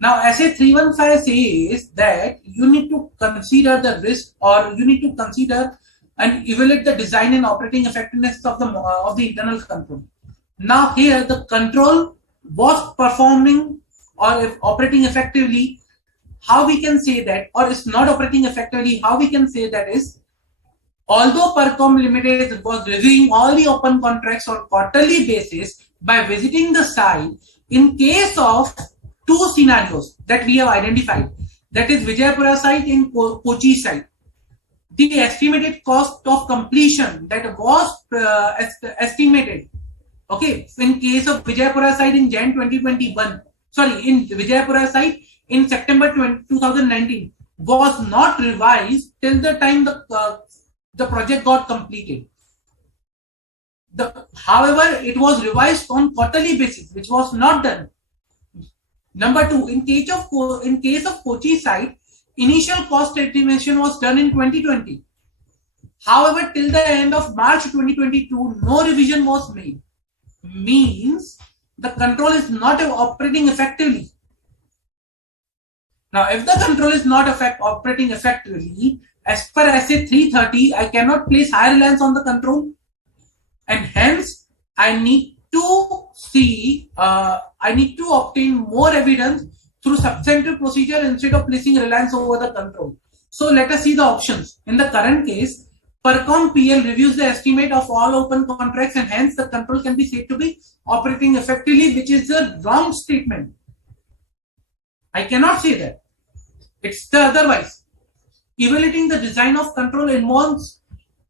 Now SA 315 says that you need to consider the risk, or you need to consider and evaluate the design and operating effectiveness of the internal control. Now here the control was performing or if operating effectively. How we can say that, or is not operating effectively, how we can say that is, although Percom Limited was reviewing all the open contracts on quarterly basis by visiting the site, in case of two scenarios that we have identified, that is Vijayapura site and Kochi site, the estimated cost of completion that was estimated, okay, in case of Vijayapura site in Jan 2021, in Vijayapura site in September 2019, was not revised till the time the project got completed. However, it was revised on quarterly basis, which was not done. Number two, in case of Kochi site, initial cost estimation was done in 2020. However, till the end of March 2022, no revision was made. Means the control is not operating effectively. Now, if the control is not operating effectively, as per SA 330, I cannot place high reliance on the control, and hence I need to obtain more evidence through substantive procedure instead of placing reliance over the control. So let us see the options. In the current case, Percom PL reviews the estimate of all open contracts, and hence the control can be said to be operating effectively, which is a wrong statement. I cannot say that. It's the otherwise. Evaluating the design of control involves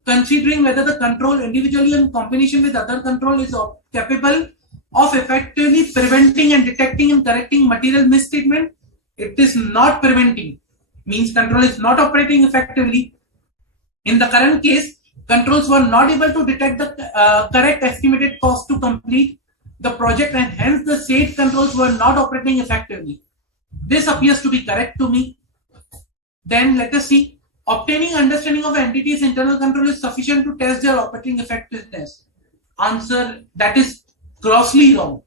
considering whether the control individually in combination with other control is capable of effectively preventing and detecting and correcting material misstatement. It is not preventing. Means control is not operating effectively. In the current case, controls were not able to detect the correct estimated cost to complete the project, and hence the said controls were not operating effectively. This appears to be correct to me. Then let us see. Obtaining understanding of entities' internal control is sufficient to test their operating effectiveness. Answer, that is grossly wrong.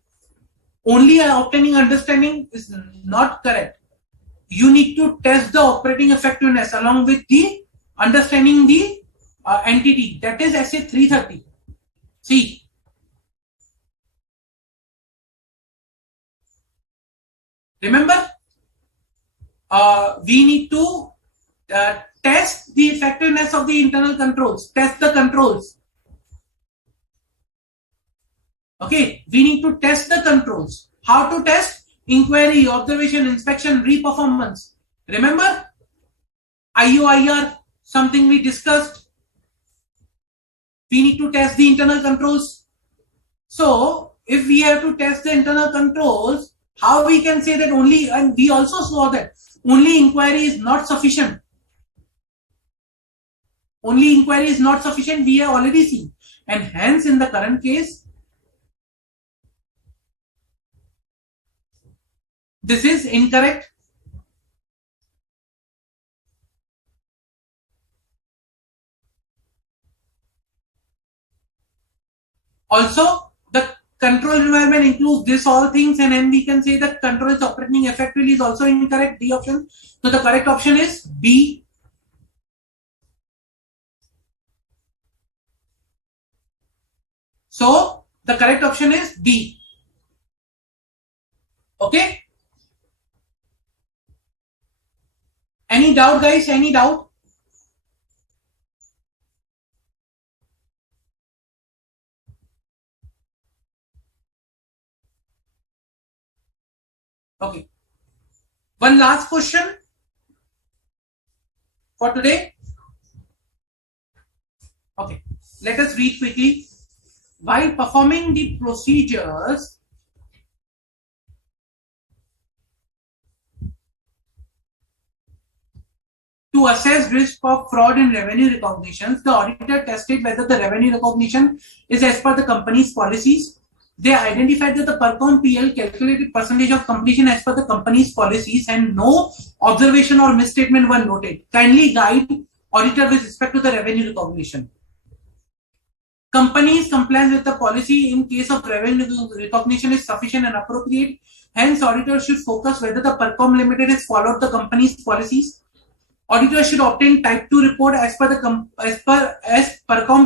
Only obtaining understanding is not correct. You need to test the operating effectiveness along with the understanding the entity. That is SA 330. See. Remember, we need to test the effectiveness of the internal controls, test the controls. Okay, we need to test the controls. How to test? Inquiry, observation, inspection, re-performance. Remember? IOIR, something we discussed. we need to test the internal controls. So if we have to test the internal controls, how we can say that only, and we also saw that only inquiry is not sufficient. Only inquiry is not sufficient, we have already seen. And hence in the current case, this is incorrect. Also, the control environment includes this all things, and then we can say that control is operating effectively is also incorrect, D option. So the correct option is B. So the correct option is B. Okay. Any doubt, guys? Any doubt? Okay. One last question for today. Okay. Let us read quickly. While performing the procedures to assess risk of fraud in revenue recognitions, the auditor tested whether the revenue recognition is as per the company's policies. They identified that the PERCOM PL calculated percentage of completion as per the company's policies and no observation or misstatement were noted. Kindly guide auditor with respect to the revenue recognition. Company's compliance with the policy in case of revenue recognition is sufficient and appropriate. Hence, auditors should focus whether the PERCOM Limited has followed the company's policies. Auditor should obtain type 2 report as PERCOM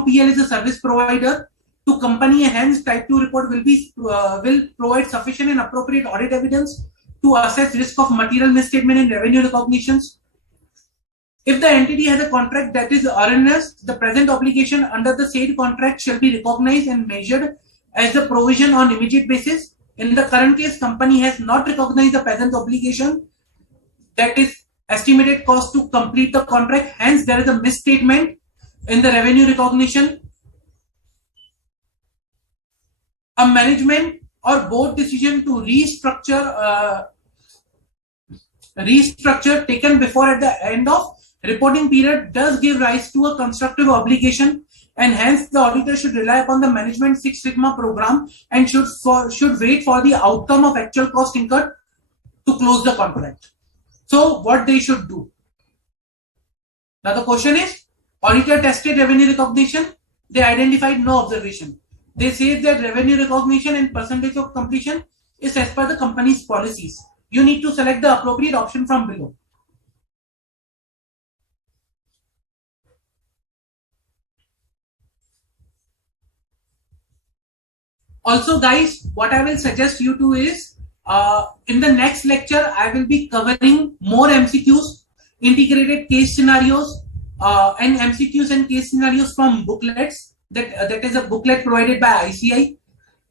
PL is a service provider to company, and hence type 2 report will provide sufficient and appropriate audit evidence to assess risk of material misstatement in revenue recognitions. If the entity has a contract that is erroneous, the present obligation under the said contract shall be recognized and measured as the provision on immediate basis. In the current case, company has not recognized the present obligation, that is estimated cost to complete the contract. Hence, there is a misstatement in the revenue recognition. A management or board decision to restructure taken before at the end of reporting period does give rise to a constructive obligation, and hence the auditor should rely upon the management Six Sigma program and should wait for the outcome of actual cost incurred to close the contract. So what they should do? Now the question is, auditor tested revenue recognition, they identified no observation. They say that revenue recognition and percentage of completion is as per the company's policies. You need to select the appropriate option from below. Also, guys, what I will suggest you to is, in the next lecture, I will be covering more MCQs, integrated case scenarios, and MCQs and case scenarios from booklets. That is a booklet provided by ICI.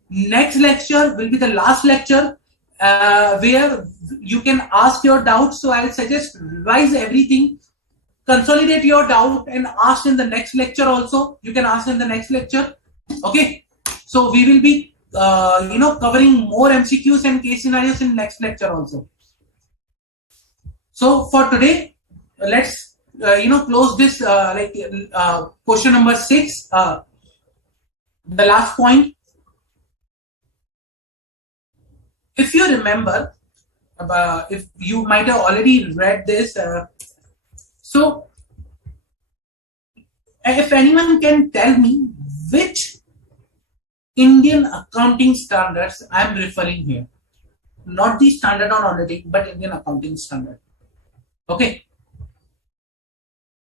Next lecture will be the last lecture where you can ask your doubts. So I'll suggest revise everything, consolidate your doubt and ask in the next lecture also. You can ask in the next lecture. Okay. So we will be covering more MCQs and case scenarios in next lecture also. So for today, let's close this question number 6. The last point. If you remember, if you might have already read this, so if anyone can tell me which Indian accounting standards I am referring here, not the standard on auditing, but Indian accounting standard. Okay.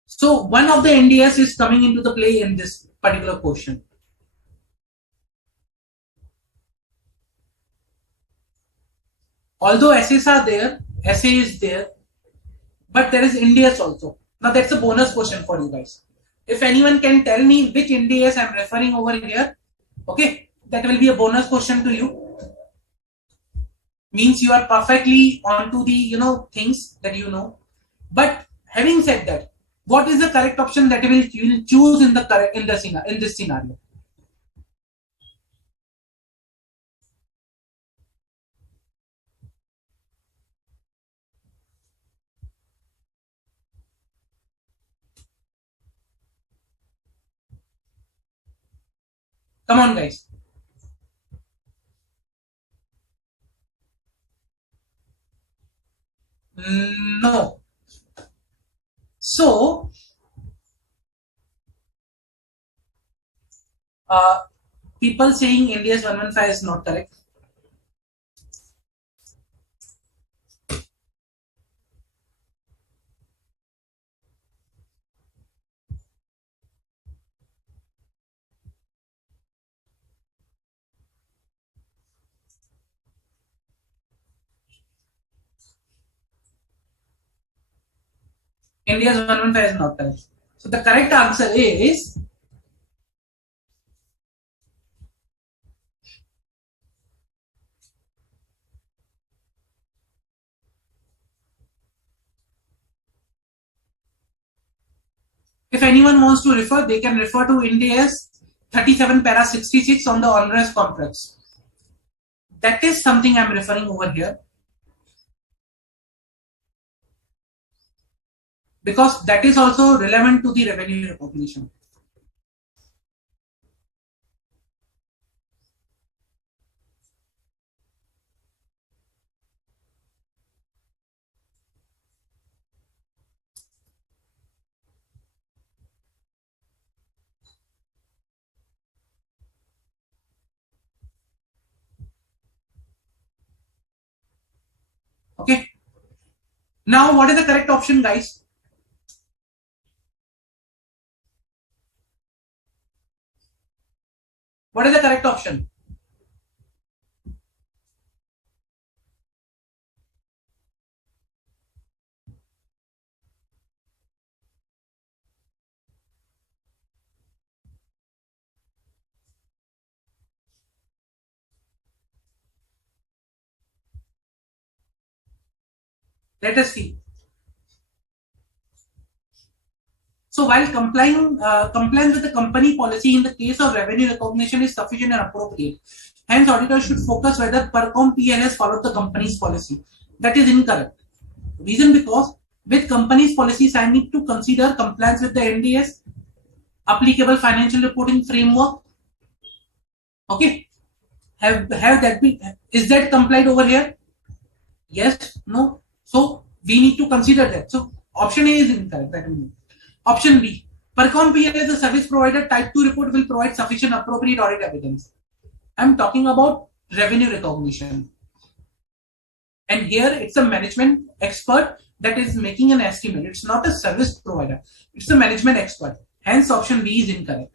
So one of the NDS is coming into the play in this particular question. Although essays are there, essay is there, but there is NDS also. Now that's a bonus question for you guys. If anyone can tell me which NDS I am referring over here, okay, that will be a bonus question to you. Means you are perfectly onto the things that you know. But having said that, What is the correct option that you will choose in this scenario? Come on, guys. No. So, uh, people saying India's 115 is not correct. India's 115 is not correct. So the correct answer is, if anyone wants to refer, they can refer to India's 37 para 66 on the onerous contracts. That is something I'm referring over here, because that is also relevant to the revenue recognition. Okay. Now, what is the correct option, guys? What is the correct option? Let us see. So while compliance with the company policy in the case of revenue recognition is sufficient and appropriate, hence auditors should focus whether Percom PL has followed the company's policy. That is incorrect. Reason because with company's policies, I need to consider compliance with the NDS, applicable financial reporting framework. Okay, have that been, is that complied over here? Yes, no. So we need to consider that. So option A is incorrect. That means option B. Percom PL as a service provider type 2 report will provide sufficient appropriate audit evidence. I'm talking about revenue recognition. And here it's a management expert that is making an estimate. It's not a service provider. It's a management expert. Hence option B is incorrect.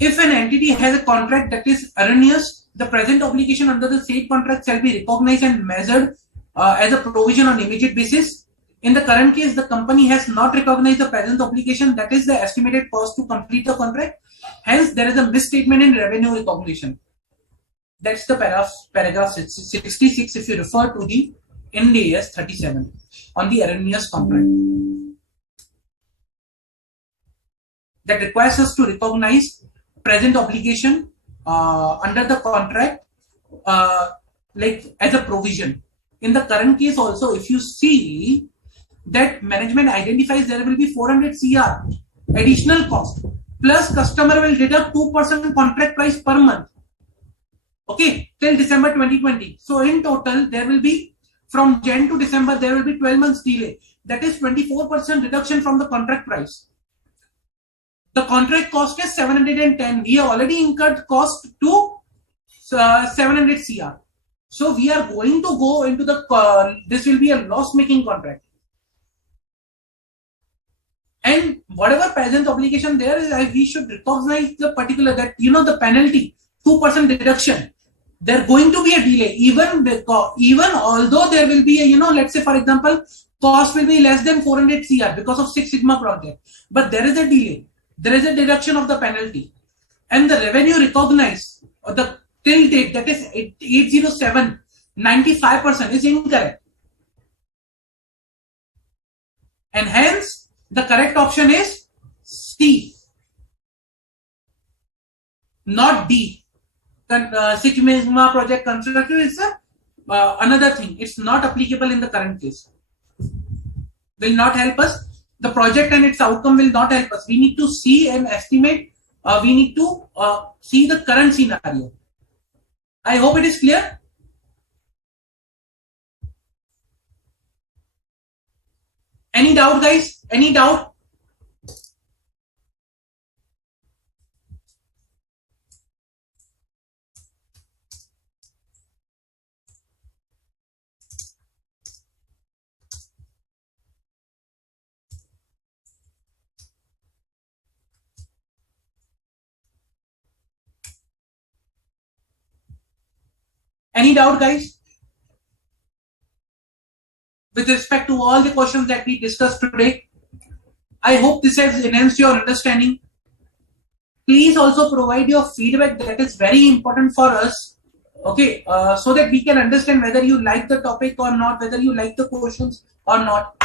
If an entity has a contract that is erroneous, the present obligation under the said contract shall be recognized and measured as a provision on immediate basis. In the current case, the company has not recognized the present obligation, that is the estimated cost to complete the contract. Hence, there is a misstatement in revenue recognition. That's the paragraph 66 if you refer to the NDAS 37 on the erroneous contract. That requires us to recognize present obligation under the contract like as a provision. In the current case also, if you see that management identifies there will be 400 CR additional cost plus customer will deduct 2% contract price per month. Okay, till December 2020. So in total, there will be from Jan to December, there will be 12 months delay. That is 24% reduction from the contract price. The contract cost is 710. We have already incurred cost to 700 CR. So we are going to go into the, this will be a loss-making contract. And whatever present obligation there is, we should recognize the particular that, the penalty, 2% deduction. There going to be a delay, even although there will be a, let's say for example, cost will be less than 400 CR because of Six Sigma project, but there is a delay. There is a deduction of the penalty, and the revenue recognized or the till date, that is 807, 95% is incorrect. and hence the correct option is C, not D. Six Sigma project constructor is another thing. It's not applicable in the current case. Will not help us. The project and its outcome will not help us. We need to see and estimate. We need to see the current scenario. I hope it is clear. Any doubt, guys? Any doubt? Any doubt, guys? With respect to all the questions that we discussed today, I hope this has enhanced your understanding. Please also provide your feedback. That is very important for us. Okay, so that we can understand whether you like the topic or not, whether you like the questions or not.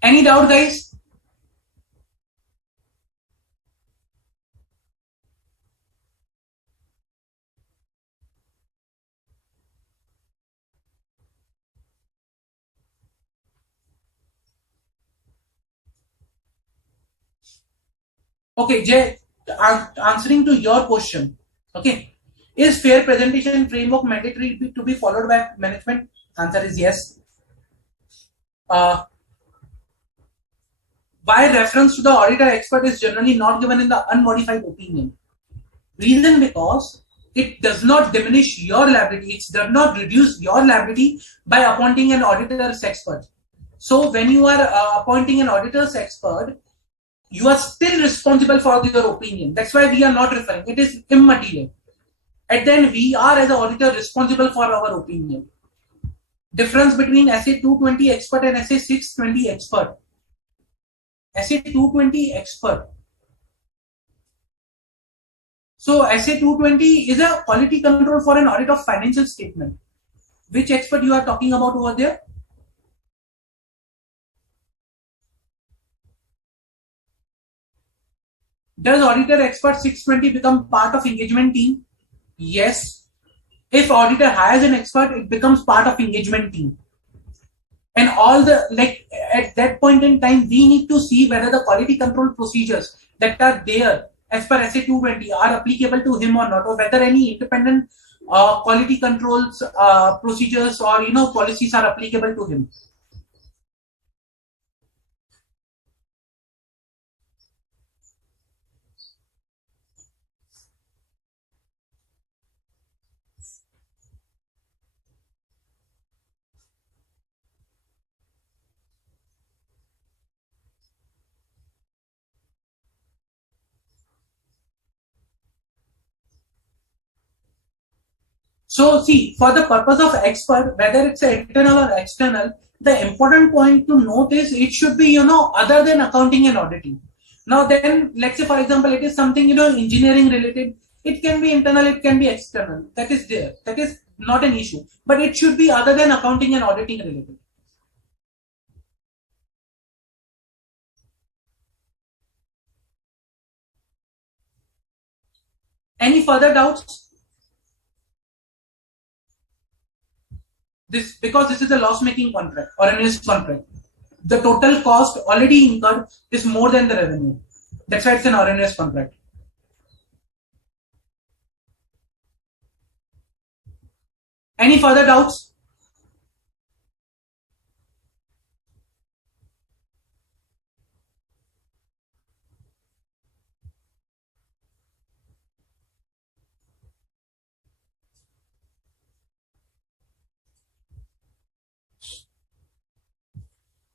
Any doubt, guys? Okay, Jay, answering to your question. Okay, is fair presentation framework mandatory to be followed by management? Answer is yes. Why reference to the auditor expert is generally not given in the unmodified opinion? Reason because it does not diminish your liability. It does not reduce your liability by appointing an auditor's expert. So when you are appointing an auditor's expert, you are still responsible for your opinion. That's why we are not referring. It is immaterial. And then we are as an auditor responsible for our opinion. Difference between SA 220 expert and SA 620 expert. SA 220 expert. So SA 220 is a quality control for an audit of financial statement. Which expert you are talking about over there? Does auditor expert 620 become part of engagement team? Yes. If auditor hires an expert, it becomes part of engagement team. And all the, like at that point in time, we need to see whether the quality control procedures that are there as per SA 220 are applicable to him or not, or whether any independent quality controls procedures or policies are applicable to him. So see, for the purpose of expert, whether it's internal or external, the important point to note is it should be, other than accounting and auditing. Now then, let's say for example, it is something, engineering related. It can be internal, it can be external. That is there. That is not an issue. But it should be other than accounting and auditing related. Any further doubts? Because this is a loss-making contract or an risk contract. The total cost already incurred is more than the revenue. That's why it's an RNS contract. Any further doubts?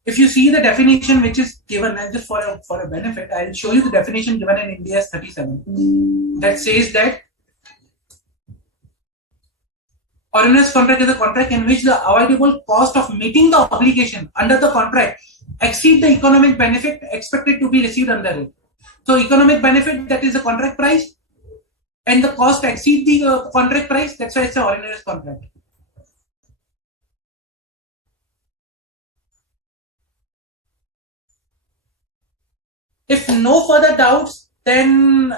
If you see the definition which is given, and just for a benefit, I'll show you the definition given in India 37. That says that RNS contract is a contract in which the avoidable cost of meeting the obligation under the contract exceed the economic benefit expected to be received under it. So economic benefit, that is the contract price, and the cost exceed the contract price, that's why it's an ordinary contract. If no further doubts, then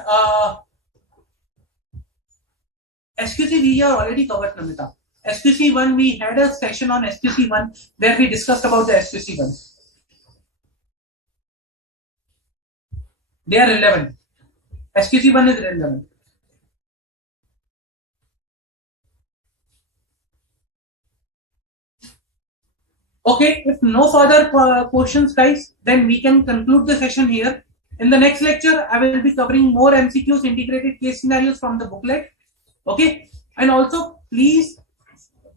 SQC we are already covered, Namita. SQC1, we had a session on SQC1 where we discussed about the SQC1. They are relevant. SQC1 is relevant. Okay, if no further questions, guys, then we can conclude the session here. In the next lecture, I will be covering more MCQs, integrated case scenarios from the booklet. Okay, and also please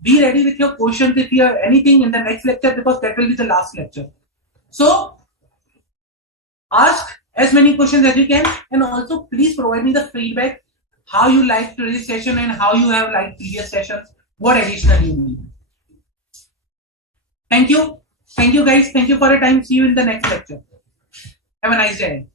be ready with your questions if you have anything in the next lecture, because that will be the last lecture. So ask as many questions as you can, and also please provide me the feedback how you liked today's session and how you have liked previous sessions, what additional you need. Thank you guys, thank you for your time. See you in the next lecture. Have a nice day.